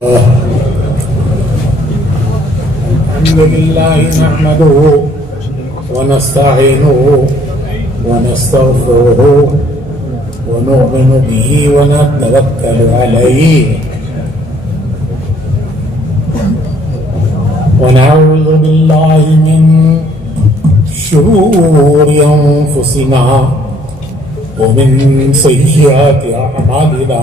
अल्हम्दुलिल्लाह नहमदुहु व नस्तईनुहु व नस्तगफिरुहु व नु'मिनु बिही व नतवक्कलु अलैहि व नऊज़ु बिल्लाहि मिन शुरूरि अंफुसिना व मिन सय्यिआति अअमालिना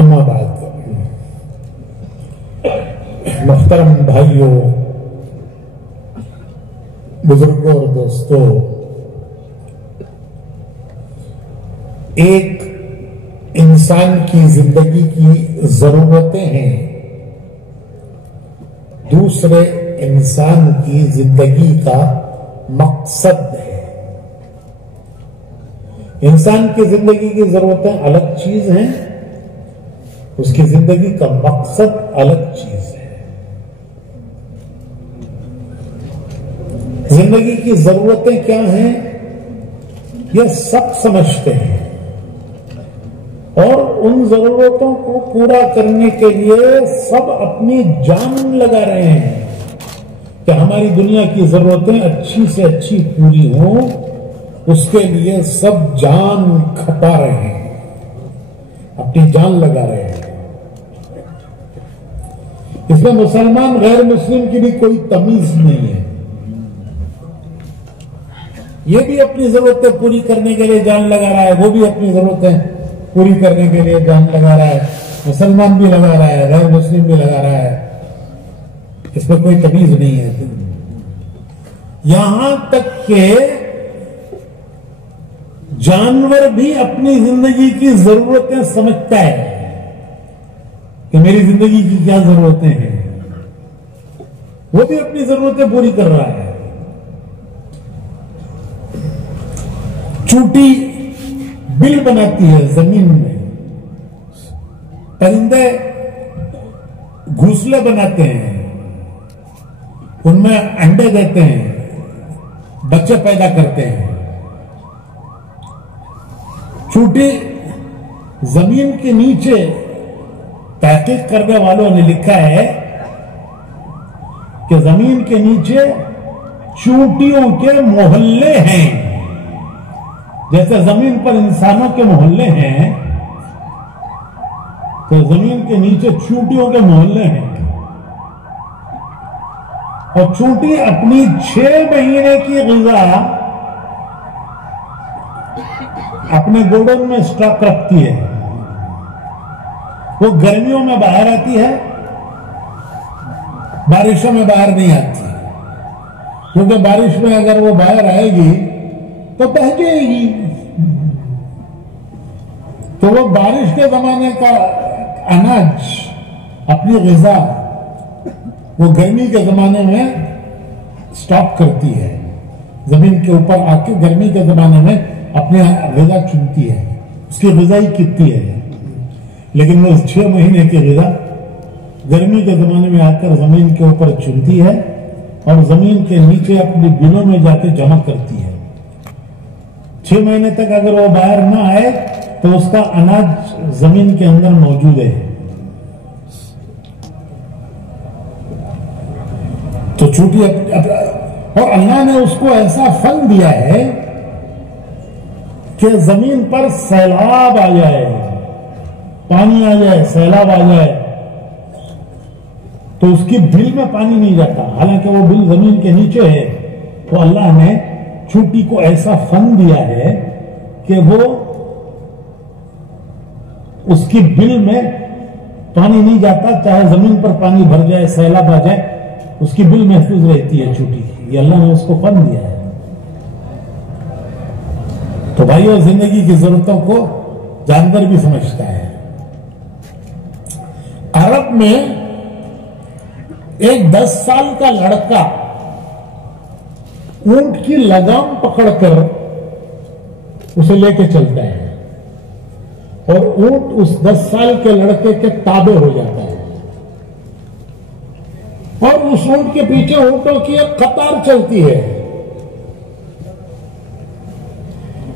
अम्मा बाद मुहतरम भाइयों, बुजुर्गों और दोस्तों, एक इंसान की जिंदगी की जरूरतें हैं, दूसरे इंसान की जिंदगी का मकसद है। इंसान की जिंदगी की जरूरतें अलग चीज हैं, उसकी जिंदगी का मकसद अलग चीज है। जिंदगी की जरूरतें क्या हैं, यह सब समझते हैं और उन जरूरतों को पूरा करने के लिए सब अपनी जान लगा रहे हैं कि हमारी दुनिया की जरूरतें अच्छी से अच्छी पूरी हों। उसके लिए सब जान खपा रहे हैं, अपनी जान लगा रहे हैं। इसमें मुसलमान गैर मुस्लिम की भी कोई तमीज नहीं है। ये भी अपनी जरूरतें पूरी करने के लिए जान लगा रहा है, वो भी अपनी जरूरतें पूरी करने के लिए जान लगा रहा है। मुसलमान भी लगा रहा है, गैर मुस्लिम भी लगा रहा है। इसमें कोई तमीज नहीं है। यहां तक के जानवर भी अपनी जिंदगी की जरूरतें समझता है कि मेरी जिंदगी की क्या जरूरतें हैं। वो भी अपनी जरूरतें पूरी कर रहा है। चूंटी बिल बनाती है जमीन में, परिंदे घोंसले बनाते हैं, उनमें अंडे देते हैं, बच्चे पैदा करते हैं। चूंटी जमीन के नीचे, तहकीक करने वालों ने लिखा है कि जमीन के नीचे चूंटियों के मोहल्ले हैं। जैसे जमीन पर इंसानों के मोहल्ले हैं, तो जमीन के नीचे चूंटियों के मोहल्ले हैं। और चूंटी अपनी 6 महीने की ग़िज़ा अपने गोडाउन में स्टॉक रखती है। वो गर्मियों में बाहर आती है, बारिशों में बाहर नहीं आती, क्योंकि बारिश में अगर वो बाहर आएगी तो बह जाएगी। तो वो बारिश के जमाने का अनाज, अपनी ग़िज़ा, वो गर्मी के जमाने में स्टॉक करती है। जमीन के ऊपर आके गर्मी के जमाने में अपनी ग़िज़ा चुनती है। उसकी ग़िज़ा ही कितनी है, लेकिन वो 6 महीने की ग़िज़ा गर्मी के जमाने में आकर जमीन के ऊपर चुनती है और जमीन के नीचे अपने बिलों में जाके जमा करती है। 6 महीने तक अगर वो बाहर ना आए तो उसका अनाज जमीन के अंदर मौजूद है। तो चूंकि और अल्लाह ने उसको ऐसा फल दिया है कि जमीन पर सैलाब आ जाए, पानी आ जाए, सैलाब आ जाए, तो उसकी बिल में पानी नहीं जाता, हालांकि वो बिल जमीन के नीचे है। तो अल्लाह ने चूंटी को ऐसा फन दिया है कि वो उसकी बिल में पानी नहीं जाता, चाहे जमीन पर पानी भर जाए, सैलाब आ जाए, उसकी बिल महफूज रहती है चूंटी की। ये अल्लाह ने उसको फन दिया है। तो भाइयों, जिंदगी की जरूरतों को जानवर भी समझता है। अरब में एक 10 साल का लड़का ऊंट की लगाम पकड़कर उसे लेके चलता है और ऊंट उस 10 साल के लड़के के ताबे हो जाता है और उस ऊंट के पीछे ऊंटों की एक कतार चलती है।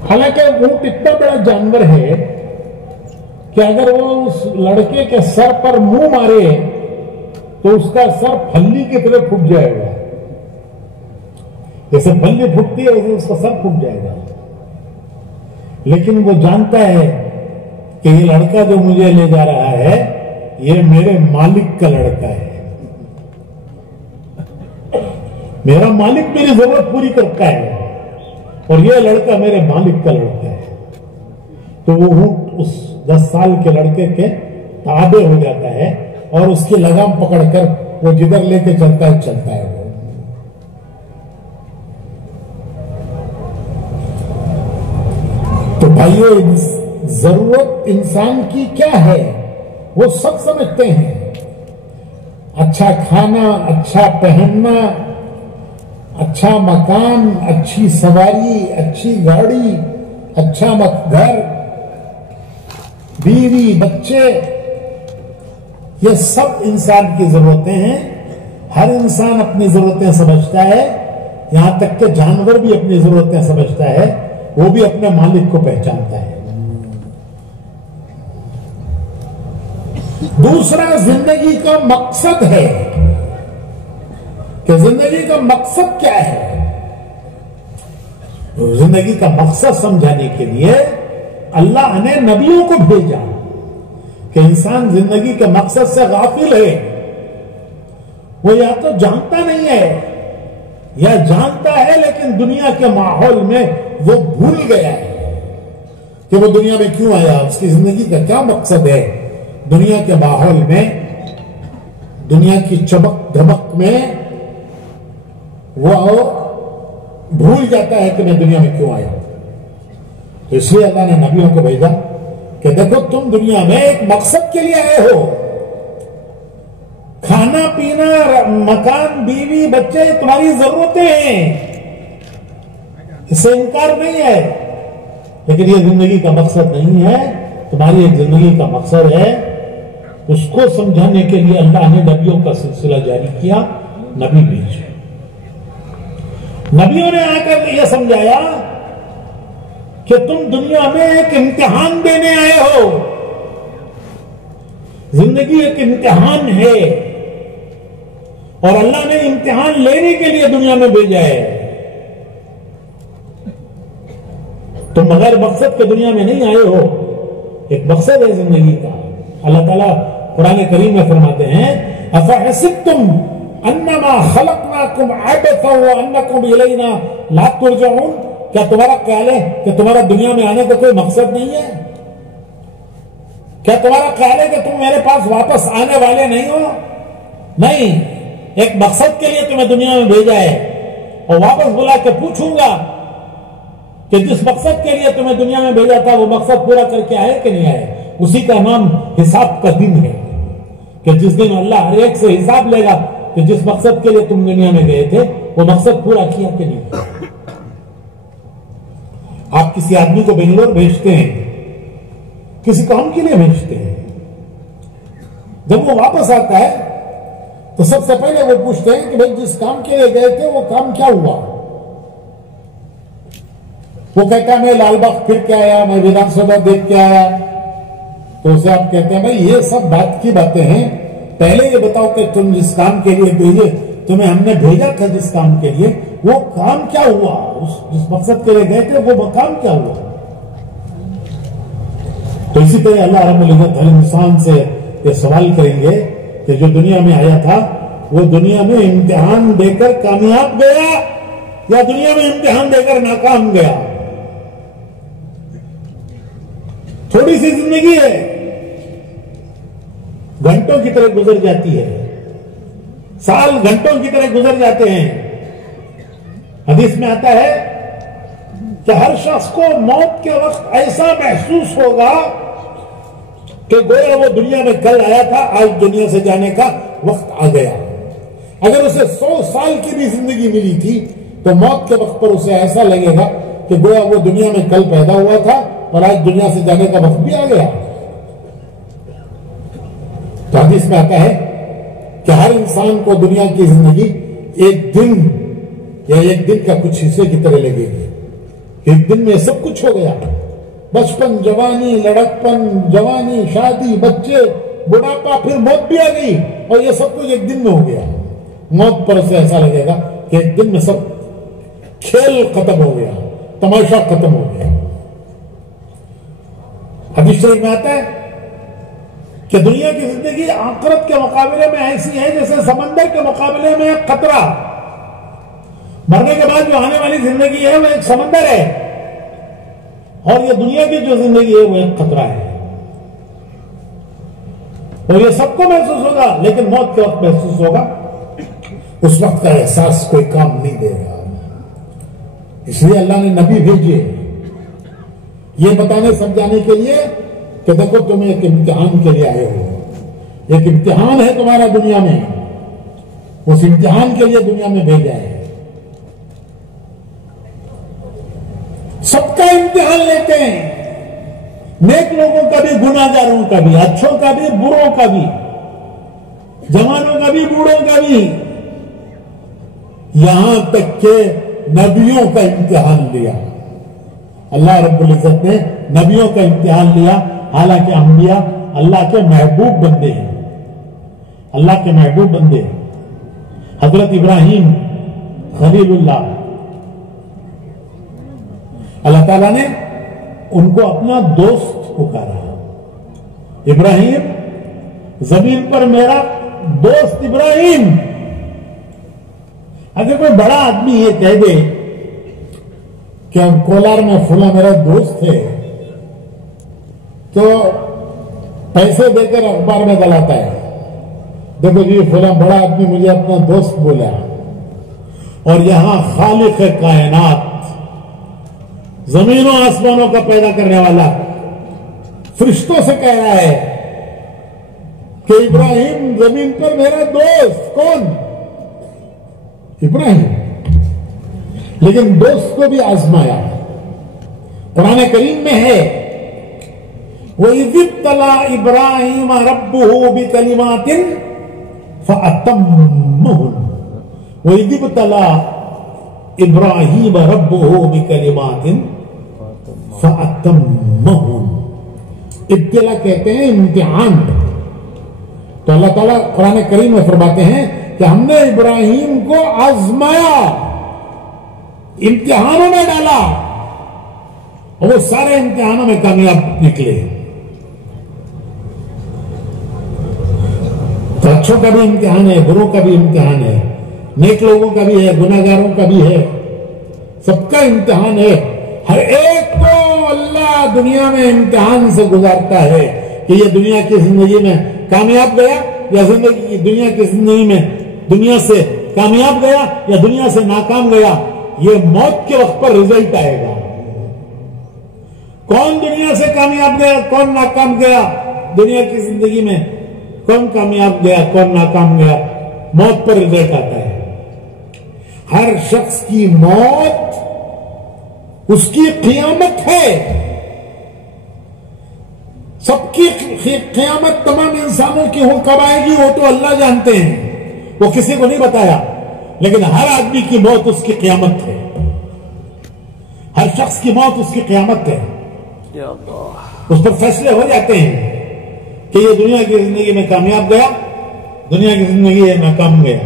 हालांकि ऊंट इतना बड़ा जानवर है कि अगर वो उस लड़के के सर पर मुंह मारे तो उसका सर फल्ली की तरह फूट जाएगा। जैसे फल्ली फूटती है वैसे उसका सर फूट जाएगा। लेकिन वो जानता है कि ये लड़का जो मुझे ले जा रहा है ये मेरे मालिक का लड़का है, मेरा मालिक मेरी जरूरत पूरी करता है और ये लड़का मेरे मालिक का लड़का है। तो वो ऊंट उस 10 साल के लड़के के ताबे हो जाता है और उसकी लगाम पकड़कर वो जिधर लेके चलता है वो। तो भाइयों, जरूरत इंसान की क्या है वो सब समझते हैं। अच्छा खाना, अच्छा पहनना, अच्छा मकान, अच्छी सवारी, अच्छी गाड़ी, अच्छा घर, बीवी, बच्चे, ये सब इंसान की जरूरतें हैं। हर इंसान अपनी जरूरतें समझता है, यहां तक कि जानवर भी अपनी जरूरतें समझता है, वो भी अपने मालिक को पहचानता है। दूसरा जिंदगी का मकसद है कि जिंदगी का मकसद क्या है। जिंदगी का मकसद समझाने के लिए अल्लाह ने नबियों को भेजा कि इंसान जिंदगी के मकसद से गाफिल है। वो या तो जानता नहीं है या जानता है लेकिन दुनिया के माहौल में वो भूल गया है कि वो दुनिया में क्यों आया, उसकी जिंदगी का क्या मकसद है। दुनिया के माहौल में, दुनिया की चमक धमक में वो भूल जाता है कि मैं दुनिया में क्यों आया। तो इसलिए अल्लाह ने नबियों को भेजा कि देखो तुम दुनिया में एक मकसद के लिए आए हो। खाना पीना, मकान, बीवी, बच्चे तुम्हारी जरूरतें हैं, इससे इनकार नहीं है, लेकिन ये जिंदगी का मकसद नहीं है। तुम्हारी एक जिंदगी का मकसद है, उसको समझाने के लिए अल्लाह ने नबियों का सिलसिला जारी किया, नबी भेजे। नबियों ने आकर यह समझाया कि तुम दुनिया में एक इम्तिहान देने आए हो। जिंदगी एक इम्तिहान है और अल्लाह ने इम्तिहान लेने के लिए दुनिया में भेजा है। तुम बगैर मकसद के दुनिया में नहीं आए हो, एक मकसद है जिंदगी का। अल्लाह ताला कुरान करीम में फरमाते हैं, अफहसिबतुम अन्नमा खलकनाकुम अबतन व अन्नकुम इलैना ला तुरजऊन। क्या तुम्हारा ख्याल है कि तुम्हारा दुनिया में आने का कोई मकसद नहीं है? क्या तुम्हारा ख्याल है कि तुम मेरे पास वापस आने वाले नहीं हो? नहीं, एक मकसद के लिए तुम्हें दुनिया में भेजा है और वापस बुला के पूछूंगा कि जिस मकसद के लिए तुम्हें दुनिया में भेजा था वो मकसद पूरा करके आए कि नहीं आए। उसी का नाम हिसाब का दिन है कि जिस दिन अल्लाह हर एक से हिसाब लेगा कि जिस मकसद के लिए तुम दुनिया में गए थे वो मकसद पूरा किया कि नहीं किया। आप किसी आदमी को बेंगलोर भेजते हैं, किसी काम के लिए भेजते हैं, जब वो वापस आता है तो सबसे पहले वो पूछते हैं कि भाई जिस काम के लिए गए थे वो काम क्या हुआ। वो कहता है मैं लालबाग फिर के आया, मैं विधानसभा देख के आया। तो उसे आप कहते हैं भाई ये सब बात की बातें हैं, पहले ये बताओ कि तुम जिस काम के लिए भेजे तुम्हें हमने भेजा था जिस काम के लिए, वो काम क्या हुआ? उस जिस मकसद के लिए गए थे वो काम क्या हुआ? तो इसी तरह अल्लाह रब्बुल इज्जत हर इंसान से ये सवाल करेंगे कि जो दुनिया में आया था वो दुनिया में इम्तिहान देकर कामयाब गया या दुनिया में इम्तिहान देकर नाकाम गया? थोड़ी सी जिंदगी है, घंटों की तरह गुजर जाती है, साल घंटों की तरह गुजर जाते हैं। हदीस में आता है कि हर शख्स को मौत के वक्त ऐसा महसूस होगा कि गोया वो दुनिया में कल आया था, आज दुनिया से जाने का वक्त आ गया। अगर उसे 100 साल की भी जिंदगी मिली थी तो मौत के वक्त पर उसे ऐसा लगेगा कि गोया वो दुनिया में कल पैदा हुआ था और आज दुनिया से जाने का वक्त भी आ गया। तो हदीस में आता है कि हर इंसान को दुनिया की जिंदगी एक दिन या एक दिन का कुछ हिस्से की तरह लगेगी। एक दिन में सब कुछ हो गया, बचपन, जवानी, लड़कपन, जवानी, शादी, बच्चे, बुढ़ापा, फिर मौत भी आ गई और ये सब कुछ एक दिन में हो गया। मौत पर से ऐसा लगेगा कि एक दिन में सब खेल खत्म हो गया, तमाशा खत्म हो गया। हदीस शरीफ में आता है कि दुनिया की जिंदगी आखिरत के मुकाबले में ऐसी है जैसे समंदर के मुकाबले में एक खतरा। मरने के बाद जो आने वाली जिंदगी है वो एक समंदर है और ये दुनिया की जो जिंदगी है वो एक खतरा है। और ये सबको महसूस होगा, लेकिन मौत के वक्त महसूस होगा। उस वक्त का एहसास कोई काम नहीं देगा। इसलिए अल्लाह ने नबी भेजे ये बताने समझाने के लिए कि देखो तुम एक इम्तिहान के लिए आए हो, एक इम्तिहान है तुम्हारा दुनिया में, उस इम्तिहान के लिए दुनिया में भेजा है। सबका इम्तिहान लेते हैं, नेक लोगों का भी, गुनाहगारों का भी, अच्छों का भी, बुरों का भी, जवानों का भी, बूढ़ों का भी, यहां तक के नबियों का इम्तिहान लिया। अल्लाह रब्बुल इज्जत ने नबियों का इम्तिहान लिया। हालांकि अंबिया अल्लाह के महबूब बंदे हैं, अल्लाह के महबूब बंदे। हजरत इब्राहिम खलीलुल्लाह, अल्लाह ताला ने उनको अपना दोस्त पुकारा। इब्राहिम, जमीन पर मेरा दोस्त इब्राहिम। अगर कोई बड़ा आदमी ये कह दे कि हम कोलार में फूला मेरा दोस्त है, तो पैसे देकर अखबार में दलाता है, देखो जी फूला बड़ा आदमी मुझे अपना दोस्त बोला। और यहां खालिक कायनात, जमीनों आसमानों का पैदा करने वाला फरिश्तों से कह रहा है कि इब्राहिम जमीन पर मेरा दोस्त। कौन? इब्राहिम। लेकिन दोस्त को भी आजमाया। कुरान करीम में है वो इज़्तला इब्राहिम रब्बुहु बिकलिमातिन फअतम्महुन, वो इज़्तला इब्राहिम रब्बुहु बिकलिमातिन फअतम्महुन। इब्तिला कहते हैं इम्तिहान। तो अल्लाह ताला कुरान करीम में फरमाते हैं कि हमने इब्राहिम को आजमाया, इम्तिहानों में डाला और वो सारे इम्तिहानों में कामयाब निकले। तो अच्छों का भी इम्तिहान है, बुरों का भी इम्तिहान है, नेक लोगों का भी है, गुनाहगारों का भी है, सबका इम्तिहान है। हर एक को अल्लाह दुनिया में इम्तिहान से गुजारता है कि ये दुनिया की जिंदगी में कामयाब गया या जिंदगी दुनिया की जिंदगी में दुनिया से कामयाब गया या दुनिया से नाकाम गया। ये मौत के वक्त पर रिजल्ट आएगा। कौन दुनिया से कामयाब गया, कौन नाकाम गया, दुनिया की जिंदगी में कौन कामयाब गया, कौन नाकाम गया, मौत पर रिजल्ट आता है। हर शख्स की मौत उसकी क़यामत है। सबकी क़यामत तमाम इंसानों की हो कब आएगी वो तो अल्लाह जानते हैं, वो किसी को नहीं बताया। लेकिन हर आदमी की मौत उसकी क़यामत है। हर शख्स की मौत उसकी क़यामत है। उस पर फैसले हो जाते हैं कि ये दुनिया की जिंदगी में कामयाब गया, दुनिया की जिंदगी में नाकाम गया।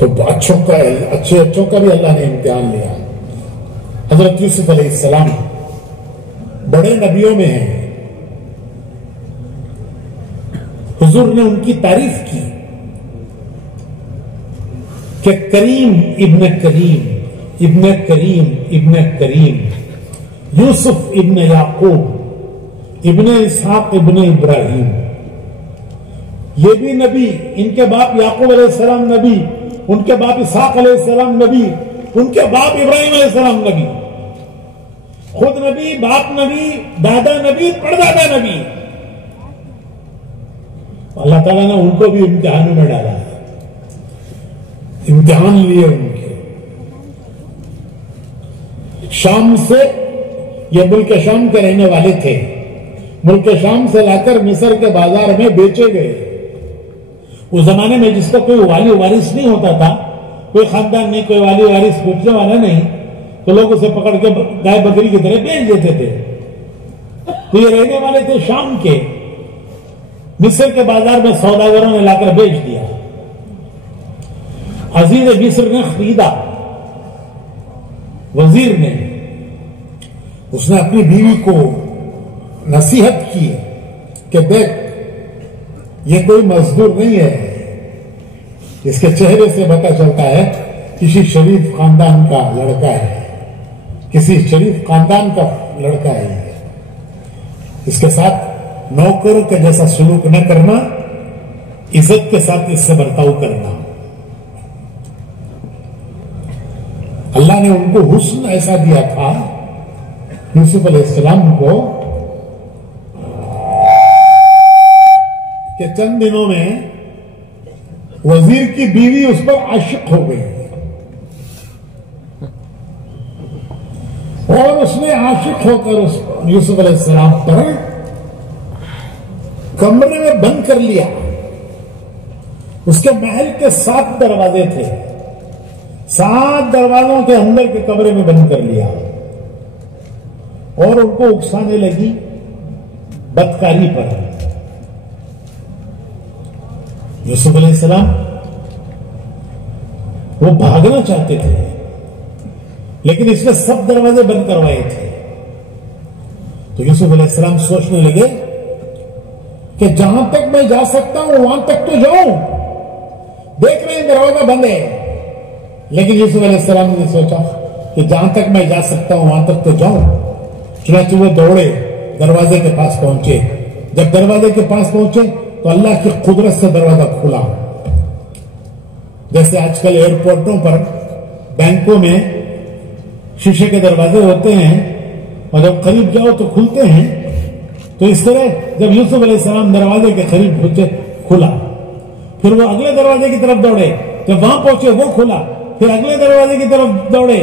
तो अच्छों का भी अल्लाह ने इम्तिहान लिया। हजरत यूसुफ अलैहिस्सलाम बड़े नबियों में हैं। हुजूर ने उनकी तारीफ की कि करीम इब्न करीम इब्न करीम इब्न करीम, यूसुफ इब्न याकूब इब्न इसहाक इब्न इब्राहिम। ये भी नबी, इनके बाप याकूब अलैहिस्सलाम नबी, उनके बाप इसहाक अलैहिस्सलाम नबी, उनके बाप इब्राहिम अलैहिस्सलाम नबी, खुद नबी, बाप नबी, दादा नबी, परदादा नबी। अल्लाह ताला ने उनको भी इम्तिहान में डाला, इम्तिहान लिए उनके। शाम से, ये मुल्क शाम के रहने वाले थे, मुल्क शाम से लाकर मिस्र के बाजार में बेचे गए। उस जमाने में जिसका कोई वाली वारिस नहीं होता था, कोई खानदान नहीं, कोई वाली वारिस पूछने वाला नहीं, तो लोग उसे पकड़ के गाय बकरी की तरह बेच देते थे। तो ये रहने वाले थे शाम के, मिस्र के बाजार में सौदागरों ने लाकर बेच दिया। अजीज मिस्र ने खरीदा, वजीर ने, उसने अपनी बीवी को नसीहत की कि देख, ये कोई मजदूर नहीं है, इसके चेहरे से पता चलता है किसी शरीफ खानदान का लड़का है, किसी शरीफ खानदान का लड़का है। इसके साथ नौकर के जैसा सलूक न करना, इज्जत के साथ इससे बर्ताव करना। अल्लाह ने उनको हुस्न ऐसा दिया था यूसुफ अलैहिस्सलाम को कि चंद दिनों में वजीर की बीवी उस पर आशिक हो गई और उसने आशिक होकर उस यूसुफ अलैहिस्सलाम पर कमरे में बंद कर लिया। उसके महल के 7 दरवाजे थे, 7 दरवाजों के अंदर के कमरे में बंद कर लिया और उनको उकसाने लगी बदकारी पर। यूसुफ अलैहिस्सलाम वो भागना चाहते थे, लेकिन इसने सब दरवाजे बंद करवाए थे। तो यूसुफ अलैहिस्सलाम सोचने लगे कि जहां तक मैं जा सकता हूं वहां तक तो जाऊं, देख रहे हैं दरवाजा बंद है। लेकिन यूसुफ अलैहिस्सलाम ने सोचा कि जहां तक मैं जा सकता हूं वहां तक तो जाऊं। चुनाचे वो दौड़े, दरवाजे के पास पहुंचे। जब दरवाजे के पास पहुंचे तो अल्लाह की कुदरत से दरवाजा खुला। जैसे आजकल एयरपोर्टों पर, बैंकों में शीशे के दरवाजे होते हैं और जब करीब जाओ तो खुलते हैं, तो इस तरह जब यूसुफ अलैहिस्सलाम दरवाजे के करीब पहुंचे, खुला। फिर वो अगले दरवाजे की तरफ दौड़े, जब वहां पहुंचे वो खुला। फिर अगले दरवाजे की तरफ दौड़े,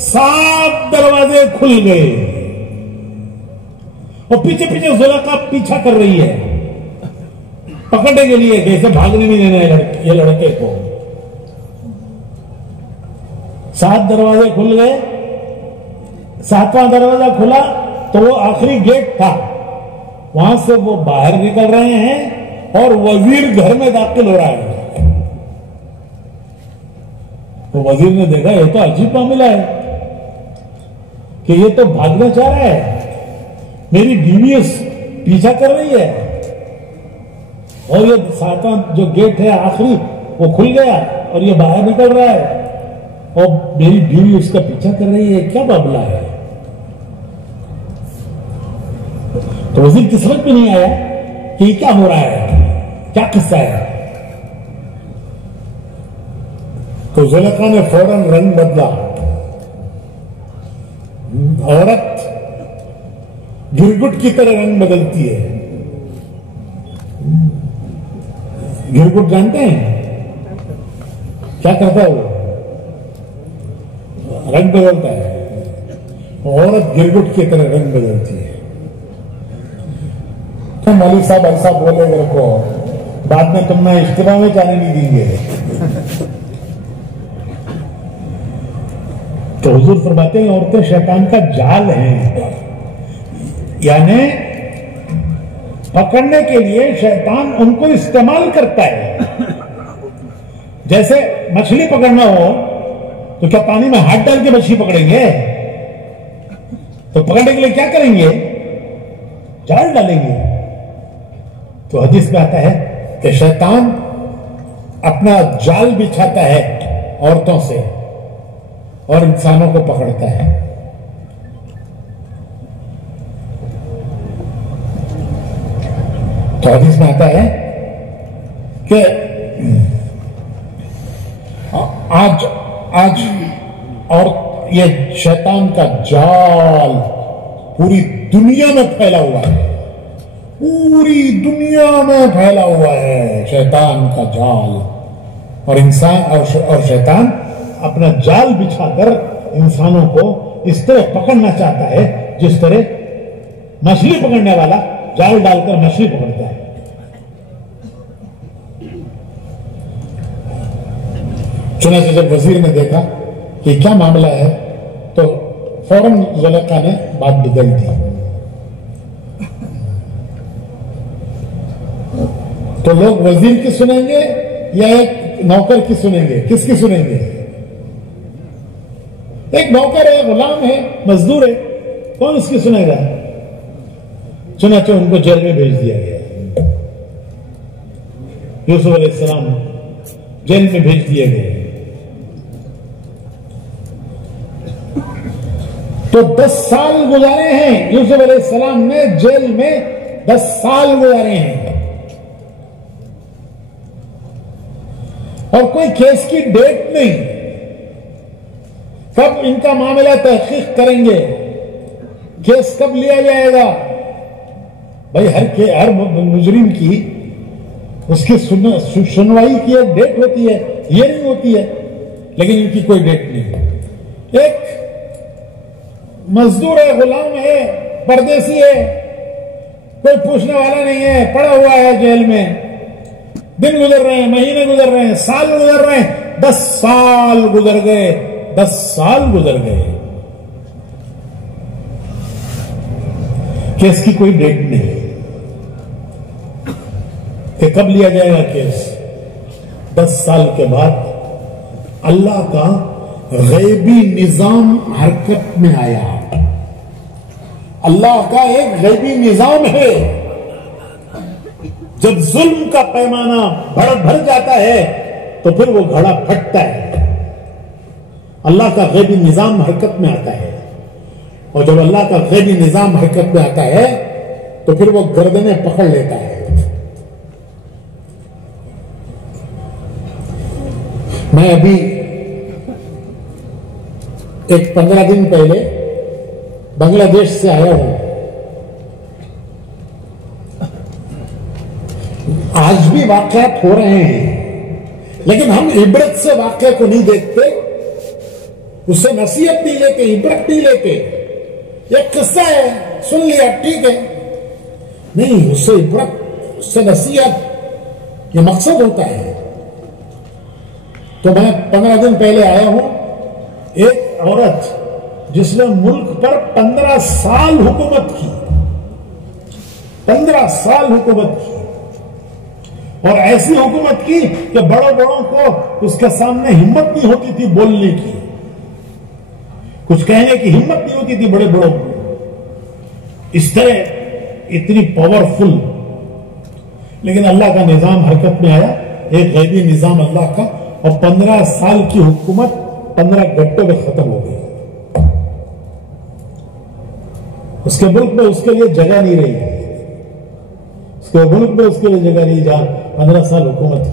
7 दरवाजे खुल गए और पीछे पीछे जुलेखा पीछा कर रही है पकड़ने के लिए, जैसे भागने नहीं देना है ये लड़के को। 7 दरवाजे खुल गए, 7वां दरवाजा खुला तो वो आखिरी गेट था, वहां से वो बाहर निकल रहे हैं और वजीर घर में दाखिल हो रहा है। तो वजीर ने देखा ये तो अजीब मामला है कि ये तो भागना चाह रहा है, मेरी बीवी पीछा कर रही है और ये 7वां जो गेट है आखिरी वो खुल गया और ये बाहर निकल रहा है और मेरी बीवी उसका पीछा कर रही है, क्या मामला है। तो वजीर की समझ में नहीं आया कि क्या हो रहा है, क्या किस्सा है। तो जुलेखा ने फौरन रंग बदला। औरत गिरगुट की तरह रंग बदलती है। गिरगुट जानते हैं क्या करता है? वो रंग बदलता है। औरत गिरगुट की तरह रंग बदलती है। तो मौलवी साहब ऐसा बोले मेरे को, बाद में तुम मैं इज्तिमा में जाने नहीं देंगे। तो हुजूर फरमाते हैं औरतें शैतान का जाल हैं, यानी पकड़ने के लिए शैतान उनको इस्तेमाल करता है। जैसे मछली पकड़ना हो तो क्या पानी में हाथ डाल के मछली पकड़ेंगे? तो पकड़ने के लिए क्या करेंगे? जाल डालेंगे। तो हदीस में आता है कि शैतान अपना जाल बिछाता है औरतों से और इंसानों को पकड़ता है। तो हदीस में आता है कि आज और ये शैतान का जाल पूरी दुनिया में फैला हुआ है, पूरी दुनिया में फैला हुआ है शैतान का जाल। और इंसान और शैतान अपना जाल बिछाकर इंसानों को इस तरह पकड़ना चाहता है जिस तरह मछली पकड़ने वाला जाल डालकर मछली पकड़ता है। चुनांचे जब वजीर ने देखा कि क्या मामला है तो फौरन ज़ुलेखा ने बात बदल दी। तो लोग वजीर की सुनेंगे या एक नौकर की सुनेंगे? किसकी सुनेंगे? एक नौकर है, गुलाम है, मजदूर है, कौन उसकी सुनेगा? चुनांचे उनको जेल में भेज दिया गया। यूसुफ अलैहिस्सलाम जेल में भेज दिए गए। तो 10 साल गुजारे हैं यूसुफ अलैहिस्सलाम ने जेल में, 10 साल गुजारे हैं। और कोई केस की डेट नहीं, कब इनका मामला तहकीक करेंगे, केस कब लिया जाएगा। भाई हर मुजरिम की उसकी सुनवाई की एक डेट होती है, हियरिंग होती है, लेकिन इनकी कोई डेट नहीं। एक मजदूर है, गुलाम है, परदेसी है, कोई पूछने वाला नहीं है, पड़ा हुआ है जेल में। दिन गुजर रहे हैं, महीने गुजर रहे हैं, साल गुजर रहे हैं, 10 साल गुजर गए, 10 साल गुजर गए। केस की कोई डेट नहीं कि कब लिया जाएगा केस। 10 साल के बाद अल्लाह का गैबी निजाम हरकत में आया। अल्लाह का एक गैबी निजाम है। जब जुल्म का पैमाना भर जाता है तो फिर वो घड़ा फटता है। अल्लाह का गैबी निजाम हरकत में आता है, और जब अल्लाह का गैबी निजाम हरकत में आता है तो फिर वो गर्दनें पकड़ लेता है। मैं अभी एक 15 दिन पहले बांग्लादेश से आया हूं। आज भी वाकयात हो रहे हैं, लेकिन हम इबरत से वाकया को नहीं देखते, उससे नसीहत नहीं लेते, इबरत नहीं लेते। एक किस्सा है, सुन लिया, ठीक है, नहीं, उससे इबरत, उससे नसीहत, ये मकसद होता है। तो मैं 15 दिन पहले आया हूं। एक औरत जिसने मुल्क पर 15 साल हुकूमत की, 15 साल हुकूमत की, और ऐसी हुकूमत की कि बड़ों को उसके सामने हिम्मत नहीं होती थी बोलने की, कुछ कहने की हिम्मत नहीं होती थी बड़ों को। इस तरह इतनी पावरफुल, लेकिन अल्लाह का निजाम हरकत में आया, एक गैबी निजाम अल्लाह का, और 15 साल की हुकूमत 15 घंटों में खत्म हो गई। उसके मुल्क में उसके लिए जगह नहीं रही, उसके मुल्क में उसके लिए जगह नहीं जहां 15 साल हुकूमत की।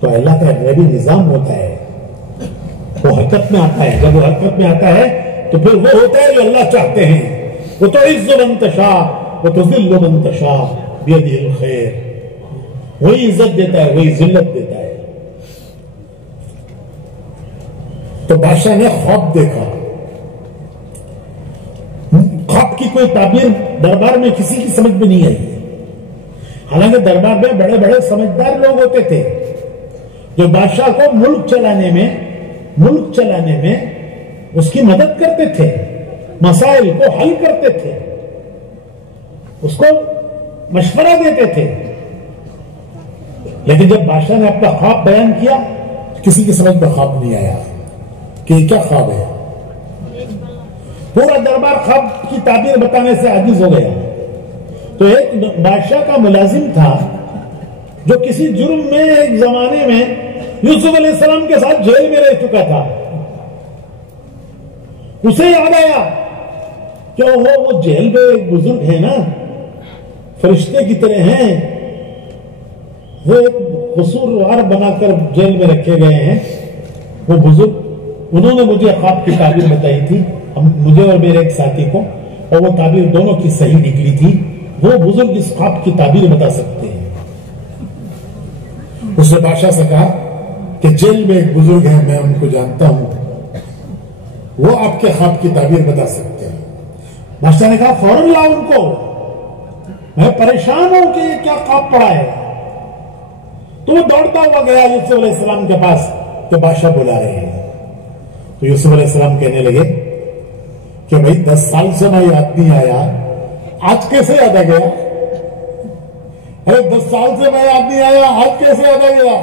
तो अल्लाह का गैबी निजाम होता है, वो हरकत में आता है। जब वो हरकत में आता है तो फिर वो होता है जो अल्लाह चाहते हैं। वो तो इज्ज़ु मन तशा वो तो ज़िल्लु मन तशा बियदिहिल खैर, वही इज्जत देता है, वही जिल्लत देता है। तो बादशाह ने ख्वाब देखा। ख्वाब की कोई ताबीर दरबार में किसी की समझ में नहीं आई। हालांकि दरबार में बड़े बड़े समझदार लोग होते थे जो बादशाह को मुल्क चलाने में उसकी मदद करते थे, मसाइल को हल करते थे, उसको मशवरा देते थे। लेकिन जब बादशाह ने अपना ख्वाब बयान किया किसी की समझ में ख्वाब नहीं आया कि ये क्या ख्वाब है। पूरा दरबार ख्वाब की ताबीर बताने से आजिज हो गया। तो एक बादशाह का मुलाजिम था जो किसी जुर्म में एक जमाने में यूसुफ अलैहिस्सलाम के साथ जेल में रह चुका था। उसे याद आया कि वो जेल में एक बुजुर्ग है ना, फरिश्ते की तरह हैं, वो एक कसूरवार बनाकर जेल में रखे गए हैं। वो बुजुर्ग, उन्होंने मुझे ख्वाब की ताबीर बताई थी, मुझे और मेरे एक साथी को, और वो ताबीर दोनों की सही निकली थी। वो बुजुर्ग इस ख्वाब की ताबीर बता सकते हैं। उसने बादशाह से कहा कि जेल में एक बुजुर्ग है, मैं उनको जानता हूं, वो आपके ख्वाब की ताबीर बता सकते हैं। बादशाह ने कहा फौरन लाओ उनको, मैं परेशान हूं कि ये क्या ख्वाब पड़ा है। तो वो दौड़ता हुआ गया यूसुफ अलैहिस्सलाम के पास कि बादशाह बुला रहे हैं। तो यूसुफ अलैहिस्सलाम कहने लगे कि भाई 10 साल से मैं याद नहीं आया, आज कैसे याद आ गया? अरे 10 साल से मैं याद नहीं आया, आज कैसे याद आ गया?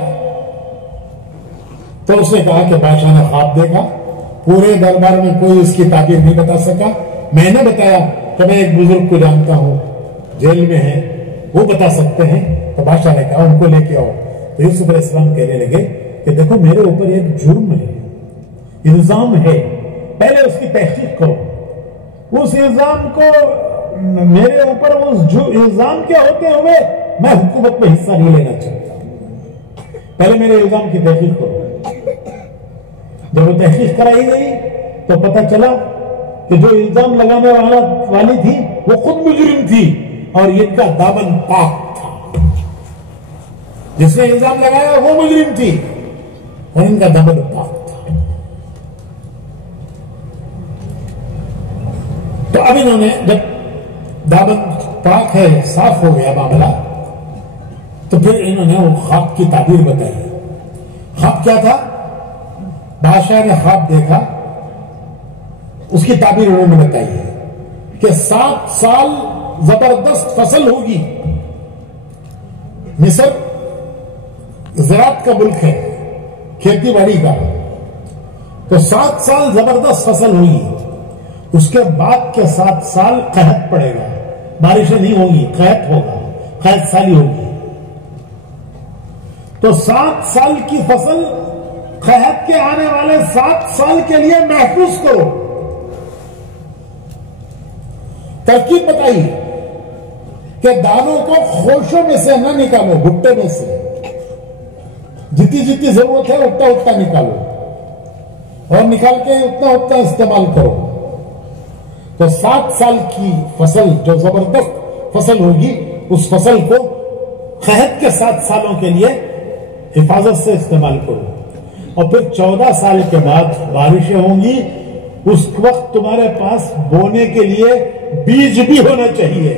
तो उसने कहा कि बादशाह ने ख्वाब देखा, पूरे दरबार में कोई इसकी ताबीर नहीं बता सका, मैंने बताया कि मैं एक बुजुर्ग को जानता हूं, जेल में है, वो बता सकते हैं। तो बादशाह ने कहा उनको लेके आओ। तो यूसुफ अलैहिस्सलाम कहने लगे कि देखो मेरे ऊपर एक जुर्म है, इल्जाम है, पहले उसकी तहकीक करो। उस इल्जाम को, मेरे ऊपर उस इल्जाम के होते हुए मैं हुकूमत में हिस्सा नहीं लेना चाहता, पहले मेरे इल्जाम की तहकीक करो। जब वो तहकीक कराई गई तो पता चला कि जो इल्जाम लगाने वाली थी वो खुद मुजरिम थी और इनका दामन पाक था। जिसने इल्जाम लगाया वो मुजरिम थी और इनका दामन पाक था। तो अब इन्होंने, जब दामन पाक है, साफ हो गया मामला, तो फिर इन्होंने वो ख्वाब की ताबीर बताई। ख्वाब क्या था? बादशाह ने ख्वाब देखा, उसकी ताबीर उन्होंने बताई है कि 7 साल जबरदस्त फसल होगी। मिस्र ज़राअत का मुल्क है, खेती बाड़ी का, तो 7 साल जबरदस्त फसल होगी। उसके बाद के 7 साल कहत पड़ेगा, बारिशें नहीं होगी, कहत होगा, कहत साली होगी। तो 7 साल की फसल कहत के आने वाले 7 साल के लिए महफूज करो। तरकीब बताई कि दानों को खोशों में से न निकालो, भुट्टे में से, जितनी जितनी जरूरत है उतना उतना निकालो और निकाल के उतना उतना इस्तेमाल करो। तो 7 साल की फसल, जो जबरदस्त फसल होगी, उस फसल को कहत के 7 सालों के लिए हिफाजत से इस्तेमाल करो। और फिर 14 साल के बाद बारिशें होंगी, उस वक्त तुम्हारे पास बोने के लिए बीज भी होना चाहिए।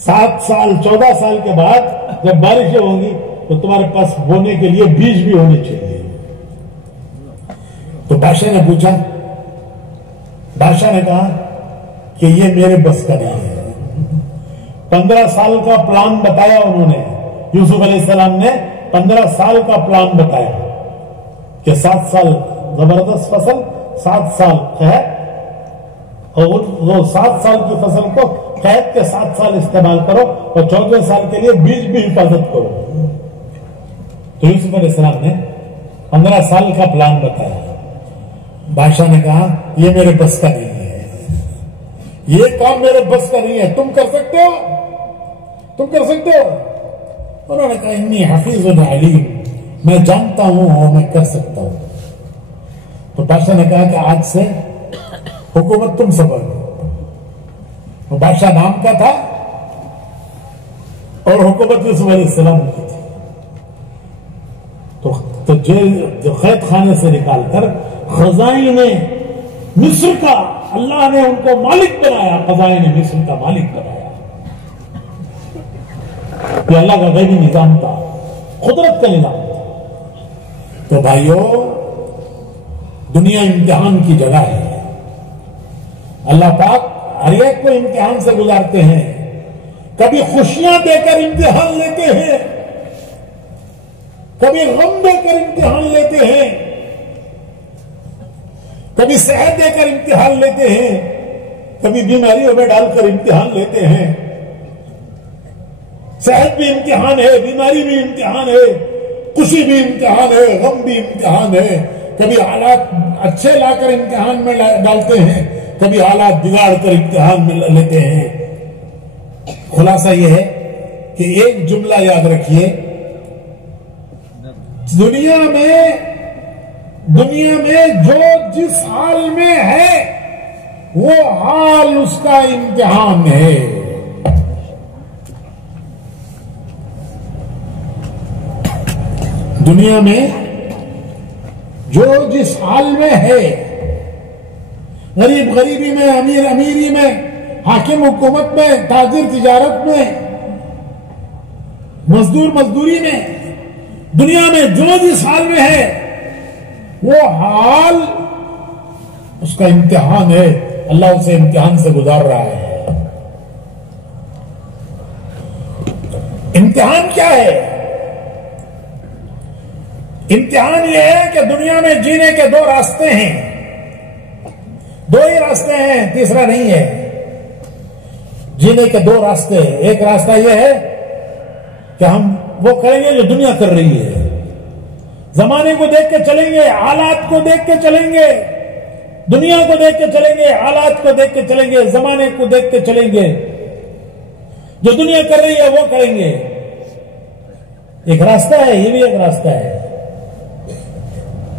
7 साल 14 साल के बाद जब बारिशें होंगी तो तुम्हारे पास बोने के लिए बीज भी होने चाहिए। तो बादशाह ने पूछा, बादशाह ने कहा कि ये मेरे बस का नहीं है। 15 साल का प्लान बताया उन्होंने, यूसुफ अलैहिस्सलाम ने 15 साल का प्लान बताया कि 7 साल जबरदस्त फसल, 7 साल कहत, और वो 7 साल की फसल को कहत के 7 साल इस्तेमाल करो और 14 साल के लिए बीज भी हिफाजत करो। तो यूसुफ अलैहिस्सलाम ने 15 साल का प्लान बताया। बादशाह ने कहा ये मेरे बस का नहीं है, ये काम मेरे बस का नहीं है, तुम कर सकते हो, तुम कर सकते हो। उन्होंने कहा इन्नी हफीजुन अलीम, मैं जानता हूं और मैं कर सकता हूं। तो बादशाह ने कहा कि आज से हुकूमत तुम संभालो। वो बादशाह नाम का था और हुकूमत यूसुफ अलैहिस्सलाम की थी। तो जेल, जो कैद खाने से निकालकर खजाइन मिस्र का, अल्लाह ने उनको मालिक बनाया, खजाइन मिस्र का मालिक बनाया। ये अल्लाह का गैबी निजाम था, कुदरत का निजाम था। तो भाइयों, दुनिया इम्तिहान की जगह है। अल्लाह पाक हर एक को इम्तिहान से गुजारते हैं, कभी खुशियां देकर इम्तिहान लेते हैं कभी गम देकर इम्तिहान लेते हैं, कभी सेहत देकर इम्तिहान लेते हैं, कभी बीमारियों में डालकर इम्तिहान लेते हैं। सेहत भी इम्तिहान है, बीमारी भी इम्तिहान है, खुशी भी इम्तिहान है, गम भी इम्तिहान है। कभी हालात अच्छे लाकर इम्तिहान में डालते हैं, कभी हालात बिगाड़ कर इम्तिहान में लेते हैं। खुलासा यह है कि एक जुमला याद रखिए, दुनिया में जो जिस हाल में है वो हाल उसका इम्तिहान है। दुनिया में जो जिस हाल में है, गरीब गरीबी में, अमीर अमीरी में, हाकिम हुकूमत में, ताजिर तिजारत में, मजदूर मजदूरी में, दुनिया में जो जिस हाल में है वो हाल उसका इम्तिहान है। अल्लाह उसे इम्तिहान से गुजार रहा है। इम्तिहान क्या है? इम्तिहान यह है कि दुनिया में जीने के दो रास्ते हैं, दो ही रास्ते हैं, तीसरा नहीं है। जीने के दो रास्ते हैं। एक रास्ता यह है कि हम वो करेंगे जो दुनिया कर रही है, जमाने को देख के चलेंगे, हालात को देख के चलेंगे, दुनिया को देख के चलेंगे, हालात को देख के चलेंगे, जमाने को देख के चलेंगे। जो दुनिया कर रही है वो करेंगे। एक रास्ता है, ये भी एक रास्ता है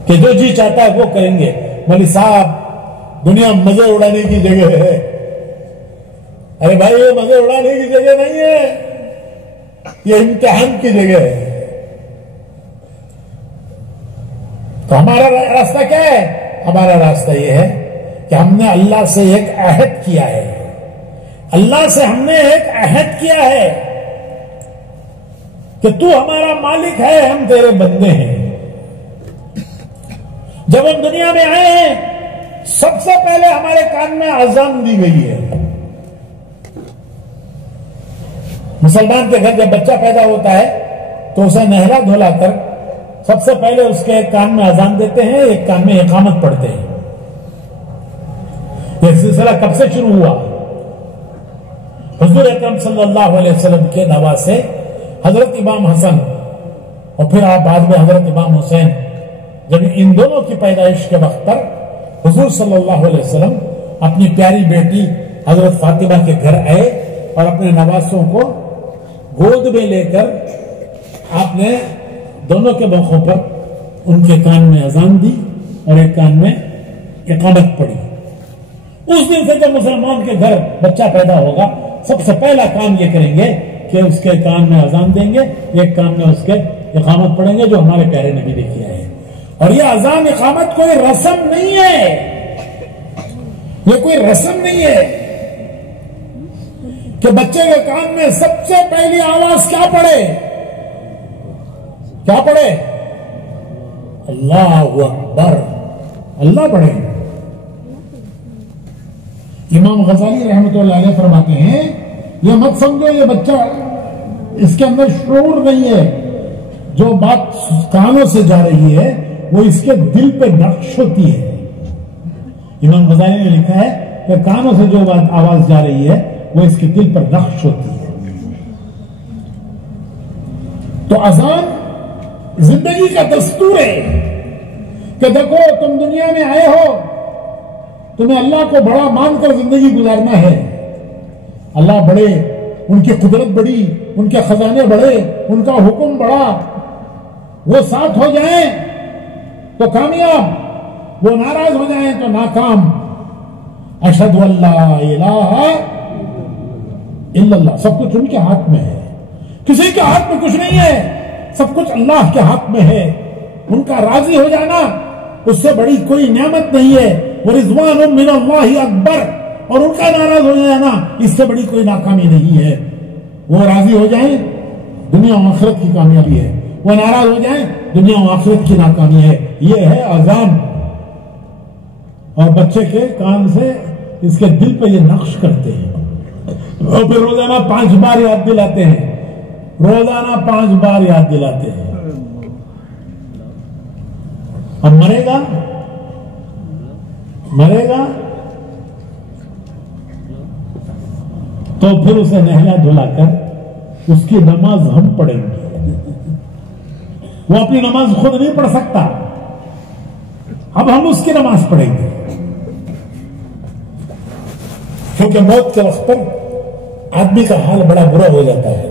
कि जो जी चाहता है वो करेंगे। मौलवी साहब, दुनिया मजे उड़ाने की जगह है। अरे भाई, ये मजे उड़ाने की जगह नहीं है, ये इम्तिहान की जगह है। तो हमारा रास्ता क्या है? हमारा रास्ता यह है कि हमने अल्लाह से एक अहद किया है। अल्लाह से हमने एक अहद किया है कि तू हमारा मालिक है, हम तेरे बंदे हैं। जब हम दुनिया में आए हैं, सबसे पहले हमारे कान में अजान दी गई है। मुसलमान के घर जब बच्चा पैदा होता है तो उसे नहला धुला कर सबसे पहले उसके एक कान में अजान देते हैं, एक कान में इकामत पढ़ते हैं। यह सिलसिला कब से शुरू हुआ? हुजूर अकरम सल्लल्लाहु अलैहि वसल्लम के नवा से हजरत इमाम हसन और फिर आप बाद में हजरत इमाम हुसैन, जब इन दोनों की पैदाइश के वक्त पर हुजूर सल्लल्लाहु अलैहि वसल्लम अपनी प्यारी बेटी हजरत फातिमा के घर आए और अपने नवासों को गोद में लेकर आपने दोनों के मौकों पर उनके कान में अजान दी और एक कान में इकामत पढ़ी। उस दिन से जब मुसलमान के घर बच्चा पैदा होगा, सबसे पहला काम ये करेंगे कि उसके कान में अजान देंगे, एक कान में उसके इकामत पढ़ेंगे, जो हमारे प्यारे नबी ने किया है। और ये अजान इकामत कोई रस्म नहीं है, ये कोई रस्म नहीं है कि बच्चे के कान में सबसे पहली आवाज क्या पड़े? क्या पढ़े? अल्लाहु अकबर, अल्लाह पढ़े। इमाम गजाली रहमतुल्लाह अलैह फरमाते हैं, ये मत समझो ये बच्चा, इसके अंदर शऊर नहीं है, जो बात कानों से जा रही है वो इसके दिल पे नक्श होती है। इमाम गजाली ने लिखा है कि कानों से जो बात आवाज जा रही है वो इसके दिल पर नक्श होती है। तो अजान जिंदगी का दस्तूर है कि देखो, तुम दुनिया में आए हो, तुम्हें अल्लाह को बड़ा मानकर जिंदगी गुजारना है। अल्लाह बड़े, उनकी कुदरत बड़ी, उनके खजाने बड़े, उनका हुक्म बड़ा, वो साथ हो जाए तो कामयाब, वो नाराज हो जाए तो नाकाम। अशहदु अल्ला इलाहा इल्लल्लाह, सब कुछ उनके हाथ में है, किसी के हाथ में कुछ नहीं है, सब कुछ अल्लाह के हाथ में है। उनका राजी हो जाना, उससे बड़ी कोई नेमत नहीं है। वो रिज़वानुम मिनल्लाहि अकबर, और उनका नाराज हो जाना, इससे बड़ी कोई नाकामी नहीं है। वो राजी हो जाए, दुनिया और आखिरत की कामयाबी है। वो नाराज हो जाए, दुनिया और आखिरत की नाकामी है। ये है अजान। और बच्चे के कान से इसके दिल पे ये नक्श करते हैं और फिर रोजाना 5 बार याद दिलाते हैं, रोजाना 5 बार याद दिलाते हैं। अब मरेगा मरेगा तो फिर उसे नहला धुलाकर उसकी नमाज हम पढ़ेंगे। वो अपनी नमाज खुद नहीं पढ़ सकता, अब हम उसकी नमाज पढ़ेंगे। क्योंकि मौत के वक्त पर आदमी का हाल बड़ा बुरा हो जाता है,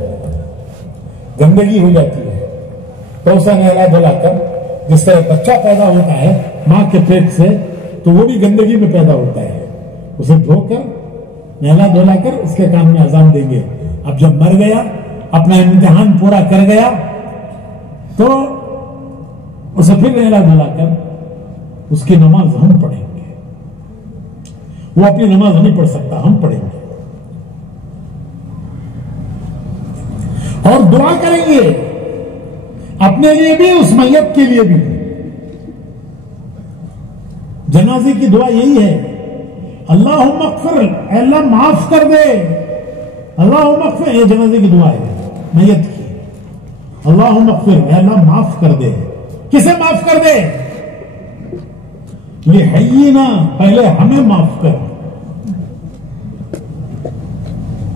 गंदगी हो जाती है। तो उसे नहला धुलाकर, जिस तरह बच्चा पैदा होता है मां के पेट से, तो वो भी गंदगी में पैदा होता है, उसे धोकर नहला धुलाकर उसके कान में अजान देंगे। अब जब मर गया, अपना इम्तिहान पूरा कर गया, तो उसे फिर नहला धुलाकर उसकी नमाज हम पढ़ेंगे। वो अपनी नमाज नहीं पढ़ सकता, हम पढ़ेंगे और दुआ करेंगे अपने लिए भी, उस मैयत के लिए भी। जनाजे की दुआ यही है, अल्लाहुम्मा अग़फ़िर, अल्लाह माफ कर दे। अल्लाहुम्मा अग़फ़िर, ये जनाजे की दुआ है मैयत की। अल्लाहुम्मा अग़फ़िर, अल्लाह माफ कर दे। किसे माफ कर दे? ये हय्यिना, पहले हमें माफ कर।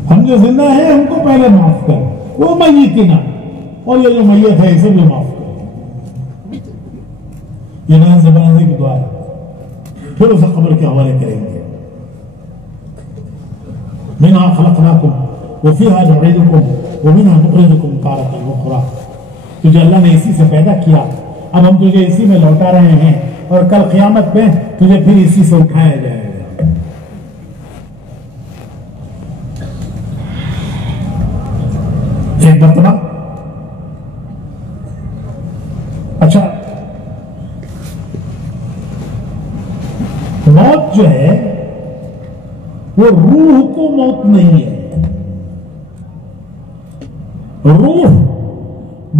हम जो जिंदा है हमको पहले माफ कर, वो मय्यितना, और ये जो मैयत है इसे भी माफ कर। ये जनाजे की दुआ है। फिर उसे कब्र के हवाले करेंगे। मिन्हा खलक़नाकुम व फ़ीहा नुईदुकुम व मिन्हा नुख़रिजुकुम तारतन उख़रा। तुझे अल्लाह ने इसी से पैदा किया, अब हम तुझे इसी में लौटा रहे हैं, और कल क़यामत में तुझे फिर इसी से उठाया जाएगा। एक मरतबा, अच्छा, मौत जो है वो रूह को मौत नहीं है। रूह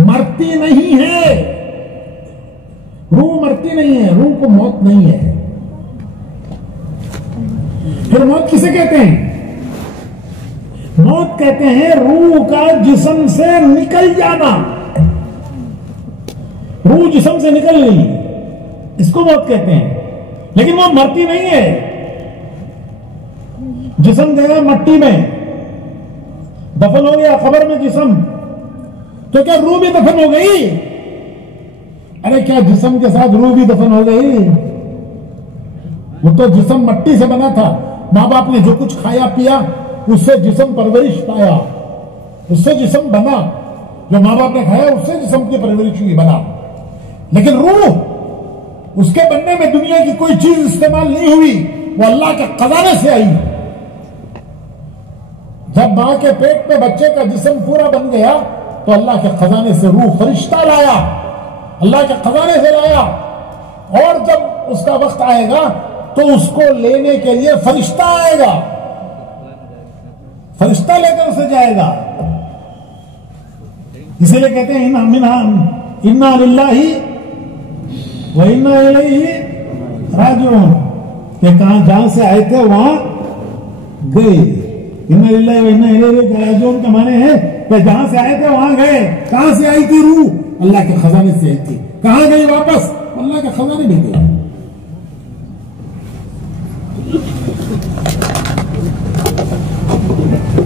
मरती नहीं है, रूह मरती नहीं है, रूह को मौत नहीं है। फिर मौत किसे कहते हैं? मौत कहते हैं रूह का जिस्म से निकल जाना। रूह जिस्म से निकल गई, इसको मौत कहते हैं। लेकिन वो मरती नहीं है। जिस्म गया मट्टी में, दफन हो गया कब्र में जिस्म, तो क्या रूह भी दफन हो गई? अरे क्या जिस्म के साथ रूह भी दफन हो गई? वो तो जिस्म मट्टी से बना था, मां बाप ने जो कुछ खाया पिया उससे जिस्म परवरिश पाया, उससे जिस्म बना। जो मां बाप ने खाया उससे जिस्म की परवरिश हुई, बना। लेकिन रूह, उसके बनने में दुनिया की कोई चीज इस्तेमाल नहीं हुई, वो अल्लाह के खजाने से आई। जब मां के पेट में बच्चे का जिस्म पूरा बन गया तो अल्लाह के खजाने से रूह फरिश्ता लाया, अल्लाह के खजाने से लाया। और जब उसका वक्त आएगा तो उसको लेने के लिए फरिश्ता आएगा, फरिश्ता लेकर उसे जाएगा। इसीलिए कहते हैं इन्ना लिल्लाहि व इन्ना इलैहि राजिऊन, कि कहां जहां से आए थे वहां गए। इन्ना लिल्लाहि व इन्ना इलैहि राजिऊन के माने हैं कि जहां से आए थे वहां गए। कहां से आई थी रूह? अल्लाह के खजाने से आई थी। कहां गई वापस? अल्लाह के खजाने में गई।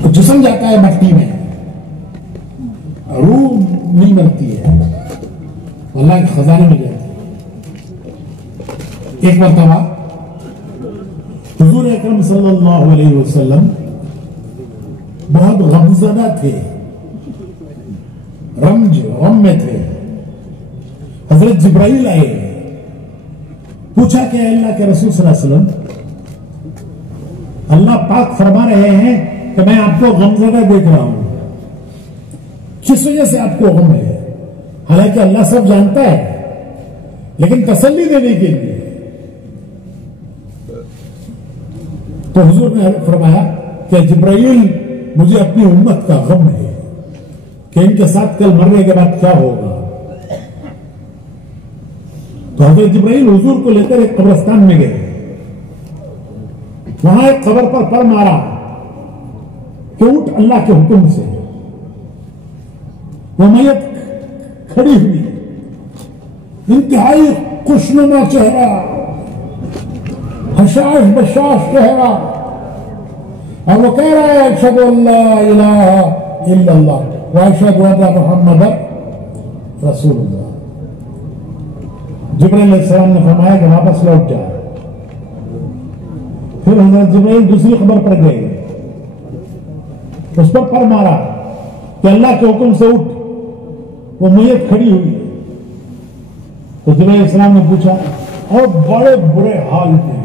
तो जिस्म जाता है मट्टी में, रूह नहीं मरती है, अल्लाह के खजाने में जाती है। एक मरतबा हुजूर अकरम सल्लल्लाहु अलैहि वसल्लम बहुत गमज़दा थे, गम में थे। हजरत जिब्राइल आए, पूछा कि अल्लाह के रसूल सल्लल्लाहु अलैहि वसल्लम, अल्लाह पाक फरमा रहे हैं कि मैं आपको गमज़दा देख रहा हूं, किस वजह से आपको गम है? हालांकि अल्लाह सब जानता है, लेकिन तसल्ली देने के लिए। तो हुजूर ने फरमाया कि जिब्राइल, मुझे अपनी उम्मत का गम है कि इनके साथ कल मरने के बाद क्या होगा। तो हजरत जिब्राइल हुजूर को लेकर एक कब्रिस्तान में गए। वहां एक कब्र पर पर मारा कि उठ अल्लाह के हुक्म से। वो मैयत खड़ी हुई, इंतहाई खुशनुमा चेहरा, हशाश बशाश चेहरा, और वो कह रहा है अशहदु अल्ला इलाहा इल्लल्लाह व अशहदु अन्ना मुहम्मदन रसूलुल्लाह। जिब्रील अलैहिस्सलाम ने फरमाया कि वापस लौट जा। फिर हजरत जिब्रील दूसरी खबर पर गए, उस पर मारा कि अल्लाह के हुक्म से उठ, वो मैयत खड़ी हुई। तो जिब्रील अलैहिस्सलाम ने पूछा, और बड़े बुरे हाल में,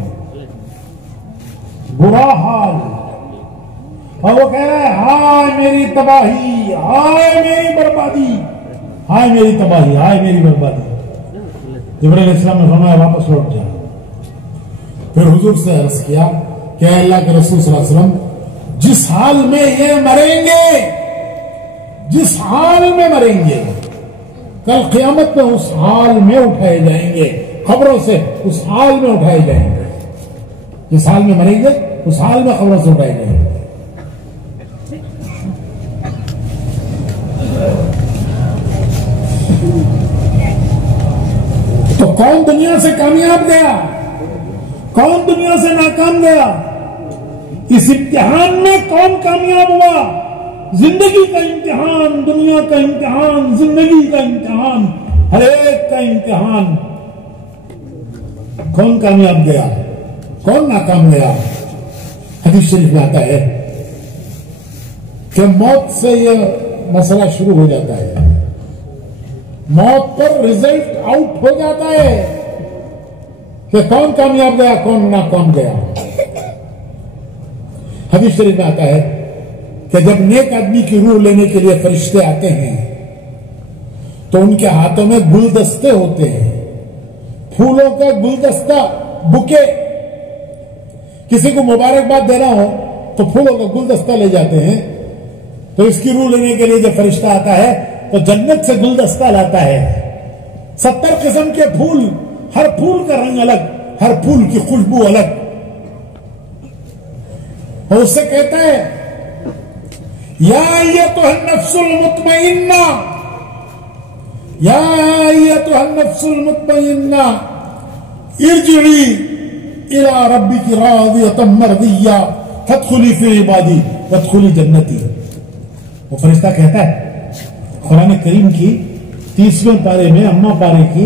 बुरा हाल, और वो कह रहा है हाय मेरी तबाही, हाय मेरी बर्बादी, हाय मेरी तबाही, हाय मेरी बर्बादी। जिब्रील अलैहिस्सलाम ने फरमाया वापस लौट जा। फिर हुजूर से अर्ज किया कि अल्लाह के रसूल सल्लल्लाहु अलैहि वसल्लम, जिस हाल में ये मरेंगे, जिस हाल में मरेंगे, कल क़यामत में उस हाल में उठाए जाएंगे, खबरों से उस हाल में उठाए जाएंगे। जिस हाल में मरेंगे उस हाल में खबरों से उठाए जाएंगे। तो कौन दुनिया से कामयाब गया, कौन दुनिया से नाकाम गया? इस इम्तिहान में कौन कामयाब हुआ? जिंदगी का इम्तिहान, दुनिया का इम्तिहान, जिंदगी का इम्तिहान, हर एक का इम्तिहान। कौन कामयाब गया, कौन नाकाम गया? हदीस शरीफ में आता है कि मौत से यह मसला शुरू हो जाता है, मौत पर रिजल्ट आउट हो जाता है कि कौन कामयाब गया, कौन नाकाम गया। हदीस शरीफ में आता है कि जब नेक आदमी की रूह लेने के लिए फरिश्ते आते हैं तो उनके हाथों में गुलदस्ते होते हैं, फूलों का गुलदस्ता, बुके। किसी को मुबारकबाद देना हो तो फूलों का गुलदस्ता ले जाते हैं। तो इसकी रूह लेने के लिए जब फरिश्ता आता है तो जन्नत से गुलदस्ता लाता है, 70 किस्म के फूल, हर फूल का रंग अलग, हर फूल की खुशबू अलग। और उससे कहता है या अय्युहन नफ्सुल मुतमइन्ना, या अय्युहन नफ्सुल मुतमइन्ना इरजिई इला रब्बिकी रादियतम मर्दिया फदखुली फी इबादी वदखुली जन्नती। वो फरिश्ता कहता है, कुरान करीम की 30वें पारे में, अम्मा पारे की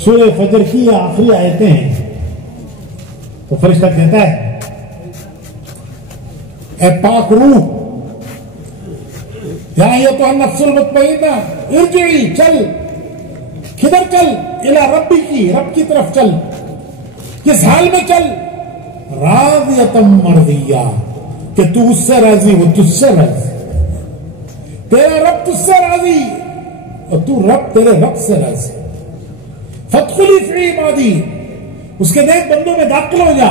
सूरह फजर की आखिरी आयतें हैं। तो फरिश्ता कहता है ए पाक रूह, या ये तो नफ्सुल मुतमइन्ना इरजिई, चल, किधर चल? इला रब्बी की, रब की तरफ चल। किस हाल में चल? रादियतम मर्दिया, कि तू उससे राजी, वो तुझसे राजी, तेरा रब तुझसे राजी और तू रब तेरे रब से राजी। फदखुली फी इबादी, उसके नेक बंदों में दाखिल हो जा।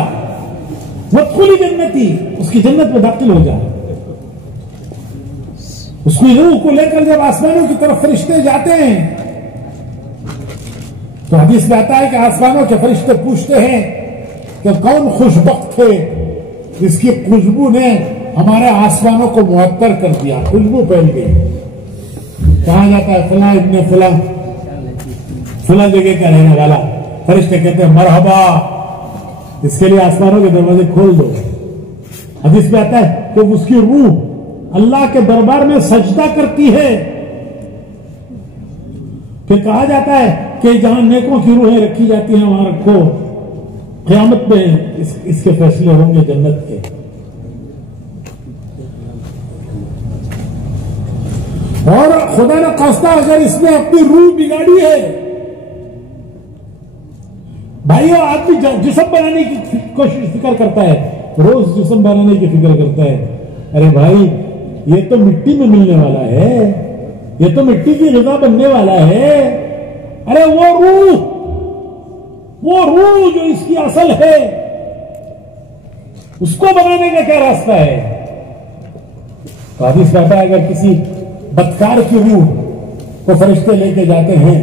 वदखुली जन्नती, उसकी जन्नत में दाखिल हो जा। उसकी रूह को लेकर जब आसमानों की तरफ फरिश्ते जाते हैं तो हदीस में आता है कि आसमानों के फरिश्ते पूछते हैं कि कौन खुशबख्त थे जिसकी खुशबू ने हमारे आसमानों को मुअत्तर कर दिया, खुशबू फैल गई। कहा जाता है फला इब्ने फला, फला जगह का रहने वाला। फरिश्ते कहते हैं मरहबा, इसके लिए आसमानों के दरवाजे खोल दो। हदीस में आता है कि उसकी रूह अल्लाह के दरबार में सजदा करती है। फिर कहा जाता है कि जहां नेकों की रूहें रखी जाती हैं वहां रखो, क़यामत में इसके फैसले होंगे जन्नत के। और खुदा न खास्ता अगर इसने अपनी रूह बिगाड़ी है, भाइयों, आदमी जिस्म बनाने की कोशिश फिक्र करता है, रोज जिस्म बनाने की फिक्र करता है। अरे भाई, ये तो मिट्टी में मिलने वाला है, ये तो मिट्टी की ग़िज़ा बनने वाला है। अरे वो रूह जो इसकी असल है, उसको बनाने का क्या रास्ता है? तो हदीस कहता है अगर किसी बदकार की रूह को फरिश्ते लेके जाते हैं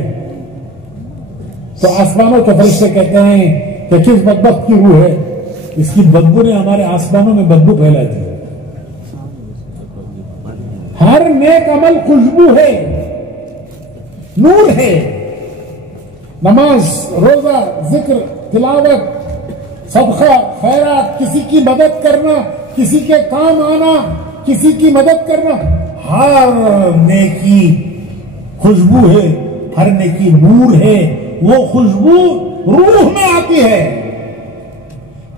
तो आसमानों के फरिश्ते कहते हैं कि किस बदबख्त की रूह है, इसकी बदबू ने हमारे आसमानों में बदबू फैला दी। हर नेक अमल खुशबू है, नूर है। नमाज, रोजा, जिक्र, तिलावत, सदका, खैरात, किसी की मदद करना, किसी के काम आना, किसी की मदद करना, हर नेकी खुशबू है, हर नेकी नूर है। वो खुशबू रूह में आती है।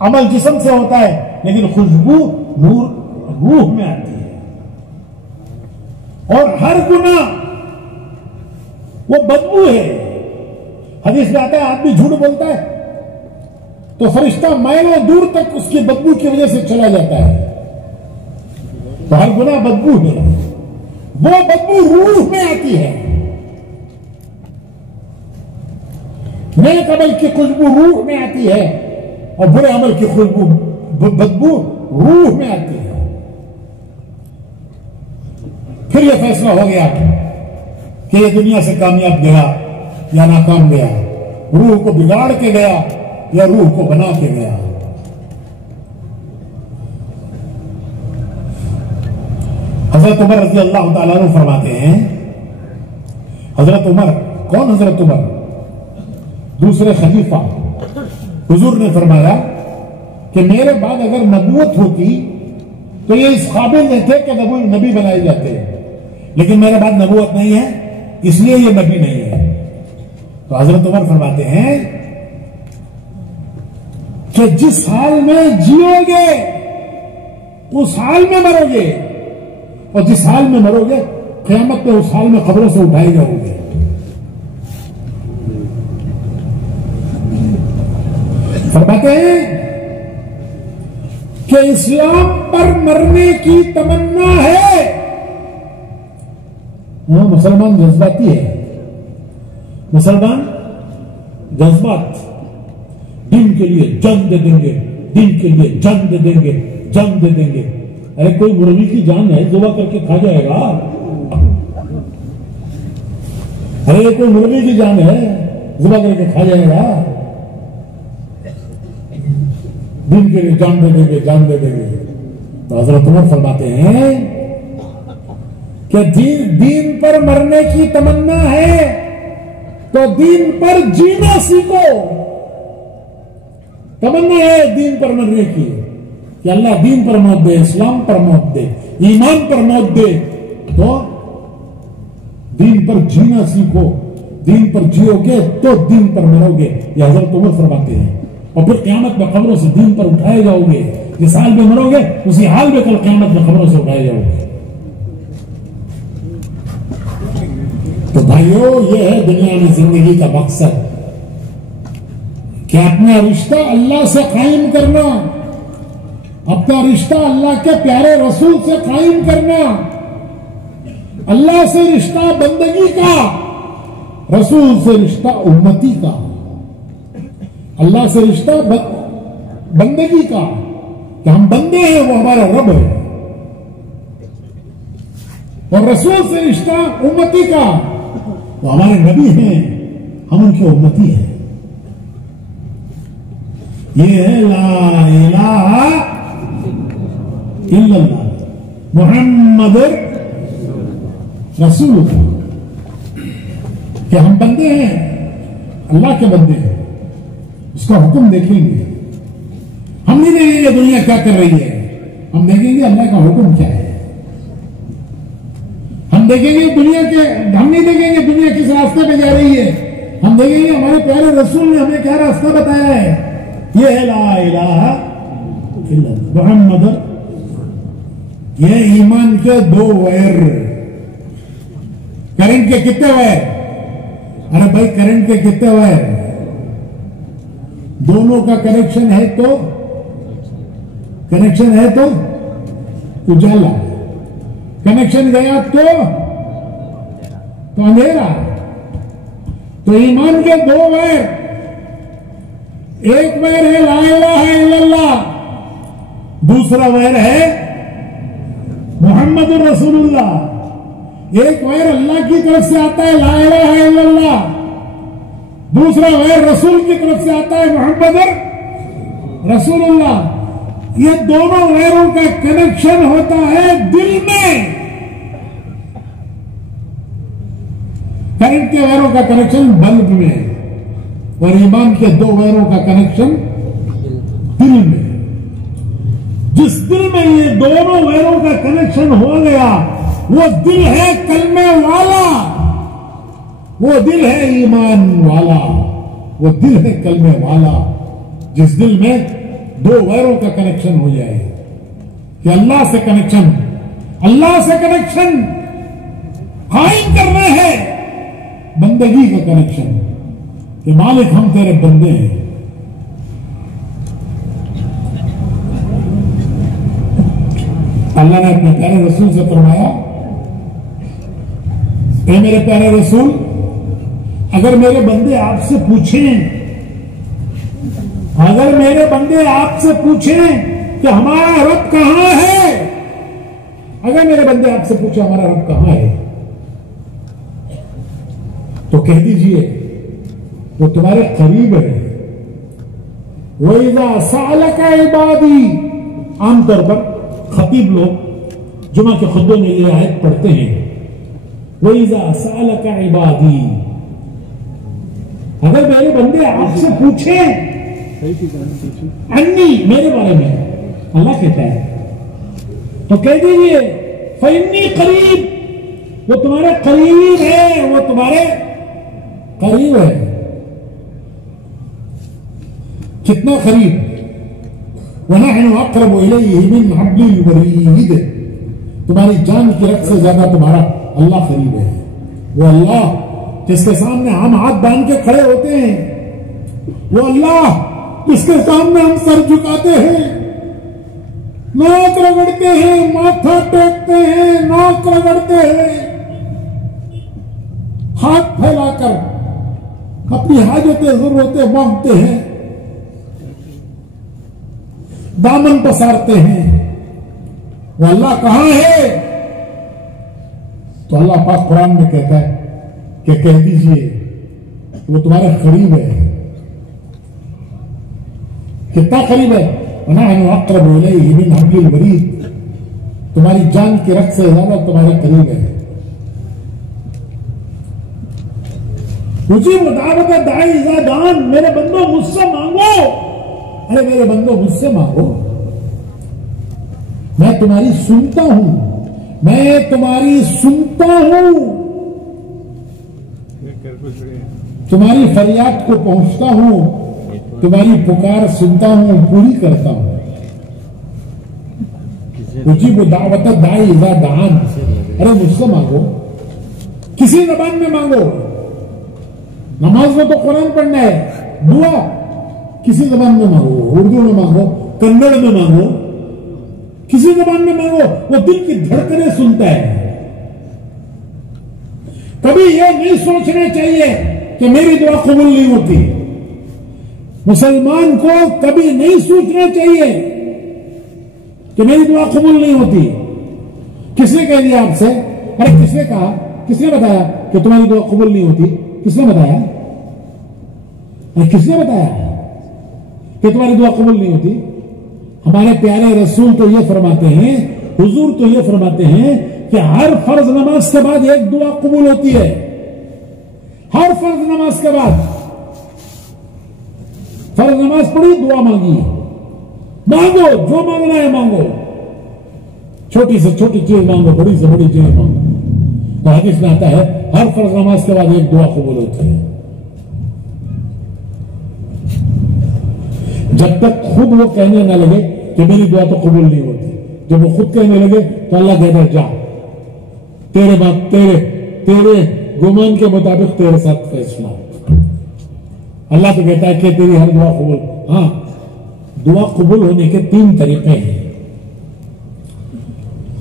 अमल जिस्म से होता है, लेकिन खुशबू नूर रूह में आती है। और हर गुनाह वो बदबू है। हदीस में आता है, आदमी झूठ बोलता है तो फरिश्ता माइलों दूर तक उसकी बदबू की वजह से चला जाता है। तो हर गुनाह बदबू है, वो बदबू रूह में आती है। नेक अमल की खुशबू रूह में आती है और बुरे अमल की खुशबू बदबू रूह में आती है। फिर यह फैसला हो गया कि ये दुनिया से कामयाब गया या नाकाम गया, रूह को बिगाड़ के गया या रूह को बना के गया। हजरत उमर रज़ी अल्लाह ताला अन्हु फरमाते हैं, हजरत उमर, कौन हजरत उमर? दूसरे खलीफा। हुजूर ने फरमाया कि मेरे बाद अगर नबूवत होती तो ये इस काबिल नहीं थे कि नबी बनाए जाते, लेकिन मेरे बाद नबूवत नहीं है, इसलिए ये नबी नहीं है। तो हजरत उमर फरमाते हैं कि जिस हाल में जियोगे उस हाल में मरोगे, और जिस हाल में मरोगे क़यामत में उस हाल में खबरों से उठाए जाओगे। फरमाते हैं कि इस्लाम पर मरने की तमन्ना है। मुसलमान जज्बाती है, मुसलमान जज्बात, दिन के लिए जान दे देंगे, दिन के लिए जान दे देंगे, जान दे देंगे। अरे कोई मुर्गी की जान है, जुबा करके खा जाएगा। अरे कोई मुर्गी की जान है, जुबा करके खा जाएगा। दिन के लिए जान दे देंगे, जान दे देंगे। तो हजरत उमर फरमाते हैं कि दीन पर मरने की तमन्ना है तो दीन पर जीना सीखो। तमन्ना है दीन पर मरने की कि अल्लाह दीन पर मौत दे, इस्लाम पर मौत दे, ईमान पर मौत दे, तो दीन पर जीना सीखो। दीन पर जियोगे तो दीन पर मरोगे, ये हजरत उमर फरमाते हैं। और फिर क़यामत में खबरों से दीन पर उठाए जाओगे। जिस हाल में मरोगे उसी हाल में कल क़यामत में खबरों से उठाए जाओगे। तो भाइयों, ये है दुनिया में जिंदगी का मकसद कि अपना रिश्ता अल्लाह से कायम करना, अपना रिश्ता अल्लाह के प्यारे रसूल से कायम करना, अल्लाह से रिश्ता बंदगी का, रसूल से रिश्ता उम्मती का। अल्लाह से रिश्ता बंदगी का कि हम बंदे हैं, वो हमारा रब है, और रसूल से रिश्ता उम्मती का, वो हमारे नबी हैं, हम उनके उम्मती हैं। ये है ला इलाहा इल्लल्लाह मुहम्मदुर रसूलुल्लाह, कि हम बंदे हैं, अल्लाह के बंदे हैं। उसका हुक्म देखेंगे, हम नहीं देखेंगे दुनिया क्या कर रही है, हम देखेंगे अल्लाह का हुक्म क्या है। हम देखेंगे दुनिया के, हम नहीं देखेंगे दुनिया किस रास्ते पे जा रही है, हम देखेंगे हमारे प्यारे रसूल ने हमें क्या रास्ता बताया है। ये है ला इलाहा इल्लल्लाह मुहम्मद। ये ईमान के दो वायर, करंट के कितने वायर? अरे भाई करंट के कितने वायर? दोनों का कनेक्शन है तो उजाला, कनेक्शन गया तो अंधेरा। तो ईमान के दो वायर, एक वायर है ला इलाहा इल्लल्लाह, दूसरा वायर है मुहम्मदुर रसूलुल्लाह। एक वायर अल्लाह की तरफ से आता है ला इलाहा इल्लल्लाह, दूसरा वायर रसूल की तरफ से आता है मुहम्मदुर रसूलुल्लाह। ये दोनों वायरों का कनेक्शन होता है दिल में। करंट के वायरों का कनेक्शन बल्ब में, और ईमान के दो वायरों का कनेक्शन दिल में। जिस दिल में ये दोनों वायरों का कनेक्शन हो गया, वो दिल है कलमे वाला, वो दिल है ईमान वाला, वो दिल है कलमे वाला। जिस दिल में दो वायरों का कनेक्शन हो जाए कि अल्लाह से कनेक्शन कायम करना है, बंदगी का कनेक्शन कि मालिक हम तेरे बंदे हैं। अल्लाह ने अपने प्यारे रसूल से फरमाया, ए मेरे प्यारे रसूल, अगर मेरे बंदे आपसे पूछें कि हमारा रब कहां है, अगर मेरे बंदे आपसे पूछे हमारा रब कहां है, तो कह दीजिए वो तुम्हारे करीब है। वइज़ा सअलका इबादी, आमतौर पर खतीब लोग जुमा के खुतबे में ये आयत पढ़ते हैं, वइज़ा सअलका इबादी, अगर मेरे बंदे आपसे पूछे अन्नी, मेरे बारे में, अल्लाह कहता है, तो कह दीजिए फइन्नी करीब, वो तुम्हारे करीब है, वो तुम्हारे करीब है। कितना करीब, वनहनु अक़रबु इलैहि मिन हब्लिल वरीद, तुम्हारी जान की रख से ज्यादा तुम्हारा अल्लाह करीब है। वो अल्लाह जिसके सामने हम हाथ बांध के खड़े होते हैं, वो अल्लाह जिसके सामने हम सर झुकाते हैं, नाक रगड़ते हैं, माथा टेकते हैं, नाक रगड़ते हैं, हाथ फैलाकर अपनी हाजतें जरूरतें मांगते हैं, दामन पसारते हैं, वो अल्लाह कहां है? तो अल्लाह पाक कुरान में कहता है कि कह दीजिए वो तुम्हारे करीब है। कितना करीब है? वनहनु अक़रबु इलैहि मिन हब्लिल वरीद, तुम्हारी जान की रख से ज्यादा तुम्हारे करीब है। उजीबु दावत दाई इज़ा दान, मेरे बंदो मुझसे मांगो, अरे मेरे बंदो मुझसे मांगो, मैं तुम्हारी सुनता हूं, मैं तुम्हारी सुनता हूं, तुम्हारी फरियाद को पहुंचता हूं, तुम्हारी पुकार सुनता हूं, पूरी करता हूं। उजीबु दावत दाई इज़ा दान, अरे मुझसे मांगो, किसी ज़बान में मांगो, नमाज में तो कुरान पढ़ना है, दुआ किसी ज़बान में मांगो, उर्दू में मांगो, कन्नड़ में मांगो, किसी ज़बान में मांगो, वो दिल की धड़कनें सुनता है। कभी ये नहीं सोचना चाहिए कि मेरी दुआ कबूल नहीं होती। मुसलमान को कभी नहीं सोचना चाहिए कि मेरी दुआ कबूल नहीं होती। किसने कह दिया आपसे? अरे किसने कहा, किसने बताया कि तुम्हारी दुआ कबूल नहीं होती? किसने बताया? अरे किसने बताया कि तुम्हारी दुआ कबूल नहीं होती? हमारे प्यारे रसूल तो ये फरमाते हैं, हुजूर तो ये फरमाते हैं कि हर फर्ज नमाज के बाद एक दुआ कबूल होती है। हर फर्ज नमाज के बाद फर्ज नमाज पढ़ी, दुआ मांगी, मांगो जो मांगना है मांगो, छोटी से छोटी चीज मांगो, बड़ी से बड़ी चीज मांगो। तो हदीस में आता है हर फर्ज नमाज के बाद एक दुआ कबूल होती है। जब तक खुद वो कहने न लगे कि मेरी दुआ तो कबूल नहीं होती, जब वो खुद कहने लगे तो अल्लाह कहता है जा, तेरे बात तेरे गुमान के मुताबिक तेरे साथ फैसला। अल्लाह तो कहता है कि तेरी हर दुआ कबूल। हाँ, दुआ कबूल होने के 3 तरीके हैं,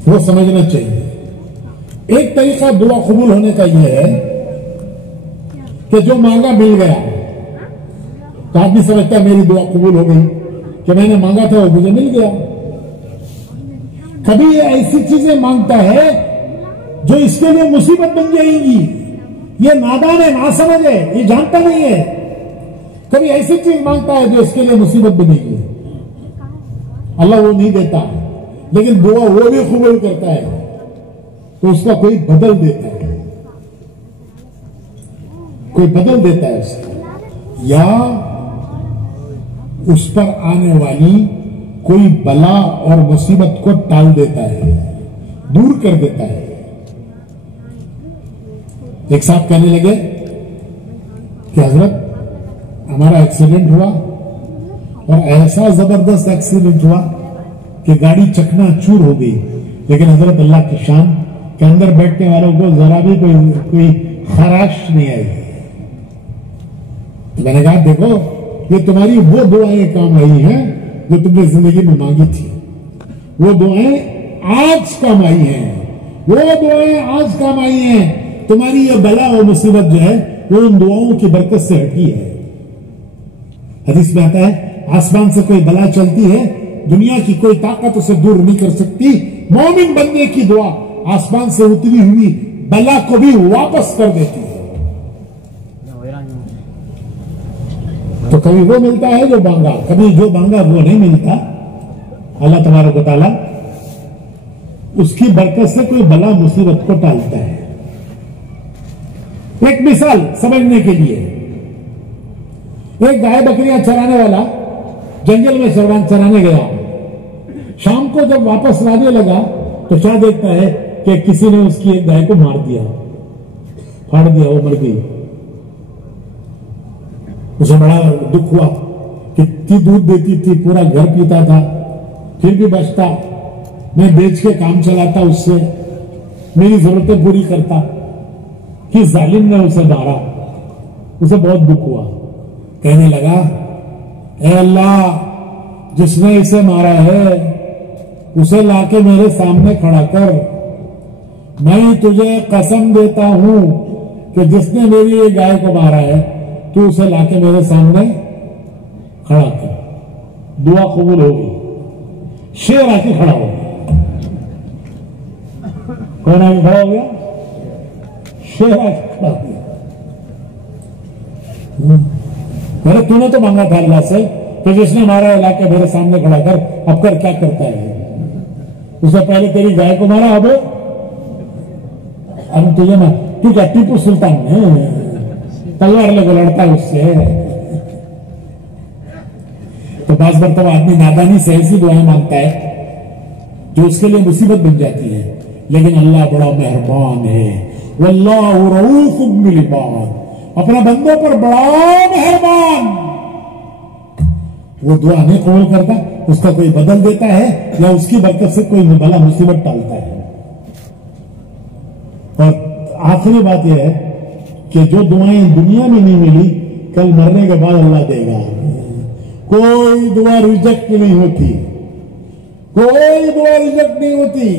वो समझना चाहिए। एक तरीका दुआ कबूल होने का यह है कि जो मांगा मिल गया, तो आदमी समझता है मेरी दुआ कबूल हो गई, कि मैंने मांगा था वो मुझे मिल गया। कभी ये ऐसी चीजें मांगता है जो इसके लिए मुसीबत बन जाएंगी। ये नादान है, नासमझ है, ये जानता नहीं है। कभी ऐसी चीज मांगता है जो इसके लिए मुसीबत बनेगी, अल्लाह वो नहीं देता, लेकिन दुआ वो भी कबूल करता है, तो उसका कोई बदल देता है, कोई बदल देता है उसका। या उस पर आने वाली कोई बला और मुसीबत को टाल देता है, दूर कर देता है। एक साहब कहने लगे कि हजरत हमारा एक्सीडेंट हुआ और ऐसा जबरदस्त एक्सीडेंट हुआ कि गाड़ी चकनाचूर हो गई, लेकिन हजरत अल्लाह की शान के अंदर बैठने वालों को जरा भी कोई खराश नहीं आई। तो मैंने कहा देखो ये तुम्हारी वो दुआएं काम आई हैं जो तुमने जिंदगी में मांगी थी, वो दुआएं आज काम आई हैं, वो दुआएं आज काम आई हैं। तुम्हारी ये बला और मुसीबत जो है वो उन दुआओं की बरकत से हटी है। हदीस में आता है आसमान से कोई बला चलती है, दुनिया की कोई ताकत उसे दूर नहीं कर सकती। मोमिन बंदे की दुआ आसमान से उतरी हुई बला को भी वापस कर देती है। तो कभी वो मिलता है जो मांगा, कभी जो मांगा वो नहीं मिलता। अल्लाह तबारक व तआला उसकी बरकत से कोई बला मुसीबत को टालता है। एक मिसाल समझने के लिए, एक गाय बकरियां चराने वाला जंगल में चराने गया। शाम को जब वापस लाने लगा तो क्या देखता है कि किसी ने उसकी एक गाय को मार दिया, फाड़ दिया, वो मर गई। उसे बड़ा दुख हुआ, कितनी दूध देती थी, पूरा घर पीता था, फिर भी बचता, मैं बेच के काम चलाता, उससे मेरी जरूरतें पूरी करता, कि जालिम ने उसे मारा। उसे बहुत दुख हुआ, कहने लगा ए अल्लाह जिसने इसे मारा है उसे लाके मेरे सामने खड़ा कर। मैं तुझे कसम देता हूं कि जिसने मेरी ये गाय को मारा है तू उसे लाके मेरे सामने खड़ा कर। दुआ कबूल होगी। शेर आके खड़ा हो गया। कौन आके खड़ा हो गया? शेर आके खड़ा हो गया। अरे तूने तो मांगा था अल्लाह से तो जिसने मारा है लाके मेरे सामने खड़ा कर, अब कर क्या करता है? उसने पहले तेरी गाय को मारा, अब तुझे मार। तू क्या टीपू सुल्तान है? तलवार लेकर लड़ता है उससे। तो बास मरतबा आदमी नादानी से ऐसी दुआएं मांगता है जो उसके लिए मुसीबत बन जाती है, लेकिन अल्लाह बड़ा मेहरबान है। वल्लाहु रऊफुम बिल इबाद, अपना बंदों पर बड़ा मेहरबान। वो दुआ नहीं कबूल करता, उसका कोई बदल देता है या उसकी बरकत से कोई बला मुसीबत टालता है। और आखिरी बात यह है कि जो दुआएं दुनिया में नहीं मिली कल मरने के बाद अल्लाह देगा। कोई दुआ रिजेक्ट नहीं होती, कोई दुआ रिजेक्ट नहीं होती।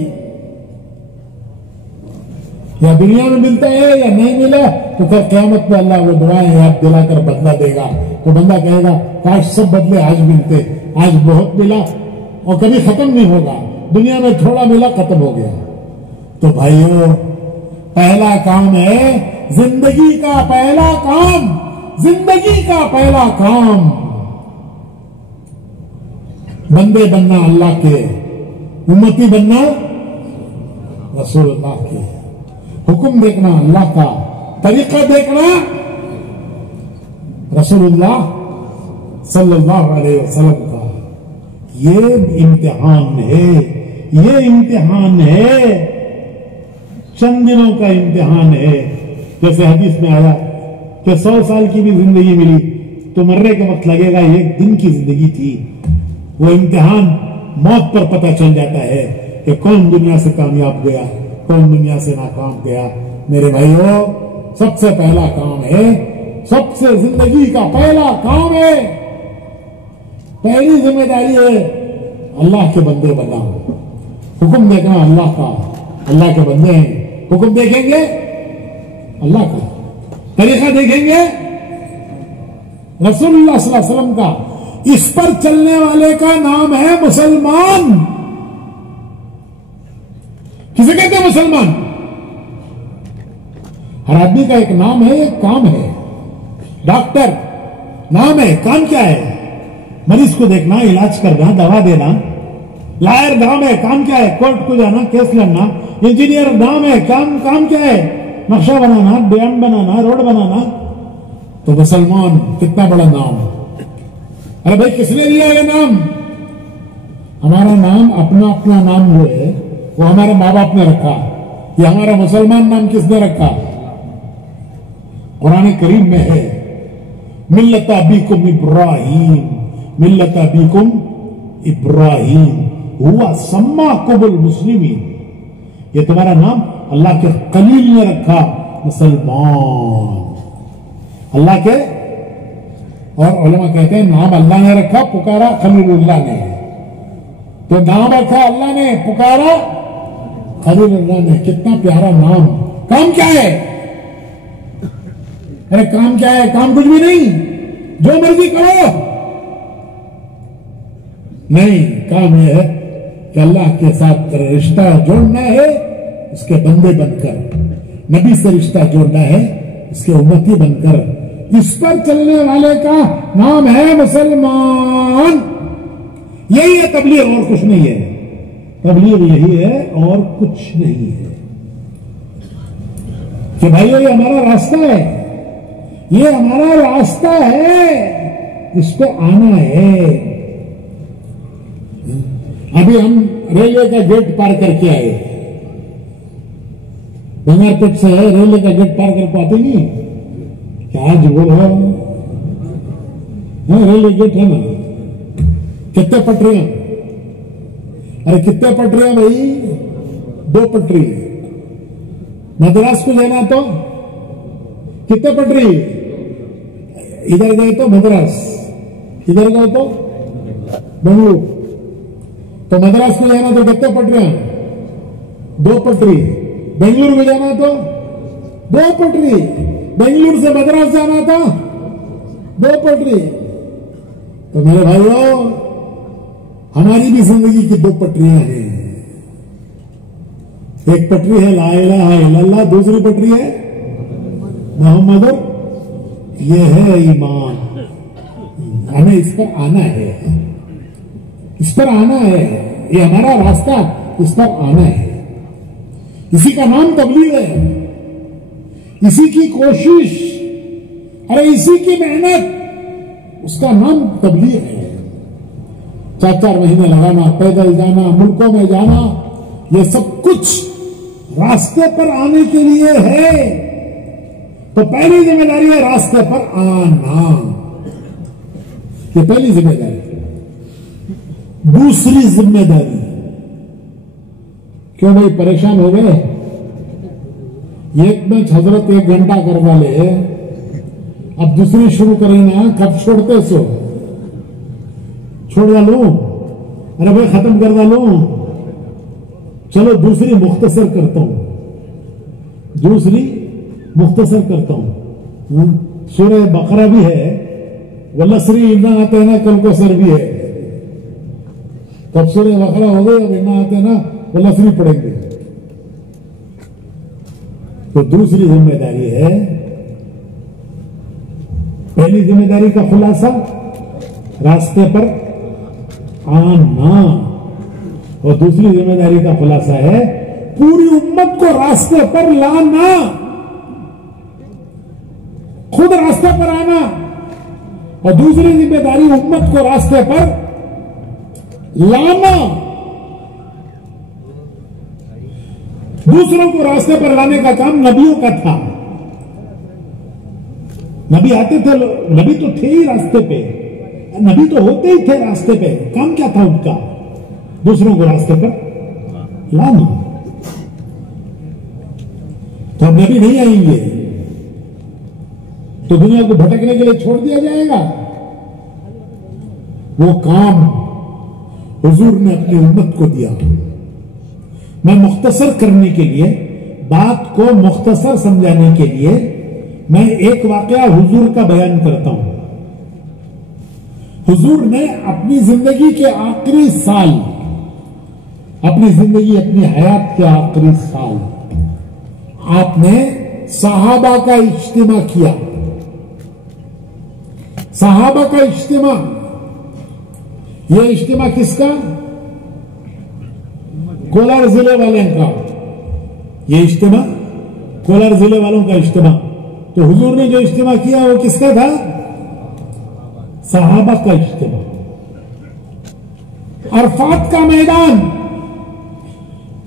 या दुनिया में मिलता है या नहीं मिला तो फिर क़यामत में अल्लाह वो दुआएं याद दिलाकर बदला देगा। तो बंदा कहेगा काश सब बदले आज मिलते, आज बहुत मिला और कभी खत्म नहीं होगा। दुनिया में थोड़ा मिला, खत्म हो गया। तो भाइयों पहला काम है जिंदगी का पहला काम, जिंदगी का पहला काम बंदे बनना अल्लाह के, उम्मती बनना रसूलुल्लाह के, हुक्म देखना अल्लाह का, तरीका देखना रसूलुल्लाह सल्लल्लाहु अलैहि वसल्लम का। ये इम्तिहान है, ये इम्तिहान है, चंद दिनों का इम्तिहान है। जैसे हदीस में आया कि 100 साल की भी जिंदगी मिली तो मरने के वक्त लगेगा एक दिन की जिंदगी थी। वो इम्तिहान मौत पर पता चल जाता है कि कौन दुनिया से कामयाब गया, कौन दुनिया से नाकाम गया। मेरे भाइयों सबसे पहला काम है, सबसे जिंदगी का पहला काम है, पहली जिम्मेदारी है अल्लाह के बंदे बनना। हुक्म देखना अल्लाह का, अल्लाह के बंदे हैं, हुक्म देखेंगे अल्लाह का, तरीका देखेंगे रसूलुल्लाह सल्लल्लाहु अलैहि वसल्लम का। इस पर चलने वाले का नाम है मुसलमान। किसे कहते हैं मुसलमान? हर आदमी का एक नाम है, एक काम है। डॉक्टर नाम है, काम क्या है? मरीज को देखना, इलाज करना, दवा देना। लायर नाम है, काम क्या है? कोर्ट को जाना, केस लड़ना। इंजीनियर नाम है, काम क्या है? नक्शा बनाना, डैम बनाना, रोड बनाना। तो मुसलमान कितना बड़ा नाम। अरे भाई किसने दिया ये नाम? हमारा नाम अपना अपना नाम जो है वो हमारे माँ बाप ने रखा। ये हमारा मुसलमान नाम किसने रखा? कुरान करीम में है मिल्लत अबीकुम इब्राहिम, मिल्लत अबीकुम इब्राहिम हुआ सम्माकुमुल मुस्लिमीन। ये तुम्हारा नाम अल्लाह के कलील ने रखा, मुसलमान। अल्लाह के, और उलमा कहते हैं नाम अल्लाह ने रखा, पुकारा खलीलुल्लाह ने। तो नाम रखा अल्लाह ने, पुकारा खलीलुल्लाह ने। कितना प्यारा नाम। काम क्या है? अरे काम क्या है? काम कुछ भी नहीं, जो मर्जी करो। नहीं, काम यह है कि अल्लाह के साथ रिश्ता जोड़ना है, उसके बंदे बनकर। नबी से रिश्ता जोड़ना है, इसके उम्मती बनकर। इस पर चलने वाले का नाम है मुसलमान। यही है तबलीग, और कुछ नहीं है। तबलीग यही है और कुछ नहीं है। कि भाइयों ये हमारा रास्ता है, ये हमारा रास्ता है, इस पे आना है। अभी हम रेलवे का गेट पार करके आए, बंगारपेट से रेलवे का गेट पार कर पाते नहीं क्या? आज बोलो, रेलवे गेट है ना, कितने पटरियां? अरे कितने पटरियां भाई? 2 पटरी। मद्रास को जाना तो कितने पटरी? इधर गए तो मद्रास, इधर गए तो बेंगलुरु। तो मद्रास को जाना तो कितने पटरियां? 2 पटरी। बेंगलुरु को जाना तो 2 पटरी। बेंगलुरु से मद्रास जाना था 2 पटरी। तो मेरे भाइयों, हमारी भी जिंदगी की 2 पटरियां हैं। एक पटरी है ला इलाहा इल्लल्लाह, दूसरी पटरी है मोहम्मद। ये है ईमान। हमें इस पर आना है, इस पर आना है। ये हमारा रास्ता, इस पर आना है। इसी का नाम तबलीग है, इसी की कोशिश, अरे इसी की मेहनत, उसका नाम तबलीग है। 4-4 महीने लगाना, पैदल जाना, मुल्कों में जाना, ये सब कुछ रास्ते पर आने के लिए है। तो पहली जिम्मेदारी है रास्ते पर आना, ये पहली जिम्मेदारी। दूसरी जिम्मेदारी, क्यों भाई परेशान हो गए? एक मैच हजरत 1 घंटा कर वाले, अब दूसरी शुरू करें ना, कब छोड़ते सो? छोड़ डालो, अरे भाई खत्म कर डालो। चलो दूसरी मुख्तसर करता हूं, दूसरी मुख्तसर करता हूं। सूरह बकरा भी है, वल्लसरी इन्ना आते ना कल को सर भी है। तब सूरह बकरा हो गए, अब इन्ना आते ना वल्लसरी पढ़ेंगे। तो दूसरी जिम्मेदारी है, पहली जिम्मेदारी का खुलासा रास्ते पर आना, और दूसरी जिम्मेदारी का खुलासा है पूरी उम्मत को रास्ते पर लाना, खुद रास्ते पर आना। और दूसरी जिम्मेदारी उम्मत को रास्ते पर लाना, दूसरों को रास्ते पर लाने का काम नबियों का था। नबी आते थे, नबी तो थे ही रास्ते पे, नबी तो होते ही थे रास्ते पे। काम क्या था उनका? दूसरों को रास्ते पर लाना। तो अब नबी नहीं आएंगे तो दुनिया को भटकने के लिए छोड़ दिया जाएगा। वो काम हुजूर ने अपनी उम्मत को दिया। मैं मुख्तसर करने के लिए, बात को मुख्तसर समझाने के लिए मैं एक वाकया हुजूर का बयान करता हूं। हुजूर ने अपनी जिंदगी के आखिरी साल, अपनी जिंदगी, अपनी हयात के आखिरी साल, आपने सहाबा का इज्तिमा किया। सहाबा का इज्तिमा, यह इज्तिमा किसका? कोलार जिले वाले का। यह इज्तिमा कोलार जिले वालों का इज्तिमा। तो हुजूर ने जो इज्तिमा किया वो किसका था? सहाबा का इज्तिमा। अरफात का मैदान,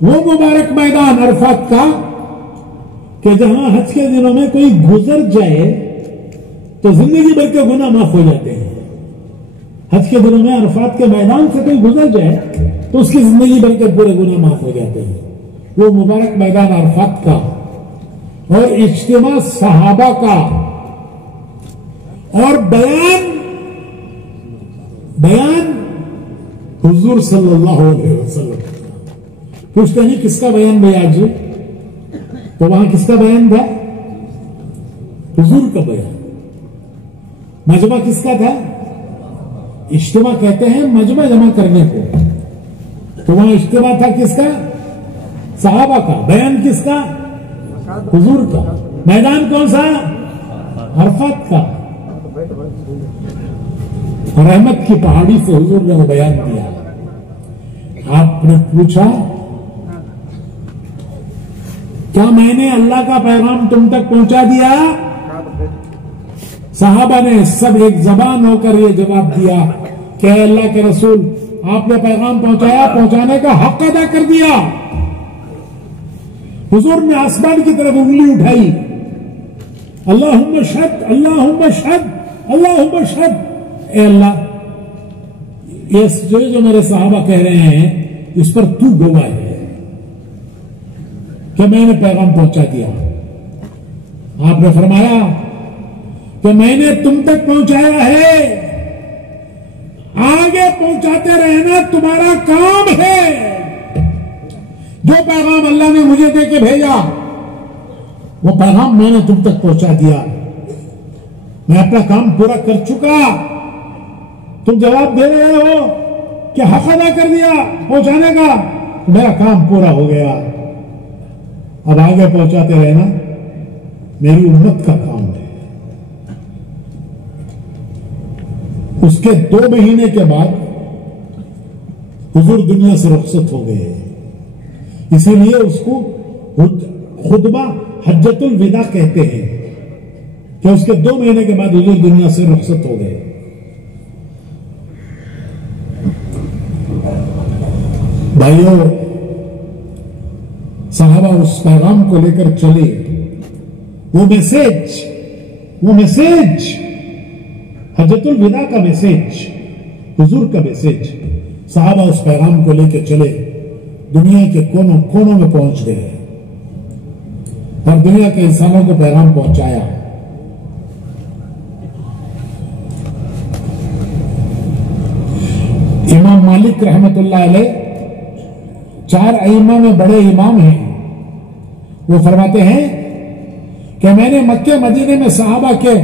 वो मुबारक मैदान अरफात का कि जहां हज के दिनों में कोई गुजर जाए तो जिंदगी भर के गुनाह माफ हो जाते हैं। हज के दिनों में अरफात के मैदान से कोई गुजर जाए तो उसकी जिंदगी भर के पूरे गुनाह माफ हो जाते हैं। वो मुबारक मैदान अरफात का और इज्तिमा सहाबा का और बयान हुजूर सल्लल्लाहु अलैहि वसल्लम। पूछते नहीं किसका बयान भाई आज? तो वहां किसका बयान था? हुजूर का बयान। मजमा किसका था? इज्तिमा कहते हैं मजमा जमा करने को, तो वहां इज्तिमा था किसका? सहाबा का। बयान किसका? हुजूर का। मैदान कौन सा? अरफात का। रहमत की पहाड़ी से हुजूर ने वो बयान दिया। आपने पूछा क्या मैंने अल्लाह का पैगाम तुम तक पहुंचा दिया? सहाबा ने सब एक जबान होकर ये जवाब दिया कि अल्लाह के रसूल आपने पैगाम पहुंचाया, पहुंचाने का हक अदा कर दिया। हुजूर ने आसमान की तरफ उंगली उठाई, अल्लाहुम्मा शहद, अल्लाहुम्मा शहद, अल्लाहुम्मा शहद। ए अल्लाह, ये जो मेरे सहाबा कह रहे हैं इस पर तू गवाह है कि मैंने पैगाम पहुंचा दिया। आपने फरमाया कि मैंने तुम तक पहुंचाया है, आगे पहुंचाते रहना तुम्हारा काम है। जो पैगाम अल्लाह ने मुझे दे के भेजा वो पैगाम मैंने तुम तक पहुंचा दिया। मैं अपना काम पूरा कर चुका। तुम जवाब दे रहे हो कि हक अदा कर दिया पहुंचाने का, मेरा काम पूरा हो गया। अब आगे पहुंचाते रहना मेरी उम्मत का काम है। उसके 2 महीने के बाद हुजूर दुनिया से रुखसत हो गए। इसीलिए उसको खुतबा हज्जतुल विदा कहते हैं कि उसके 2 महीने के बाद हुजूर दुनिया से रुखसत हो गए। भाइयों, सहाबा उस पैगाम को लेकर चले। वो मैसेज हज्जतुल विदा का मैसेज, हुजूर का मैसेज, सहाबा उस पैगाम को लेकर चले, दुनिया के कोनों कोनों में पहुंच गए और दुनिया के इंसानों को पैगाम पहुंचाया। इमाम मालिक रहमतुल्लाह अलैह 4 अइम्मा में बड़े इमाम हैं। वो फरमाते हैं कि मैंने मक्के मदीने में सहाबा के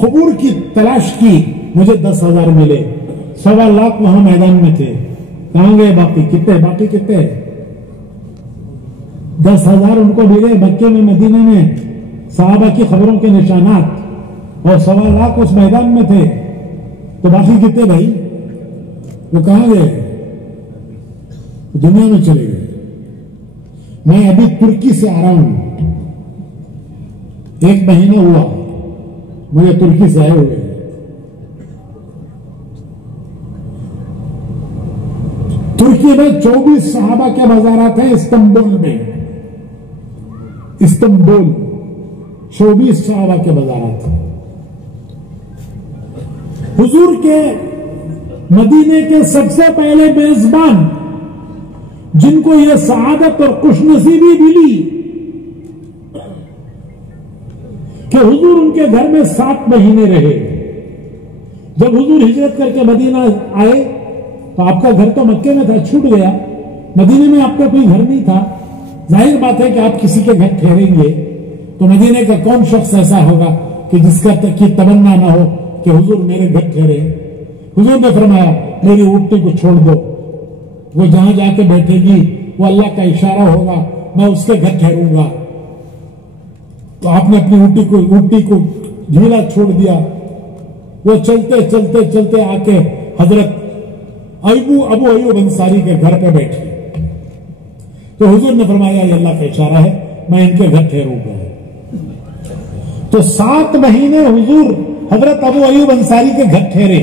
कबूर की तलाश की, मुझे 10,000 मिले। 1.25 लाख वहां मैदान में थे। कहां गए बाकी कितने? 10,000 उनको मिले मक्के में मदीने में सहाबा की खबरों के निशानात, और 1.25 लाख उस मैदान में थे। तो बाकी कितने भाई? वो कहां गए? दुनिया में चले गए। मैं अभी तुर्की से आ रहा हूं, 1 महीना हुआ मुझे तुर्की से आए हुए। तुर्की में 24 सहाबा के बाजारात हैं। इस्तांबुल में 24 सहाबा के बाजारात हैं। हुजूर के मदीने के सबसे पहले मेजबान जिनको यह सआदत और खुशनसीबी मिली कि हुजूर उनके घर में 7 महीने रहे। जब हुजूर हिजरत करके मदीना आए तो आपका घर तो मक्के में था, छूट गया। मदीने में आपका कोई घर नहीं था। जाहिर बात है कि आप किसी के घर ठहरेंगे तो मदीने का कौन शख्स ऐसा होगा कि जिसका की तमन्ना ना हो कि हुजूर मेरे घर ठहरे। हुजूर ने फरमाया मेरी ऊँटनी को छोड़ दो, वो जहां जाके बैठेगी वो अल्लाह का इशारा होगा, मैं उसके घर ठहरूंगा। तो आपने अपनी ऊँटनी को झीला छोड़ दिया। वो चलते चलते चलते आके हजरत अबू अयूब अंसारी के घर पे बैठे। तो हुजूर ने फरमाया ये अल्लाह का इशारा है, मैं इनके घर ठहरूंगा। तो 7 महीने हुजूर हजरत अबू अयूब अंसारी के घर ठहरे।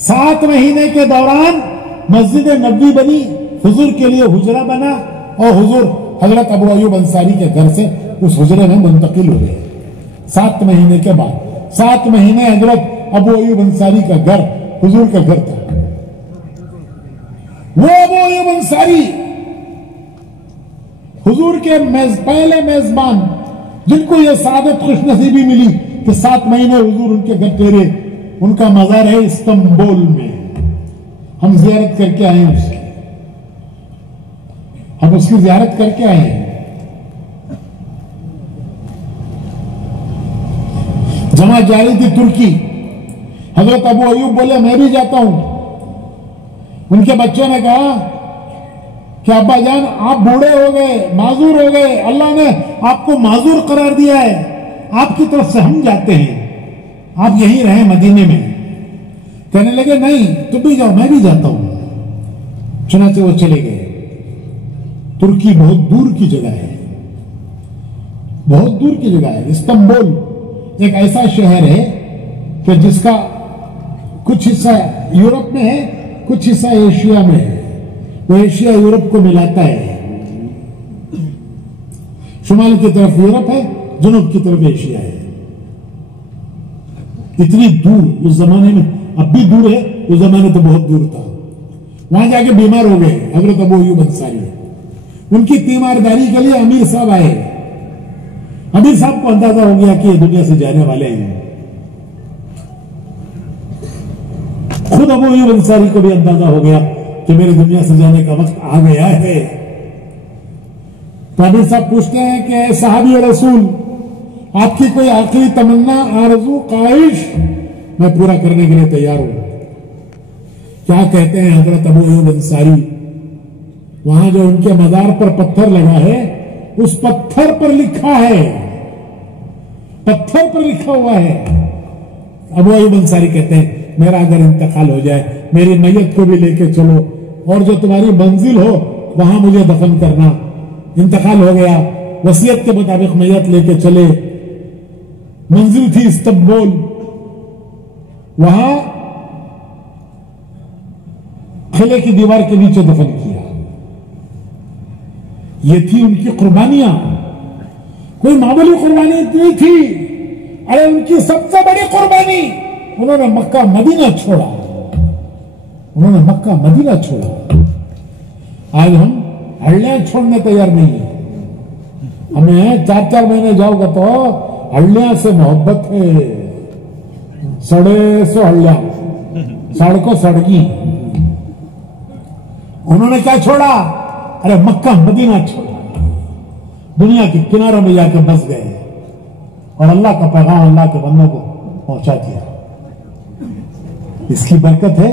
7 महीने के दौरान मस्जिद नबवी बनी, हुजूर के लिए हुजरा बना और हुजूर हजरत अबू अयूब अंसारी के घर से उस हुजरे में मुंतकिल हो गए। 7 महीने के बाद 7 महीने हजरत अबू अयूब अंसारी का घर हुजूर का घर था। वो अबू अयूब अंसारी हुजूर के पहले मेजबान जिनको यह सादत खुशनसीबी मिली कि 7 महीने हुजूर उनके घर ठहरे, उनका मजार है इस्तांबुल में। हम जियारत करके आए हैं उसकी, हम उसकी जियारत करके आए हैं। जमात जा रही थी तुर्की, हजरत अबू अयूब बोले मैं भी जाता हूं। उनके बच्चों ने कहा कि अब्बा जान आप बूढ़े हो गए, माजूर हो गए, अल्लाह ने आपको माजूर करार दिया है, आपकी तरफ से हम जाते हैं, आप यहीं रहें मदीने में। कहने लगे नहीं तुम भी जाओ, मैं भी जाता हूं। चुनाचे वो चले गए। तुर्की बहुत दूर की जगह है, बहुत दूर की जगह है। इस्तांबुल एक ऐसा शहर है कि जिसका कुछ हिस्सा यूरोप में है, कुछ हिस्सा एशिया में है। वो एशिया यूरोप को मिलाता है। शुमाल की तरफ यूरोप है, जुनूब की तरफ एशिया है। इतनी दूर उस जमाने में, अब भी दूर है, उस जमाने तो बहुत दूर था। वहां जाके बीमार हो गए हजरत अबू अयूब अंसारी। उनकी तीमारदारी के लिए अमीर साहब आए। अमीर साहब को अंदाजा हो गया कि ये दुनिया से जाने वाले हैं। खुद अबू अयूब अंसारी को भी अंदाजा हो गया कि मेरे दुनिया से जाने का वक्त आ गया है। तो अमीर साहब पूछते हैं कि साहबी और रसूल आपकी कोई आखिरी तमन्ना, आरज़ू, ख्वाहिश? मैं पूरा करने के लिए तैयार हूं। क्या कहते हैं हजरत अबू अयूब अंसारी? वहां जो उनके मजार पर पत्थर लगा है, उस पत्थर पर लिखा है, पत्थर पर लिखा हुआ है। अबू अयूब अंसारी कहते हैं मेरा अगर इंतकाल हो जाए, मेरी मैयत को भी लेके चलो और जो तुम्हारी मंजिल हो वहां मुझे दफन करना। इंतकाल हो गया, वसीयत के मुताबिक मैयत लेके चले। मंजिल थी इस्तांबुल, वहां किले की दीवार के नीचे दफन किया। ये थी उनकी कुर्बानियां। कोई मामूली कुर्बानी नहीं थी, अरे उनकी सबसे बड़ी कुर्बानी, उन्होंने मक्का मदीना छोड़ा। उन्होंने मक्का मदीना छोड़ा। आज हम हड्डियां छोड़ने तैयार नहीं है। हमें 4-4 महीने जाओगे तो हड्डियां से मोहब्बत है। सड़े सो हड्डियां, सड़को सड़की। उन्होंने क्या छोड़ा? अरे मक्का मदीना छोड़ा। दुनिया के किनारों में जाकर बस गए और अल्लाह का पैगाम अल्लाह के बंदों को पहुंचा दिया। इसकी बरकत है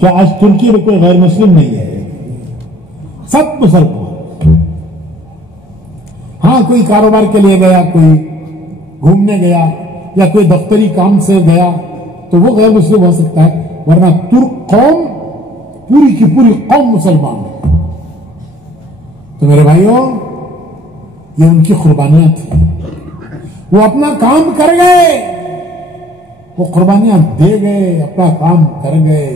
कि आज तुर्की में कोई गैर मुस्लिम नहीं है, सब मुसलमान। हां, कोई कारोबार के लिए गया, कोई घूमने गया या कोई दफ्तरी काम से गया तो वो गैर मुस्लिम हो सकता है, वरना तुर्क कौम पूरी की पूरी कौम मुसलमान है। तो मेरे भाइयों, ये उनकी कुर्बानियां थी। वो अपना काम कर गए, वो कुर्बानियां दे गए, अपना काम कर गए,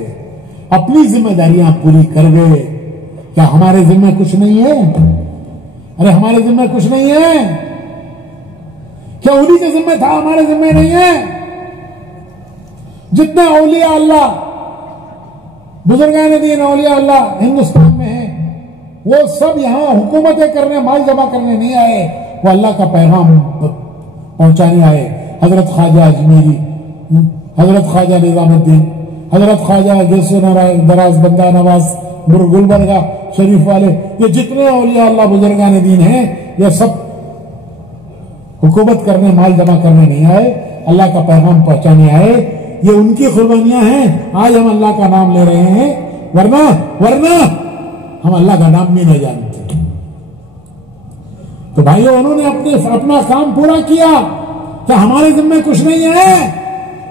अपनी जिम्मेदारियां पूरी कर गए। क्या हमारे जिम्मे कुछ नहीं है? अरे हमारे जिम्मे कुछ नहीं है? क्या उन्हीं के जिम्मे था, हमारे जिम्मे नहीं है? जितने औलिया अल्लाह, बुजुर्गान दीन औलिया अल्लाह हिंदुस्तान में है, वो सब यहां हुकूमतें करने, माल जमा करने नहीं आए, वो अल्लाह का पैगाम पहुंचाने आए। हजरत ख्वाजा अजमेरी, हजरत ख्वाजा निजामुद्दीन, हजरत ख्वाजा गैसो दराज बंदा नवाज गुलबर्गा शरीफ वाले, ये जितने औलिया अल्लाह बुजुर्गान दीन हैं, ये सब हुकूमत करने, माल जमा करने नहीं आए, अल्लाह का पैगाम पहुंचाने आए। ये उनकी कुर्बानियां हैं। आज हम अल्लाह का नाम ले रहे हैं, वरना हम अल्लाह का नाम भी नहीं जानते। तो भाइयों, उन्होंने अपना काम पूरा किया। क्या हमारे जिम्मे कुछ नहीं है?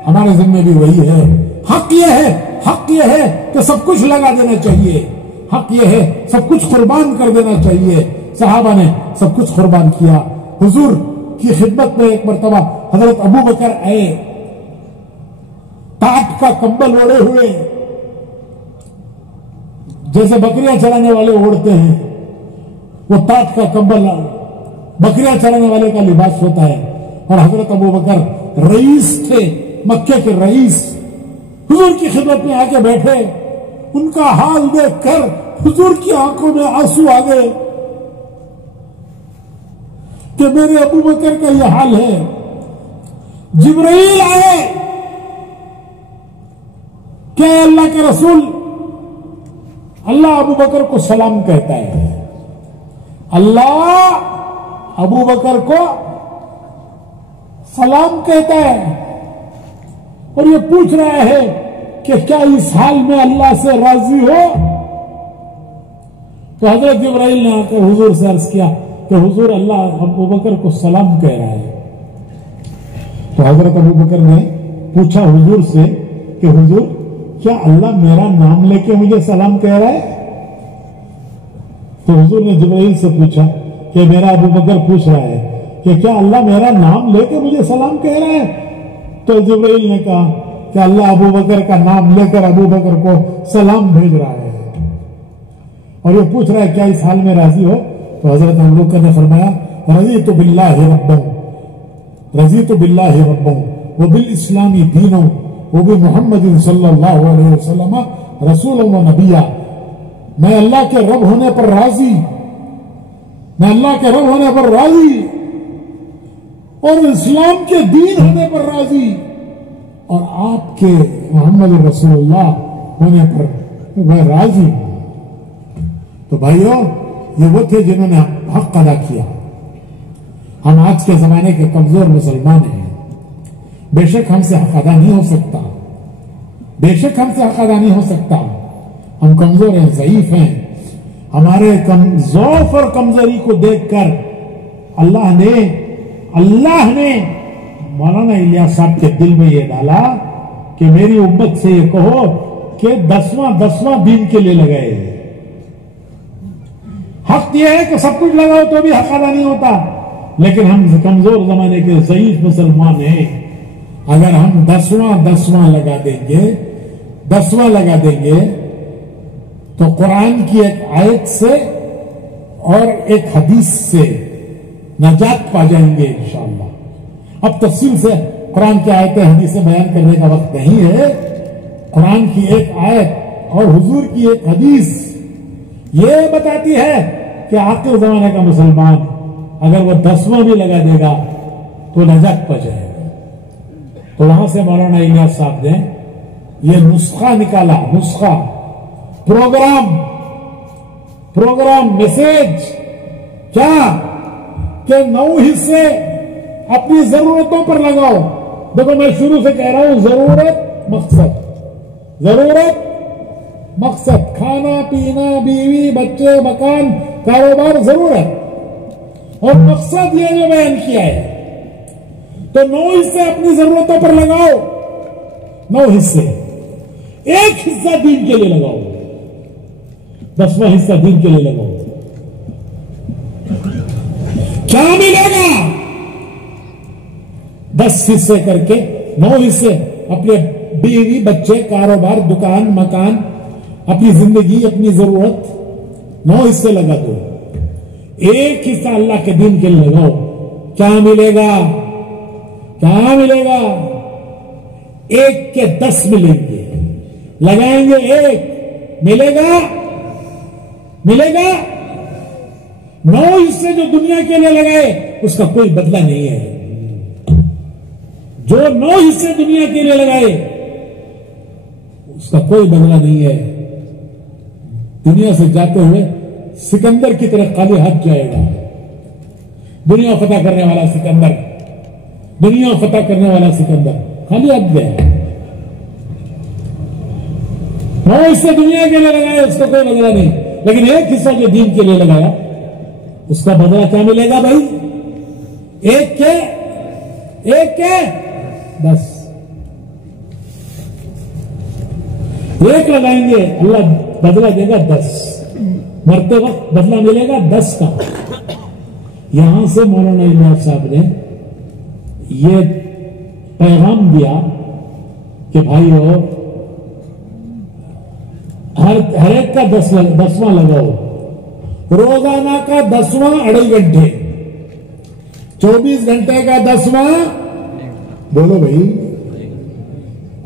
हमारे जिम्मे भी वही है। हक ये है कि सब कुछ लगा देना चाहिए। हक ये है सब कुछ कुर्बान कर देना चाहिए। सहाबा ने सब कुछ कुर्बान किया। हुजूर की खिदमत में एक मरतबा हजरत अबू बकर आए, टाट का कंबल ओढ़े हुए, जैसे बकरियां चराने वाले ओढ़ते हैं, वो टाट का कंबल बकरियां चराने वाले का लिबास होता है। और हजरत अबू बकर रईस थे, मक्के के रईस, हुजूर की खिदमत में आके बैठे। उनका हाल देखकर हुजूर की आंखों में आंसू आ गए कि मेरे अबू बकर का यह हाल है। जिब्राइल आए, क्या अल्लाह के रसूल? अल्लाह अबू बकर को सलाम कहता है, अल्लाह अबू बकर को सलाम कहता है। और ये पूछ रहा है कि क्या इस हाल में अल्लाह से राजी हो? तो हजरत जिब्राइल ने आकर हुजूर से अर्ज किया कि हुजूर अल्लाह अबू बकर को सलाम कह रहा है। तो हजरत अबू बकर ने पूछा हुजूर से कि हुजूर क्या अल्लाह मेरा नाम लेके मुझे सलाम कह रहा है? तो हुजूर ने जिब्राइल से पूछा कि मेरा अबू बकर पूछ रहा है कि क्या अल्लाह मेरा नाम लेके मुझे सलाम कह रहा है? तो जिब्राइल ने कहा कि अल्लाह अबू बकर का नाम लेकर अबू बकर को सलाम भेज रहा है और ये पूछ रहा है क्या इस हाल में राजी हो? तो हजरत अबू बकर ने फरमाया, रजी तो बिल्लाहि रब्बों वो बिल इस्लामी दीनों वो भी मोहम्मद सल्लल्लाहु अलैहि वसल्लम रसूल व नबिया। मैं अल्लाह के रब होने पर राजी, मैं अल्लाह के रब होने पर राजी और इस्लाम के दीन होने पर राजी और आपके मोहम्मद रसूलुल्लाह होने पर मैं राजी हूं। तो भाइयों, ये वो थे जिन्होंने हक अदा किया। हम आज के जमाने के कमजोर मुसलमान हैं। बेशक हमसे हक अदा नहीं हो सकता, बेशक हमसे हक अदा नहीं हो सकता। हम कमजोर हैं, ज़ईफ हैं। हमारे ज़ौफ और कमजोरी को देखकर अल्लाह ने मौलाना इलियास साहब के दिल में यह डाला कि मेरी उम्मत से ये कहो कि दसवां दीन के लिए लगाए। हक यह है कि सब कुछ लगाओ तो भी हक अदा नहीं होता, लेकिन हम कमजोर जमाने के ज़ईफ मुसलमान हैं। अगर हम दसवां लगा देंगे तो कुरान की एक आयत से और एक हदीस से नजात पा जाएंगे इंशाअल्लाह। अब तफसील से कुरान की आयतें हदीसें बयान करने का वक्त नहीं है। कुरान की एक आयत और हुजूर की एक हदीस ये बताती है कि आखिर जमाने का मुसलमान अगर वो 10वां भी लगा देगा तो नजात पा जाएगा। तो वहां से मौलाना इलियास साहब ने ये नुस्खा निकाला, नुस्खा, प्रोग्राम मैसेज क्या कि 9 हिस्से अपनी जरूरतों पर लगाओ। देखो, मैं शुरू से कह रहा हूं, जरूरत मकसद, खाना पीना, बीवी बच्चे, मकान, कारोबार, जरूरत और मकसद ये जो बयान किया है। तो 9 हिस्से अपनी जरूरतों पर लगाओ, 9 हिस्से, एक हिस्सा दीन के लिए लगाओ, 10वां हिस्सा दीन के लिए लगाओ। क्या मिलेगा? 10 हिस्से करके 9 हिस्से अपने बीवी बच्चे, कारोबार, दुकान, मकान, अपनी जिंदगी, अपनी जरूरत, 9 हिस्से लगा दो। एक हिस्सा अल्लाह के दीन के लिए लगाओ। क्या मिलेगा? 1 के 10 मिलेंगे। लगाएंगे 1, मिलेगा 9 हिस्से जो दुनिया के लिए लगाए उसका कोई बदला नहीं है। जो 9 हिस्से दुनिया के लिए लगाए उसका कोई बदला नहीं है। दुनिया से जाते हुए सिकंदर की तरह खाली हाथ जाएगा। दुनिया फतह करने वाला सिकंदर, खाली हाथ गया। 9 हिस्से दुनिया के लिए लगाए उसका कोई बदला नहीं, लेकिन एक हिस्सा जो दीन के लिए लगाया उसका बदला क्या मिलेगा भाई? 1 के 10। 1 लगाएंगे, अल्लाह बदला देगा 10। मरते वक्त बदला मिलेगा 10 का। यहां से मौलाना इलियास साहब ने ये पैगाम दिया कि भाइयों हर एक का 10वां लगाओ, रोजाना का 10वां 2.5 घंटे, 24 घंटे का 10वां, बोलो भाई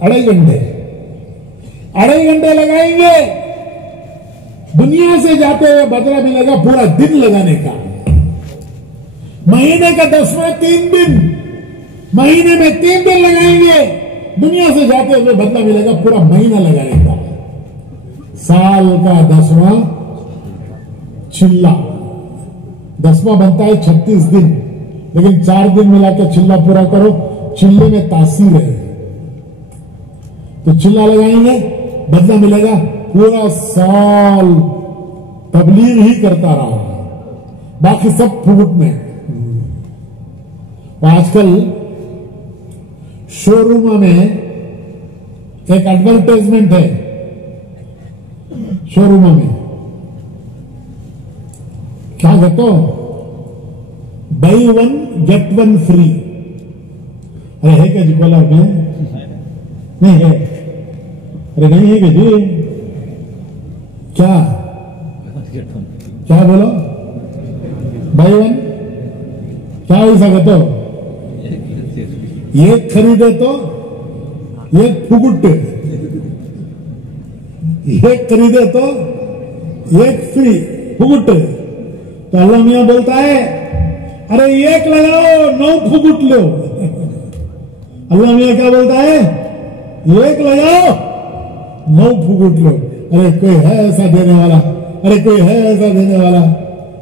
2.5 घंटे, 2.5 घंटे लगाएंगे। दुनिया से जाते हुए बदला मिलेगा पूरा दिन लगाने का। महीने का 10वां 3 दिन, महीने में 3 दिन लगाएंगे, दुनिया से जाते हुए बदला मिलेगा पूरा महीना लगाने का। साल का 10वां चिल्ला, 10वां बनता है 36 दिन, लेकिन 4 दिन मिलाकर चिल्ला पूरा करो, चिल्ले में तासीर है। तो चिल्ला लगाएंगे, बदला मिलेगा पूरा साल। तबलीग ही करता रहा, बाकी सब फुगुट में। आजकल शोरूम में एक एडवर्टाइजमेंट है, शोरूम में क्या कहते हो, बाई 1 गेट 1 फ्री। अरे है क्या जी कॉलर में? नहीं है? अरे नहीं है क्या जी? क्या बोलो? बाई 1 क्या ऐसा कहते हो? एक खरीदे तो एक फुगुट, एक खरीदे तो एक फ्री फुगुट। तो अल्लाह मियां बोलता है अरे एक लगाओ 9 फुगुट लो। अल्लाह मियां क्या बोलता है? एक लगाओ 9 फुगुट लो। अरे कोई है ऐसा देने वाला? अरे कोई है ऐसा देने वाला?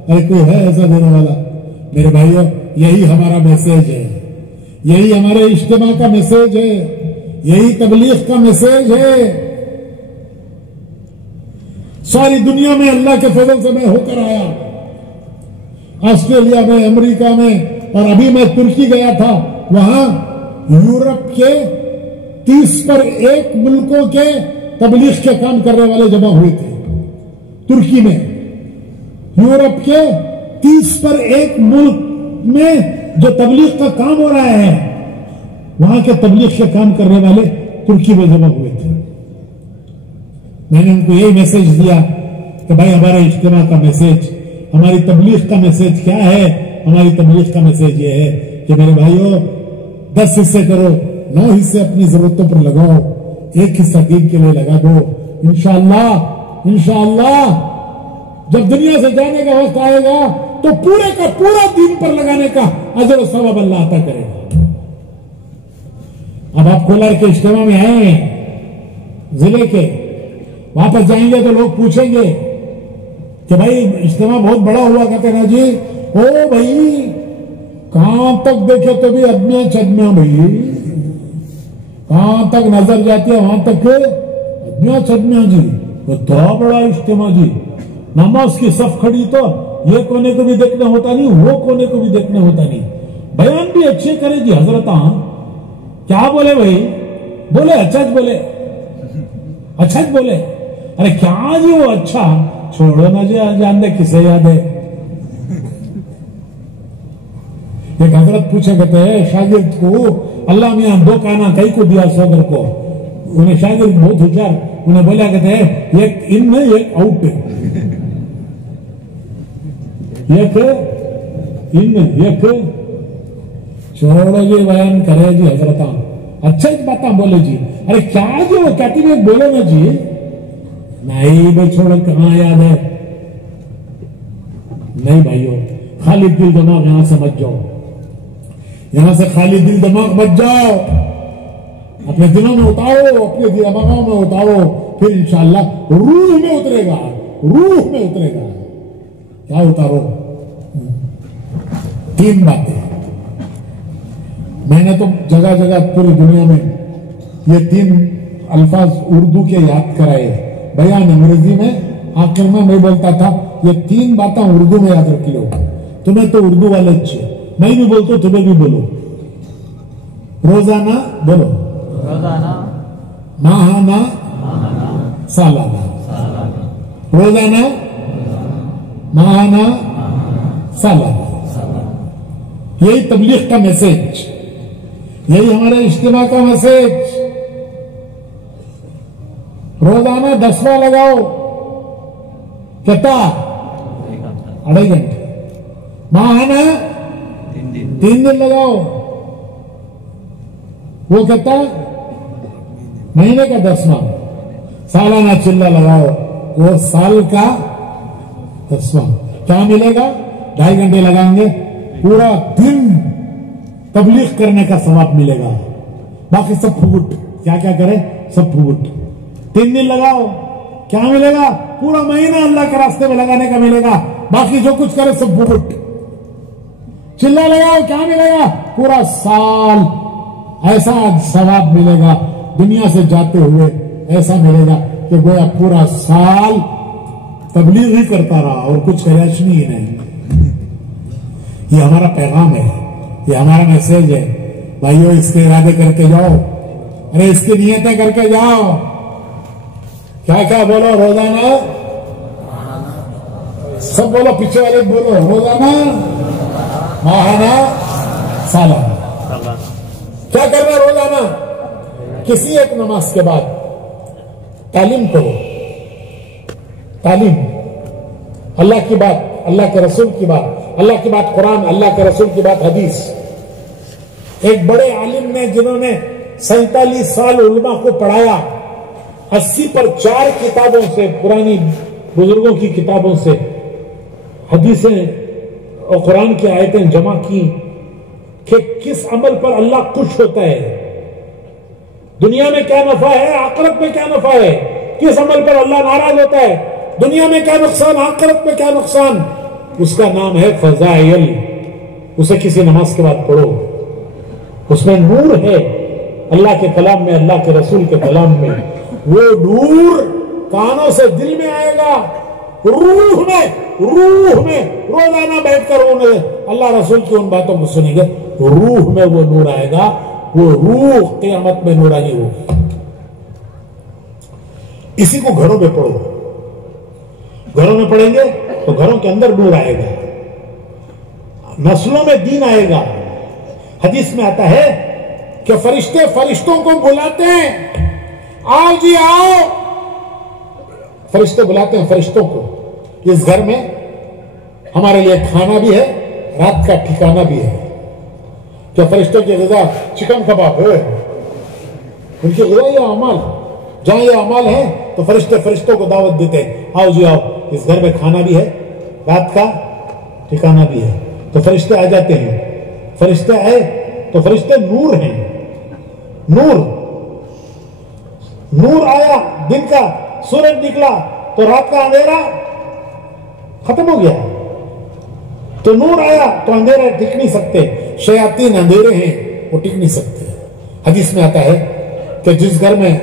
अरे कोई है ऐसा देने वाला? मेरे भाइयों, यही हमारा मैसेज है, यही हमारे इज्तिमा का मैसेज है, यही तबलीग का मैसेज है। सारी दुनिया में अल्लाह के फजल से मैं होकर आया, ऑस्ट्रेलिया में, अमेरिका में, और अभी मैं तुर्की गया था। वहां यूरोप के 30 पर 1 मुल्कों के तबलीग के काम करने वाले जमा हुए थे। तुर्की में यूरोप के 30 पर 1 मुल्क में जो तबलीग का काम हो रहा है, वहां के तबलीग के काम करने वाले तुर्की में जमा हुए थे। मैंने उनको यही मैसेज दिया कि भाई हमारे इज्तिमा का मैसेज, हमारी तबलीग का मैसेज क्या है? हमारी तबलीग का मैसेज ये है कि मेरे भाइयों 10 हिस्से करो, 9 हिस्से अपनी जरूरतों पर लगाओ, 1 हिस्सा दीन के लिए लगा दो। इंशाअल्लाह जब दुनिया से जाने का वक्त आएगा तो पूरे का पूरा दीन पर लगाने का अजर और सवाब अल्लाह अता करेगा। अब आप कोलार के इज्तिमा में आए हैं जिले के, वापस जाएंगे तो लोग पूछेंगे कि भाई इज्तिमा बहुत बड़ा हुआ, कहते ना जी ओ भाई कहां तक देखे तो भी अदमिया चदमिया भाई, कहां तक नजर जाती है वहां तक अदमिया चदमिया जी। तो बड़ा इज्तिमा जी, नमाज की सफ खड़ी तो ये कोने को भी देखना होता नहीं, वो कोने को भी देखना होता नहीं, बयान भी अच्छे करे जी हजरत। क्या बोले भाई? बोले अच्छा बोले, अच्छा बोले। अरे क्या जी वो अच्छा छोड़ो ना जी, जान दे किसे याद है। एक हजरत पूछे कहते हैं शागिर्द को अल्लाह मियां 2 काना कई को दिया सौगर को। उन्हें शागिर्द बहुत होशियार, उन्हें बोला कहते हैं एक इन में एक आउट, एक इन एक छोड़ो जी, बयान करे जी हजरत, अच्छा ही बात बोले जी। अरे क्या जी वो कहती है बोलो ना जी, नहीं भाई छोड़ो कहां याद है। नहीं भाइयों, खाली दिल दिमाग यहां से मत जाओ, यहां से खाली दिल दिमाग मत जाओ, अपने दिलों में उतारो, अपने दिमागों में उतारो, फिर इंशाअल्लाह रूह में उतरेगा, रूह में उतरेगा। क्या उतारो? 3 बातें। मैंने तो जगह जगह पूरी दुनिया में ये 3 अल्फाज उर्दू के याद कराए। बयान अंग्रेजी में आखिर में मैं बोलता था ये 3 बातें उर्दू में याद रख लो। तुम्हें तो उर्दू वाले अच्छे, मैं भी बोलता तुम्हें भी बोलो। रोजाना बोलो, रोजाना, माहाना, सालाना। रोजाना, माहाना, सालाना। यही तबलीग का मैसेज। यही हमारे इज्तिमा का मैसेज। रोजाना 10वां लगाओ, कितना 2.5 घंटे। माहाना 3 दिन लगाओ, वो कितना महीने का 10वां। सालाना चिल्ला लगाओ, वो साल का 10वां। क्या मिलेगा? 2.5 घंटे लगाएंगे, पूरा दिन तबलीग करने का सवाब मिलेगा। बाकी सब फुगुट, क्या क्या करें सब फुगुट। 3 दिन लगाओ, क्या मिलेगा? पूरा महीना अल्लाह के रास्ते में लगाने का मिलेगा। बाकी जो कुछ करे सब फुगुट। चिल्ला लगाओ, क्या मिलेगा? पूरा साल ऐसा सवाब मिलेगा, दुनिया से जाते हुए ऐसा मिलेगा कि गोया पूरा साल तबलीग ही करता रहा और कुछ करेशनी ही नहीं। ये हमारा पैगाम है, ये हमारा मैसेज है। भाइयों, इसके इरादे करके जाओ, अरे इसकी नियतें करके जाओ। क्या क्या बोलो? रोजाना, सब बोलो, पीछे वाले बोलो, रोजाना, माहाना, सालाना। क्या करना रोजाना? किसी एक नमाज के बाद तालीम करो, तालीम, अल्लाह की बात, अल्लाह के रसूल की बात, अल्लाह की बात कुरान, अल्लाह के रसूल की बात हदीस। एक बड़े आलिम ने, जिन्होंने 47 साल उलमा को पढ़ाया, 80 पर 4 किताबों से, पुरानी बुजुर्गों की किताबों से हदीसें और कुरान की आयतें जमा की कि किस अमल पर अल्लाह खुश होता है, दुनिया में क्या नफा है, आखिरत में क्या नफा है, किस अमल पर अल्लाह नाराज होता है, दुनिया में क्या नुकसान, आखिरत में क्या नुकसान। उसका नाम है फजाइल। उसे किसी नमाज के बाद पढ़ो, उसमें नूर है अल्लाह के कलाम में, अल्लाह के रसूल के कलाम में। वो नूर कानों से दिल में आएगा, रूह में रोजाना बैठकर उन्हें अल्लाह रसूल की उन बातों को सुनेंगे, रूह में वो नूर आएगा। वो रूह क़यामत में नूरानी होगी। इसी को घरों में पढ़ो, घरों में पढ़ेंगे तो घरों के अंदर नूर आएगा, नस्लों में दीन आएगा। हदीस में आता है कि फरिश्ते फरिश्तों को बुलाते हैं, आओ जी आओ। फरिश्ते बुलाते हैं फरिश्तों को। इस घर में हमारे लिए खाना भी है, रात का ठिकाना भी है। क्या फरिश्तों की ग़िज़ा चिकन कबाब है? उनकी ग़िज़ा ये अमाल, जहां ये अमाल है तो फरिश्ते फरिश्तों को दावत देते हैं, आओ जी आओ, इस घर में खाना भी है, रात का ठिकाना भी है। तो फरिश्ते आ जाते हैं। फरिश्ते आए तो फरिश्ते नूर हैं, नूर आया, दिन का सूरज निकला तो रात का अंधेरा खत्म हो गया। तो नूर आया तो अंधेरे टिक नहीं सकते, शयातीन अंधेरे हैं, वो टिक नहीं सकते। हदीस में आता है कि जिस घर में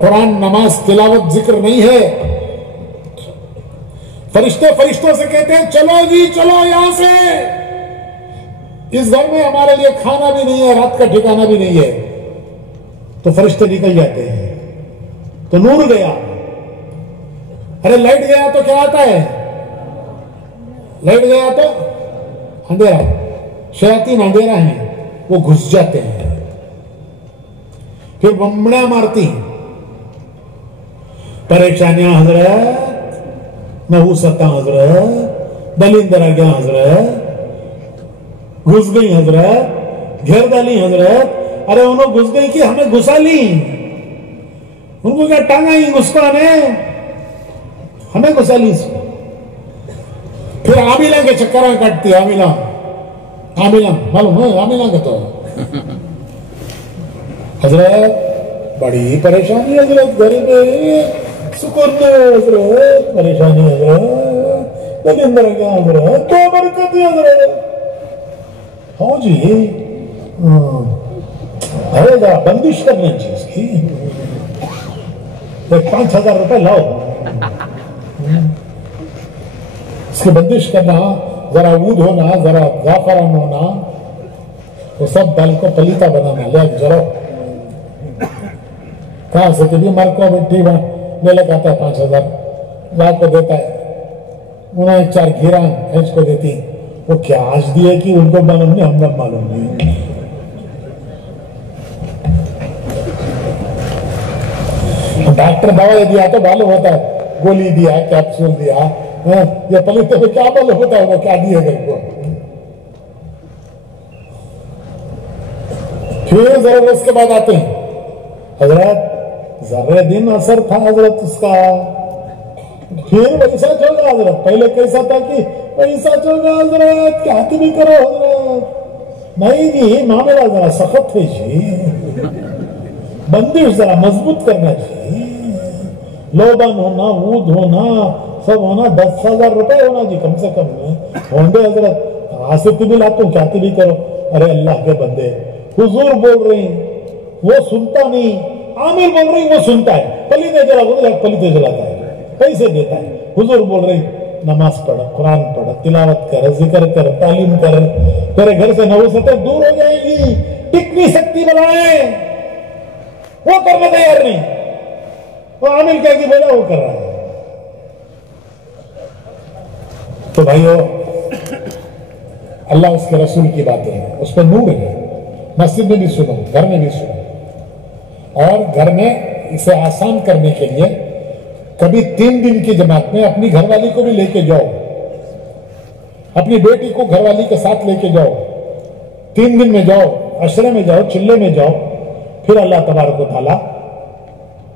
कुरान, नमाज, तिलावत, जिक्र नहीं है, फरिश्ते फरिश्तों से कहते हैं चलो जी चलो यहां से, इस घर में हमारे लिए खाना भी नहीं है, रात का ठिकाना भी नहीं है। तो फरिश्ते निकल जाते हैं, तो नूर गया। अरे लाइट गया तो क्या आता है? लाइट गया तो अंधेरा। शयातीन अंधेरा है, वो घुस जाते हैं, फिर बम्बड़ियां मारती, परेशानियां हजरत, नहुसता हजरत, दलिंदर आ गया हजरत, घुस गई हजरत, घेर डाली हजरत। अरे उन्होंने घुस गई कि हमें घुसा ली, उनको क्या टांगा ही मुस्कुरा ने, हमें घुसा ली। फिर आमिला के चक्कर काटती, आमिला मालूम है आमिला का तो हजरत बड़ी परेशानी हजरत, गरीब सुकून हजरत, परेशानी हजरत, अंदर गया हजरत, क्या बरकत है हजरत। हाँ जी, अरे जरा बंदिश करनी चाहिए इसकी, 5,000 रुपए लाओ, इसकी बंदिश करना, जरा ऊद होना, जरा जाफरान होना, वो सब दाल को पलीता बनाना, ले जरा कहां से कभी मर को मिट्टी ले लग आता है, 5,000 रात को देता है, उन्हें 4 घीरा भैंस को देती। वो क्या आज दिए कि उनको मालूम नहीं, हमको मालूम नहीं। डॉक्टर दवाई दिया तो मालूम होता है, गोली दिया, कैप्सूल दिया, ये पलीते में क्या मालूम होता है वो क्या दिए गए को। फिर जरा उसके बाद आते हैं हजरत, जर्रे दिन असर था हजरत उसका, फिर वैसा चल रहा हजरत। पहले कैसा था कि वैसा चल रहा हजरत, क्या भी करो हजरत। नहीं जी, मामला जरा सख्त है जी, बंदिश जरा मजबूत करना चाहिए, लोबन होना, ऊद होना, सब होना, 10,000 रुपए होना जी कम से कम होंगे हजरत। आसिफ भी लाता हूँ, क्या भी करो। अरे अल्लाह के बंदे, हुजूर बोल रही वो सुनता नहीं, आमिर बोल रही वो सुनता है, पलीते जला बोल पलीते जलाता है, कैसे देता है। हुजूर बोल रही नमाज पढ़, कुरान पढ़, तिलावत कर, जिक्र कर, तालीम कर, तेरे घर से नवसतें दूर हो जाएंगी, टिक नहीं सकती बलाएं, वो करने तैयार नहीं, वो आमिर क्या की बोला वो कर रहा है। तो भाइयों, अल्लाह उसके रसूल की बातें हैं, उस पर नूर है। मस्जिद में भी सुनो, घर में भी सुनो, और घर में इसे आसान करने के लिए कभी 3 दिन की जमात में अपनी घरवाली को भी लेके जाओ, अपनी बेटी को घरवाली के साथ लेके जाओ, 3 दिन में जाओ, अशरे में जाओ, चिल्ले में जाओ, फिर अल्लाह तबारक व तआला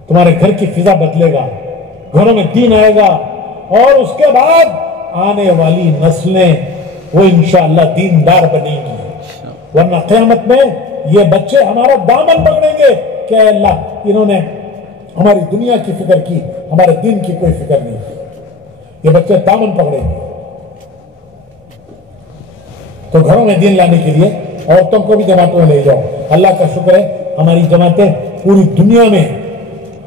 तुम्हारे घर की फिजा बदलेगा, घरों में दीन आएगा, और उसके बाद आने वाली नस्लें वो इंशाअल्लाह दीनदार बनेंगी। वरना क़यामत में ये बच्चे हमारा दामन पकड़ेंगे कि अल्लाह इन्होंने हमारी दुनिया की फिक्र की, हमारे दिन की कोई फिक्र नहीं की। ये बच्चे दामन पकड़ेंगे। तो घरों में दीन लाने के लिए औरतों को भी जमातों में ले जाओ। अल्लाह का शुक्र है, हमारी जमातें पूरी दुनिया में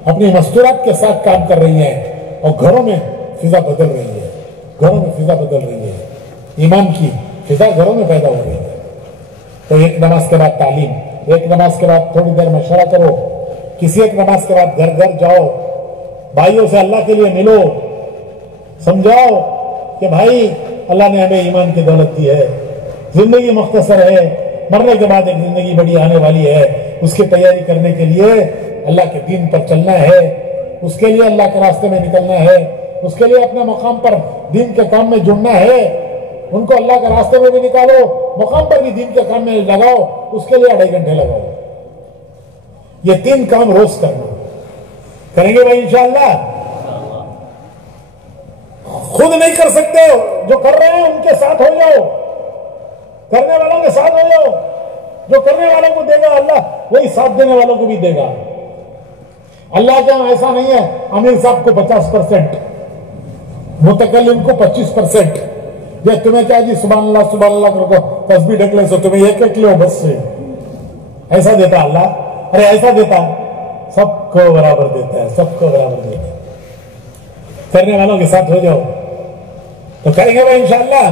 अपनी मस्तूरात के साथ काम कर रही हैं, और घरों में फिजा बदल रही है, घरों में फिजा बदल रही है, ईमान की फिजा घरों में पैदा हो रही है। तो एक नमाज के बाद तालीम, एक नमाज के बाद थोड़ी देर मशवरा करो, किसी एक नमाज के बाद घर घर जाओ, भाइयों से अल्लाह के लिए मिलो, समझाओ कि भाई अल्लाह ने हमें ईमान की दौलत दी है, जिंदगी मुख्तसर है, मरने के बाद एक जिंदगी बड़ी आने वाली है, उसकी तैयारी करने के लिए अल्लाह के दीन पर चलना है, उसके लिए अल्लाह के रास्ते में निकलना है, उसके लिए अपने मकाम पर दीन के काम में जुड़ना है। उनको अल्लाह के रास्ते में भी निकालो, मुकाम पर भी दीन के काम में लगाओ, उसके लिए 2.5 घंटे लगाओ। ये 3 काम रोज करना, करेंगे भाई इंशाअल्लाह। खुद नहीं कर सकते हो, जो कर रहे हैं उनके साथ हो जाओ, करने वालों के साथ हो जाओ। जो करने वालों को देगा अल्लाह, वही साथ देने वालों को भी देगा। अल्लाह का ऐसा नहीं है अमीर साहब को 50%, मुतकल्लिम को 25%। ये तुम्हें क्या जी सुभान अल्लाह करो, तस्बीह ढक ले, सो तुम्हें एक लो बस से, ऐसा देता अल्लाह? अरे ऐसा देता, सबको बराबर देता है, सबको बराबर देता है। करने वालों के साथ हो जाओ तो करेंगे भाई इंशाअल्लाह।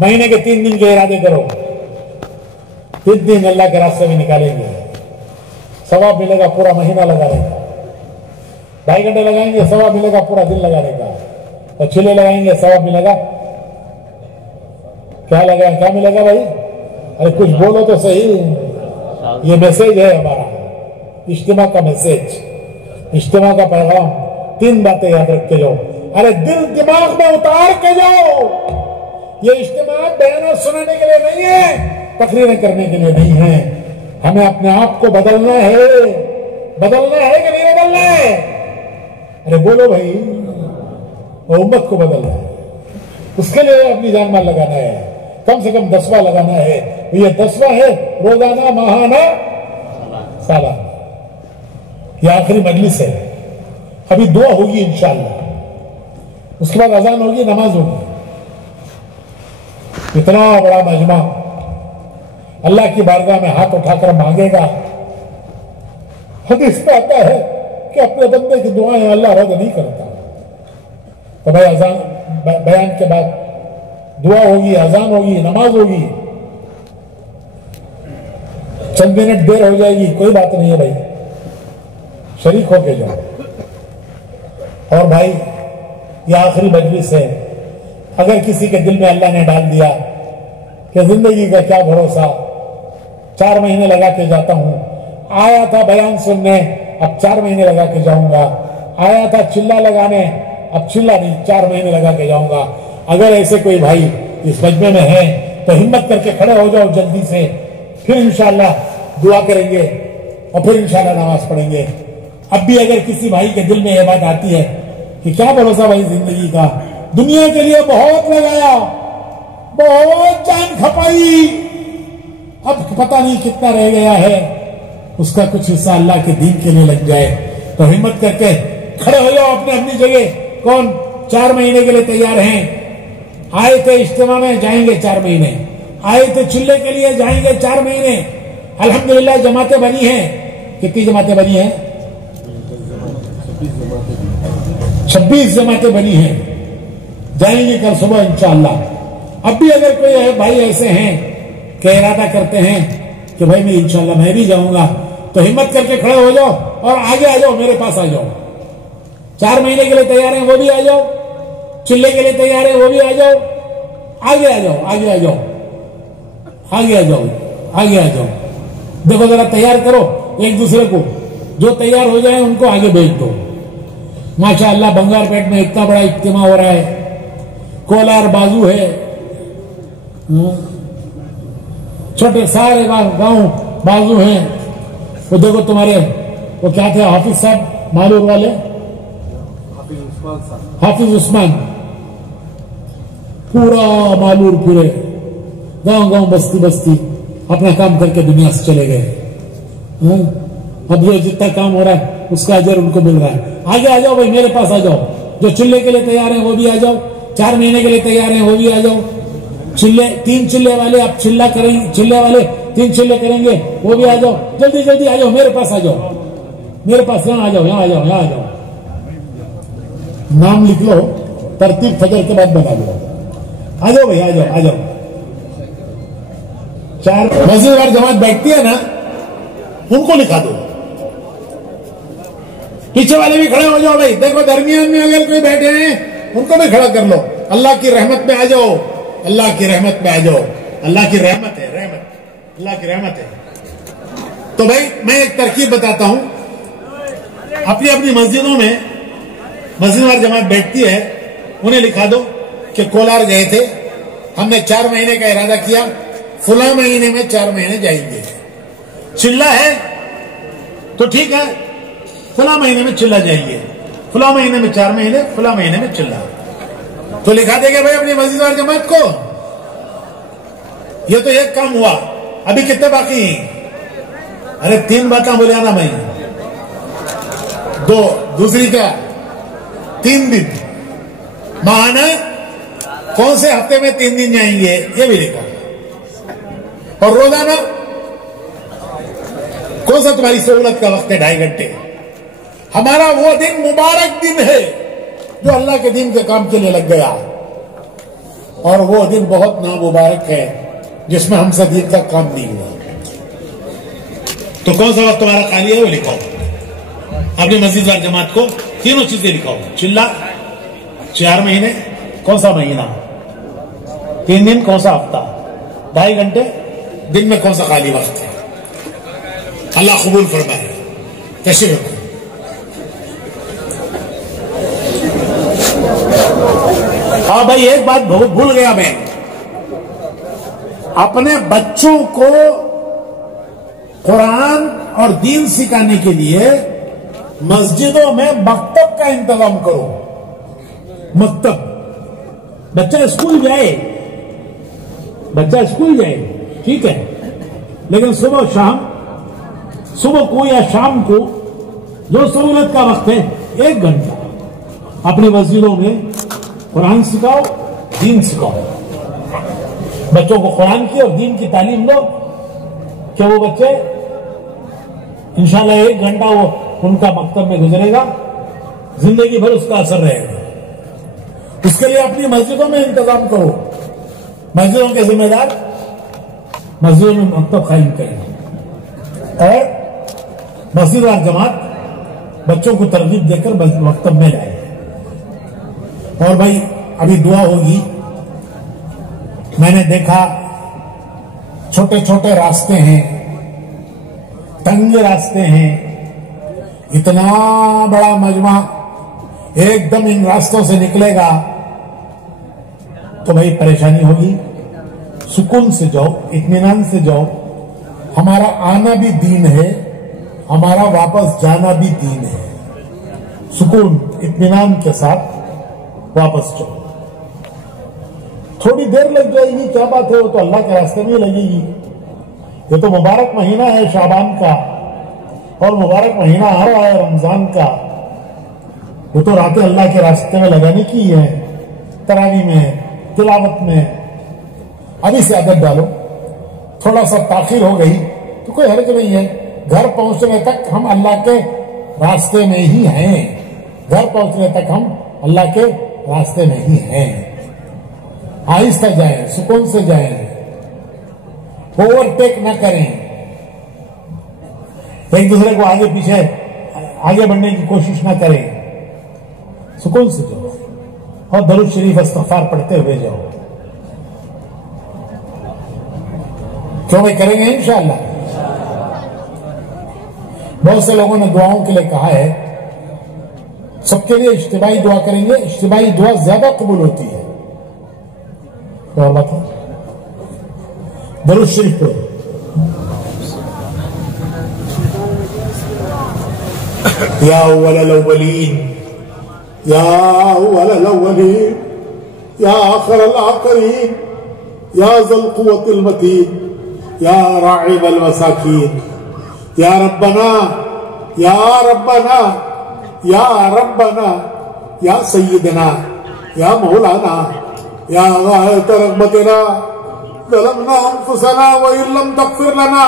महीने के 3 दिन के इरादे करो, 3 दिन अल्लाह के रास्ते में निकालेंगे, सवाब मिलेगा पूरा महीना लगाने का। 2.5 घंटे लगाएंगे, सवाब मिलेगा पूरा दिन लगाने का। और चिल्ले लगाएंगे, सवाब मिलेगा। क्या लगा, क्या मिलेगा भाई? अरे कुछ बोलो तो सही। ये मैसेज है हमारा, इज्तिमा का मैसेज, इज्तिमा का पैगाम। 3 बातें याद रख के जाओ। अरे दिल दिमाग में उतार के जाओ। ये इज्तिमा बयान सुनाने के लिए नहीं है, तकरीरें करने के लिए नहीं है। हमें अपने आप को बदलना है। बदलना है कि नहीं बदलना है? अरे बोलो भाई, उम्मत को बदलना है, उसके लिए अपनी जान माल लगाना है, कम से कम 10वां लगाना है। ये 10वां है रोजाना, माहाना, सालाना। ये आखिरी मजलिस है, अभी दुआ होगी इंशाअल्लाह, उसके बाद अजान होगी, नमाज होगी। इतना बड़ा मजमा अल्लाह की बारगाह में हाथ उठाकर मांगेगा। हदीस में आता है कि अपने बंदे की दुआएं अल्लाह रद्द नहीं करता। तो भाई अजान बयान के बाद दुआ होगी, अजान होगी, नमाज होगी, चंद मिनट देर हो जाएगी, कोई बात नहीं है भाई, शरीक होके जाओ। और भाई ये आखिरी मजलिस है। अगर किसी के दिल में अल्लाह ने डाल दिया कि जिंदगी का क्या भरोसा, 4 महीने लगा के जाता हूं, आया था बयान सुनने, अब 4 महीने लगा के जाऊंगा। आया था चिल्ला लगाने, अब चिल्ला नहीं 4 महीने लगा के जाऊंगा। अगर ऐसे कोई भाई इस मजमे में है तो हिम्मत करके खड़े हो जाओ जल्दी से, फिर इंशाल्लाह दुआ करेंगे और फिर इंशाल्लाह नमाज पढ़ेंगे। अब भी अगर किसी भाई के दिल में यह बात आती है कि क्या भरोसा भाई जिंदगी का, दुनिया के लिए बहुत लगाया, बहुत जान खपाई, अब पता नहीं कितना रह गया है, उसका कुछ हिस्सा अल्लाह के दीन के लिए लग जाए तो हिम्मत करके खड़े हो जाओ अपने अपनी जगह। कौन 4 महीने के लिए तैयार हैं? आए थे इज्तिमा में, जाएंगे 4 महीने। आए थे चिल्ले के लिए, जाएंगे 4 महीने। अल्हम्दुलिल्लाह जमातें बनी हैं। कितनी जमातें बनी हैं? 26 जमातें बनी हैं। जाएंगे कल सुबह इंशाअल्लाह। अब भी अगर कोई भाई ऐसे हैं कि इरादा करते हैं कि भाई मैं इंशाअल्लाह मैं भी जाऊंगा, तो हिम्मत करके खड़े हो जाओ और आगे आ जाओ, मेरे पास आ जाओ। 4 महीने के लिए तैयार हैं वो भी आ जाओ, चिल्ले के लिए तैयार है वो भी आ जाओ, आगे आ जाओ, आगे आ जाओ, आगे आ जाओ, आगे आ जाओ। देखो जरा तैयार करो एक दूसरे को, जो तैयार हो जाए उनको आगे भेज दो। माशाअल्लाह बंगारपेट में इतना बड़ा इज्तिमा हो रहा है, कोलार बाजू है, छोटे सारे गांव बाजू हैं। वो देखो तुम्हारे वो क्या थे हाफिज साहब मालूर वाले, हाफिज उस्मान, पूरा मालूर पूरे गांव गांव बस्ती बस्ती अपना काम करके दुनिया से चले गए। अब जो जितना काम हो रहा है उसका अजर उनको मिल रहा है। आगे आ जाओ भाई, मेरे पास आ जाओ। जो चिल्ले के लिए तैयार हैं वो भी आ जाओ, 4 महीने के लिए तैयार हैं वो भी आ जाओ। चिल्ले 3 चिल्ले वाले अब चिल्ला करेंगे, चिल्ले वाले 3 चिल्ले करेंगे वो भी आ जाओ। जल्दी जल्दी आ जाओ, मेरे पास आ जाओ, मेरे पास यहाँ आ जाओ, यहाँ आ जाओ, यहाँ आ जाओ। नाम लिख लो, तरतीब फजर के बाद बना लो। आ जाओ भाई, आ जाओ, आ जाओ। 4 मजेदार जमात बैठती है ना, उनको लिखा दो। पीछे वाले भी खड़े हो जाओ भाई। देखो दरमियान में अगर कोई बैठे हैं उनको भी खड़ा कर लो। अल्लाह की रहमत में आ जाओ, अल्लाह की रहमत में आ जाओ। अल्लाह की रहमत है, रहमत, अल्लाह की रहमत है। तो भाई मैं एक तरकीब बताता हूं। अपनी अपनी मस्जिदों में मस्जिदवार जमात बैठती है, उन्हें लिखा दो कि कोलार गए थे, हमने 4 महीने का इरादा किया, फुला महीने में 4 महीने जाएंगे। चिल्ला है तो ठीक है, फुला महीने में चिल्ला जाएंगे, फुला महीने में 4 महीने, फुला महीने में चिल्ला। तो लिखा देगा भाई अपनी मस्जिदवार जमात को। ये तो एक काम हुआ, अभी कितने बाकी हैं? अरे 3 बातें बोले ना भाई, 2 दूसरी क्या, 3 दिन माना, कौन से हफ्ते में 3 दिन जाएंगे ये भी लिखा। और रोजाना कौन सा तुम्हारी सहूलत का वक्त है, 2.5 घंटे। हमारा वो दिन मुबारक दिन है जो अल्लाह के दिन के काम के लिए लग गया, और वो दिन बहुत नामुबारक है जिसमें हमसे दिन का काम नहीं हुआ। तो कौन सा वक्त तुम्हारा खाली है वो लिखाओ। अपनी मस्जिदवार जमात को तीनों चीजें लिखाओ। चिल्ला 4 महीने, कौन सा महीना, 3 दिन, कौन सा हफ्ता, 2.5 घंटे, दिन में कौन सा खाली वक्त है। अल्लाह कबूल फरमाए। कैसे रखो। हाँ भाई एक बात भूल गया मैं, अपने बच्चों को कुरान और दीन सिखाने के लिए मस्जिदों में मकतब का इंतजाम करो। मकतब, बच्चा स्कूल जाए, बच्चा स्कूल जाए ठीक है, लेकिन सुबह शाम, सुबह को या शाम को जो सहूलत का वक्त है 1 घंटा अपनी मस्जिदों में कुरान सिखाओ, दीन सिखाओ। बच्चों को कुरान की और दीन की तालीम दो कि वो बच्चे इंशाल्लाह 1 घंटा वो उनका मकतब में गुजरेगा, जिंदगी भर उसका असर रहेगा। उसके लिए अपनी मस्जिदों में इंतजाम करो। मस्जिदों के जिम्मेदार मस्जिदों में मकतब कायम करें और मस्जिदवार जमात बच्चों को तरगीब देकर मकतब में लाए। और भाई अभी दुआ होगी। मैंने देखा छोटे छोटे रास्ते हैं, तंग रास्ते हैं, इतना बड़ा मजमा एकदम इन रास्तों से निकलेगा तो भाई परेशानी होगी। सुकून से जाओ, इत्मीनान से जाओ। हमारा आना भी दीन है, हमारा वापस जाना भी दीन है। सुकून इत्मीनान के साथ वापस जाओ। थोड़ी देर लग जाएगी, क्या बात है, वो तो अल्लाह के रास्ते में लगेगी। ये तो मुबारक महीना है शाबान का, और मुबारक महीना आ रहा है रमजान का। वो तो रातें अल्लाह के रास्ते में लगाने की है, तरावी में, तिलावत में। अभी से आदत डालो। थोड़ा सा ताखिर हो गई तो कोई हर्ज नहीं है। घर पहुंचने तक हम अल्लाह के रास्ते में ही हैं। घर पहुंचने तक हम अल्लाह के रास्ते में ही हैं। आहिस्ता जाएं, सुकून से जाएं, ओवरटेक न करें, एक दूसरे को आगे पीछे आगे बढ़ने की कोशिश न करें। सुकून से जाओ और दरूद शरीफ इस्तग़फ़ार पढ़ते हुए जाओ। क्यों भाई, करेंगे इंशाअल्लाह। बहुत से लोगों ने दुआओं के लिए कहा है, सबके लिए इज्तिमाई दुआ करेंगे। इज्तिमाई दुआ ज्यादा कबूल होती है। और बताओ, दरूद शरीफ पढ़ो। या अव्वलल अव्वलीन, या अव्वलल अव्वलीन, या आखिरल आखिरीन, या ज़ल क़ुव्वतिल मतीन, या राइबल मसाकीन, या रब्बना, या रब्बना, या रब्बना, या सय्यदना, या मौलाना, या गायत रग़बतिना, ज़लमना अनफुसना व इन लम तग़फ़िर लना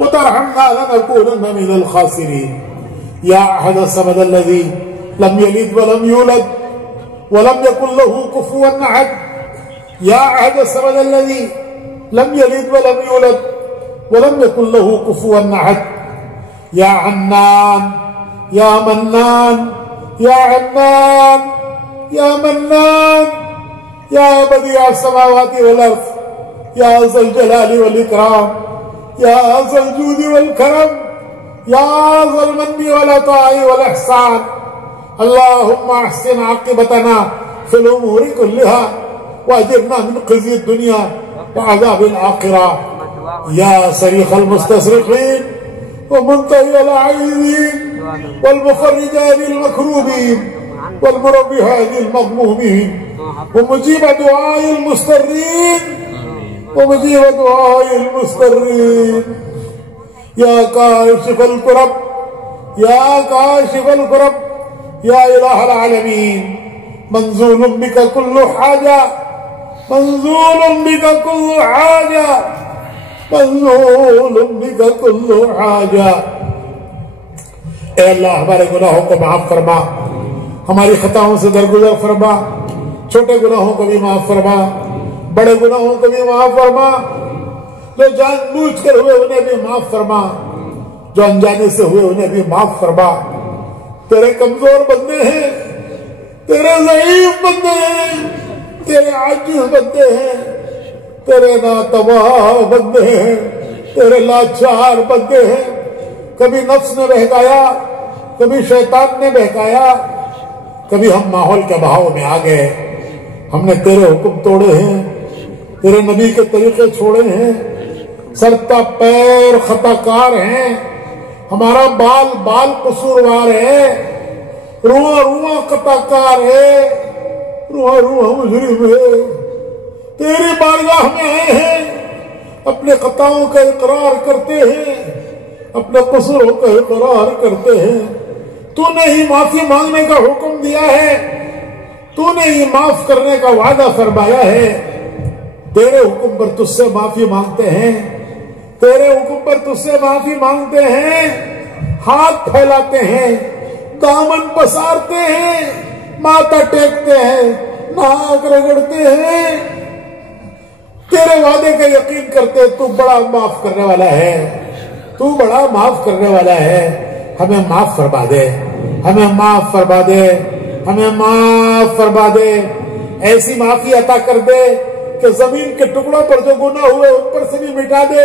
व तरहमना लनकूनन्न मिनल ख़ासिरीन। या अहद समद अल्लज़ी लम यलिद व लम यूलद व लम यकुल लहू कुफ़ुवन अहद। या अहद समद अल्लज़ी लम यलिद व लम यूलद व लम यकुल लहू कुफ़ुवन अहद। या अन्नान, या मन्नान, या अन्नान, या मन्नान, या बदिअ समावाति वल अर्ज़, या ज़ल जलाली वल इकराम, या ज़ल जूदी वल करम, या ज़ल मन्नि वल अताई वल इहसान। अल्लाहुम्मा अहसिन आक़िबतना फ़िल उमूरि कुल्लिहा वअजिरना मिन ख़िज़्यि दुनिया व अज़ाबिल आख़िरह। या सरीख़ल मुस्तसरिक़ीन व मुंतहियल आइज़ीन वल मुफ़र्रिजानिल मकरूबीन वल मुरब्बिहानिल मग़मूमीन व मुजीब दुआइल मुस्तर्रीन व मुजीब दुआइल मुस्तर्रीन। या काशिफ़ल कुरब, या काशिफ़ल कुरब, या इलाहल आलमीन, मंज़ूलुन बिका कुल्लु हाजा, मंज़ूलुन बिका कुल्लु हाजा, मंज़ूलुन बिका कुल्लु हाजा। ए अल्लाह, हमारे गुनाहों को माफ फरमा, हमारी खताओं से दरगुजर फरमा, छोटे गुनाहों को भी माफ फरमा, बड़े गुनाहों को भी माफ फरमा, जो जानबूझ कर हुए उन्हें भी माफ फरमा, जो अनजाने से हुए उन्हें भी माफ फरमा। तेरे कमजोर बंदे हैं, तेरे ज़ईफ बंदे हैं, तेरे आजिज़ बंदे हैं, तेरे नातवाह बंदे हैं, तेरे लाचार बंदे हैं। कभी नफ्स ने बहकाया, कभी शैतान ने बहकाया, कभी हम माहौल के बहाव में आ गए। हमने तेरे हुक्म तोड़े हैं, तेरे नबी के तरीके छोड़े हैं, सरता पैर खताकार हैं, हमारा बाल बाल कसूरवार है, रुआ रुआ खताकार है, रुआ रुआ मुजरिम है। तेरी बारगाह में आए हैं, अपने खताओं का इकरार करते हैं, अपने कसूरों का इकरार करते हैं। तूने ही माफी मांगने का हुक्म दिया है, तूने ही माफ करने का वादा फरमाया है। तेरे हुक्म पर तुझसे माफी मांगते हैं, तेरे हुक्म पर तुझसे माफी मांगते हैं, हाथ फैलाते हैं, दामन पसारते हैं, माथा टेकते हैं, नाक रगड़ते हैं। तेरे वादे का यकीन करते, तू बड़ा माफ करने वाला है, तू बड़ा माफ करने वाला है। हमें माफ फरमा दे, हमें माफ फरमा दे, हमें माफ फरमा दे। ऐसी माफी अता कर दे कि जमीन के टुकड़ों पर जो गुनाह हुए उन पर से भी मिटा दे,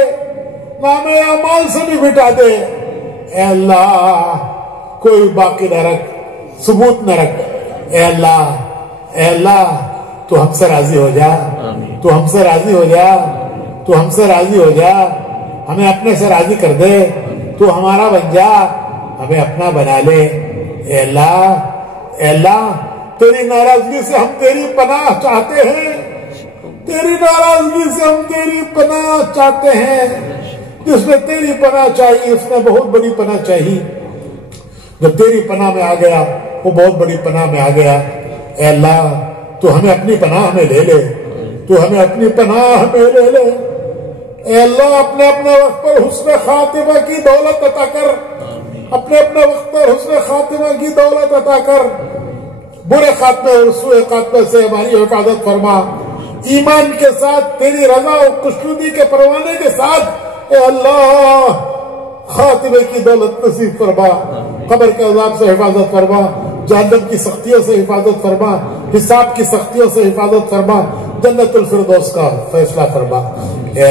नामे अमाल से भी मिटा दे। ए अल्लाह कोई बाकी न रख, सबूत न रख। ए अल्लाह तू हमसे राजी हो जा, तू हमसे राजी हो जा, तू हमसे राजी हो जा, हमें अपने से राजी कर दे, तू हमारा बन जा, हमें अपना बना ले। ए अल्लाह तेरी नाराजगी से हम तेरी पनाह चाहते हैं, तेरी नाराजगी से हम तेरी पनाह चाहते हैं। जिसने तेरी पनाह चाहिए उसने बहुत बड़ी पनाह चाहिए। जब तेरी पनाह में आ गया वो बहुत बड़ी पनाह में आ गया। ए अल्लाह तू हमें अपनी पनाह में ले ले, तू हमें अपनी पनाह में ले ले। ए अल्लाह अपने अपने वक्त पर हुस्न खातिमा की दौलत अता कर, अपने अपने वक्त पर हुस्न खातिमा की दौलत अता कर। बुरे खात्मे और सुए खात्मे से हमारी हिफाजत फरमा। ईमान के साथ तेरी रजा और खुशनुदी के परवाने के साथ ए अल्लाह खातिमे की दौलत नसीब फरमा। कब्र के अज़ाब से हिफाजत फरमा, जहन्नम की सख्तियों से हिफाजत फरमा, हिसाब की सख्तियों से हिफाजत फरमा, जन्नतुल फिरदौस का फैसला फरमा। ए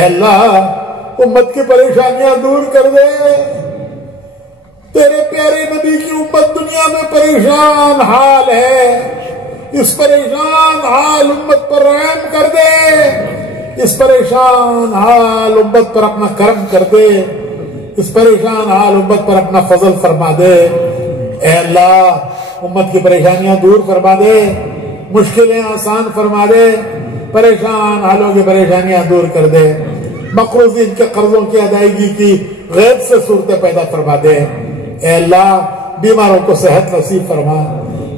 अल्लाह उम्मत की परेशानियां दूर कर दे। तेरे प्यारे नबी की उम्मत दुनिया में परेशान हाल है, इस परेशान हाल उम्मत पर रहम कर दे, इस परेशान हाल उम्मत पर अपना करम कर दे, इस परेशान हाल उम्मत पर अपना फजल फरमा दे। ए अल्लाह उम्मत की परेशानियां दूर फरमा दे, मुश्किलें आसान फरमा दे, परेशान हालों की परेशानियां दूर कर दे। मकरूज़ीन के कर्जों की अदायगी की गैब से सूरतें पैदा फरमा दे। ए अल्लाह बीमारों को सेहत नसीब फरमा,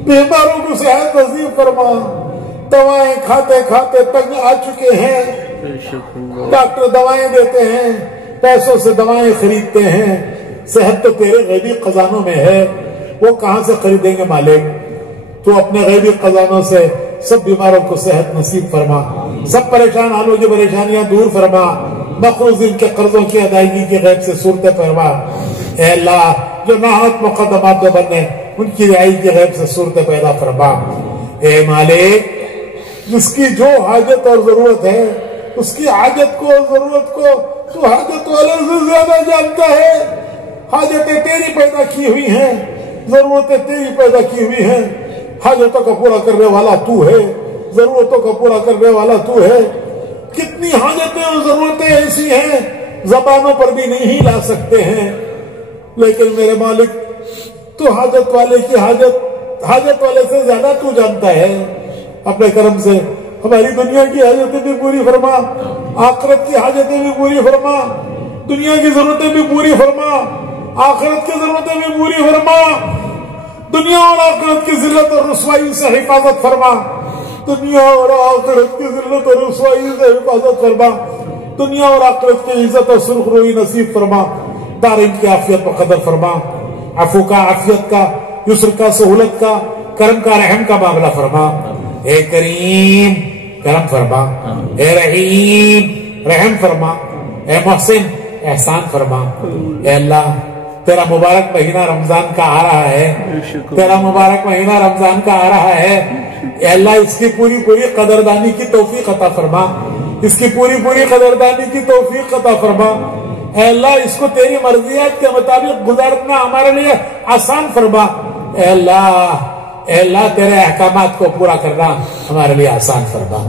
बीमारों को सेहत नसीब फरमा। दवाएं खाते खाते तंग आ चुके हैं, डॉक्टर दवाएं देते हैं, पैसों से दवाएं खरीदते हैं। सेहत तो तेरे गैबी खजानों में है, वो कहां से खरीदेंगे मालिक? तो अपने गैबी खजानों से सब बीमारों को सेहत नसीब फरमा, सब परेशान हालों की परेशानियां दूर फरमा, मकरूज़ीन के कर्जों की अदायगी की गैब से सूरतें फरमा। ए अल्लाह जो नाहक मुकद्दमात में बने उनकी रिहाई की गैब से सूरतें पैदा फरमा। ए मालिक जिसकी जो हाजत और जरूरत है उसकी हाजत को और जरूरत को तो हाजत वाले से ज्यादा जानता है। हाजतें तेरी पैदा की हुई हैं, जरूरतें तेरी पैदा की हुई हैं। हाजतों का पूरा करने वाला तू है, जरूरतों का पूरा करने वाला तू है। कितनी हाजतें और जरूरतें ऐसी हैं जबानों पर भी नहीं ला सकते हैं, लेकिन मेरे मालिक तू हाजत वाले की हाजत वाले से ज्यादा तू जानता है। अपने कर्म से हमारी दुनिया की हाजतें भी पूरी फरमा, आखिरत की हाजतें भी पूरी फरमा, दुनिया की जरूरतें भी पूरी फरमा, आखिरत की जरूरतें भी पूरी फरमा। दुनिया और आखिरत की जिल्लत और रुसवाई से हिफाजत फरमा, दुनिया और आखिरत की जिल्लत और रुसवाई से हिफाजत फरमा, दुनिया और आखिरत की इज्जत और सुरखरुई नसीब फरमा। दारिन की आफियत पर कदर फरमा, अफू का, आफियत का, युस्र का, सहूलत का, करम का, रहम का मामला फरमा। ए करीम करम फरमा, ए रहीम रहम फरमा, ए मोहसिन एहसान फरमा। ए अल्लाह तेरा मुबारक महीना रमजान का आ रहा है, तेरा मुबारक महीना रमजान का आ रहा है। ए अल्लाह इसकी पूरी पूरी कदरदानी की तौफीक अता फरमा, इसकी पूरी पूरी कदरदानी की तौफीक अता फरमा। ए अल्लाह इसको तेरी मर्जियात के मुताबिक गुजारना हमारे लिए आसान फरमा। ए अल्लाह तेरे अहकामात को पूरा करना हमारे लिए आसान फरमा।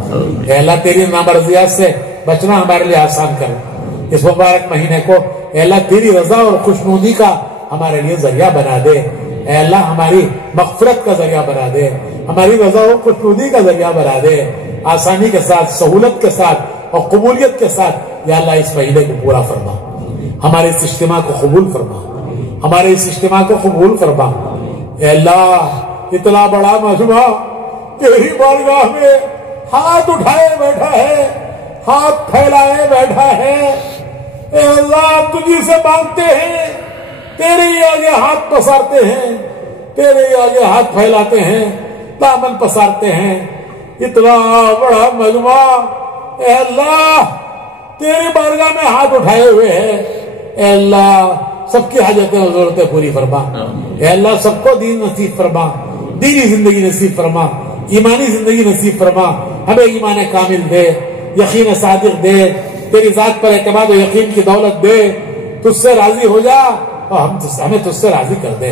ए अल्लाह तेरी नामर्जियात से बचना हमारे लिए आसान कर। इस मुबारक महीने को ए अल्लाह तेरी रजा और खुशनुदी का हमारे लिए जरिया बना दे। ए अल्लाह हमारी मग़फ़िरत का जरिया बना दे, हमारी रजा और खुशनुदी का जरिया बना दे। आसानी के साथ, सहूलत के साथ और कबूलियत के साथ या अल्लाह इस महीने को पूरा फरमा। हमारे इस इज्तिमा को कबूल फरमा, हमारे इस इज्तिमा को कबूल फरमा। ए अल्लाह इतना बड़ा मजमा तेरी बारगाह में हाथ उठाए बैठा है, हाथ फैलाए बैठा है। ए अल्लाह तुझी से मांगते हैं, तेरे ही आगे हाथ पसारते हैं, तेरे ही आगे हाथ फैलाते हैं, दामन पसारते हैं। इतना बड़ा मजमा ए अल्लाह तेरी बारगाह में हाथ उठाए हुए है। ए अल्लाह सबकी हाजतें और जरूरतें पूरी फरमा। ए अल्लाह सबको दीन नसीब फरमा, दीनी जिंदगी नसीब फरमा, ईमानी जिंदगी नसीब फरमा। हमें ईमान कामिल दे, यकीन सादिक दे, तेरी जात पर एतमाद और यकीन की दौलत दे, तुझसे राजी हो जा और हमें तुझसे राजी कर दे।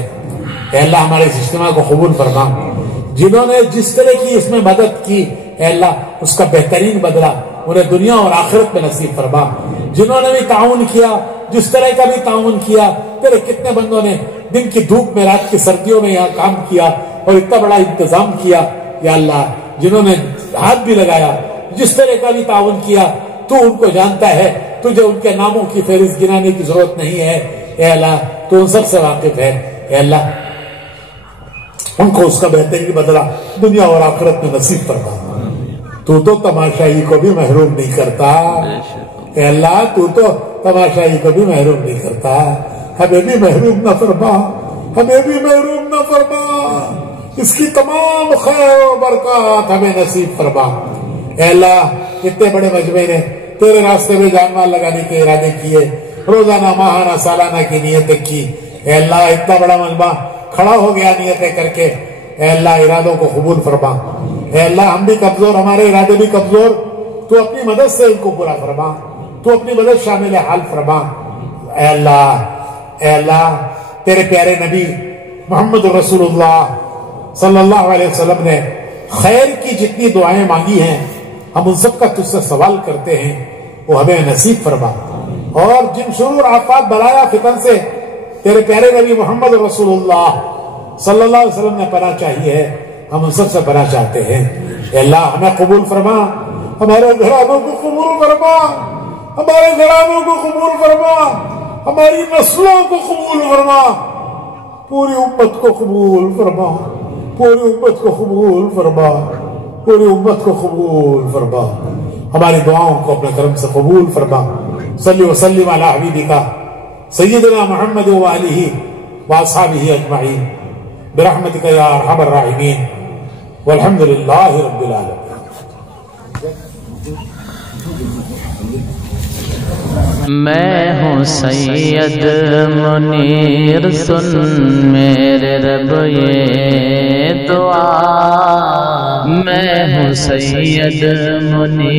अल्लाह हमारे इस इज्तिमा को कबूल फरमा। जिन्होंने जिस तरह की इसमें मदद की अल्लाह उसका बेहतरीन बदला उन्हें दुनिया और आखिरत में नसीब फरमा। जिन्होंने भी ताउन किया, जिस तरह का भी ताउन किया, तेरे कितने बंदों ने दिन की धूप में रात की सर्दियों में यहाँ काम किया और इतना बड़ा इंतजाम किया। या अल्लाह जिन्होंने हाथ भी लगाया, जिस तरह का भी ताउन किया, तू उनको जानता है, तुझे उनके नामों की फहरिस्त गिनाने की जरूरत नहीं है। ए अल्लाह तू उन सबसे वाकिफ है। ए अल्लाह उनको उसका बेहतरीन बदला दुनिया और आखिरत में नसीब फरमा। तू तो तमाशाई को भी महरूम नहीं करता। ए अल्लाह तू तो तमाशाई को भी महरूम नहीं करता। हमें भी महरूम न फरमा, हमें भी महरूम न फरमा। इसकी तमाम खैर और बरकत हमें नसीब फरमा। ए अल्लाह इतने बड़े मजमे ने तेरे रास्ते में जान माल लगाने के इरादे किए, रोजाना माहाना सालाना की नियतें की। ए अल्लाह इतना बड़ा मजमा खड़ा हो गया नियतें करके। ए अल्लाह इरादों को कबूल फरमा। ए अल्लाह हम भी कमजोर, हमारे इरादे भी कमजोर, तू अपनी मदद से इनको पूरा फरमा, तू अपनी मदद शामिल हाल फरमा। ए अल्लाह तेरे प्यारे नबी मोहम्मद रसूलुल्लाह सल्लल्लाहु अलैहि वसल्लम ने खैर की जितनी दुआएं मांगी हैं, हम उन सब का तुझसे सवाल करते हैं, वो हमें नसीब फरमा। और जिन शुरूर आफात बलाया फितन से तेरे प्यारे नबी मोहम्मद रसूलुल्लाह सल्लल्लाहु अलैहि वसल्लम ने पनाह चाहिए है, हम उन सबसे पनाह चाहते हैं। अल्लाह हमें कबूल फरमा, हमारे घरानों को कबूल फरमा, हमारे घरानों को कबूल फरमा, हमारी नस्लों को कबूल फरमा, पूरी उम्मत को कबूल फरमा, पूरी उम्मत को कबूल फरमा, पूरी उम्मत को कबूल फरमा। हमारी दुआओं को अपने करम से कबूल फरमा। सल्ली व सल्लिम अला हबीबिका सय्यिदना मुहम्मद व आलिहि व अस्हाबिहि अजमईन बिरहमतिका या अरहमर राहिमीन वल्हम्दुलिल्लाहि रब्बिल आलमीन। मैं हूँ सैयद मुनीर, सुन मेरे रब ये दुआ। मैं हूँ सैयद मुनीर।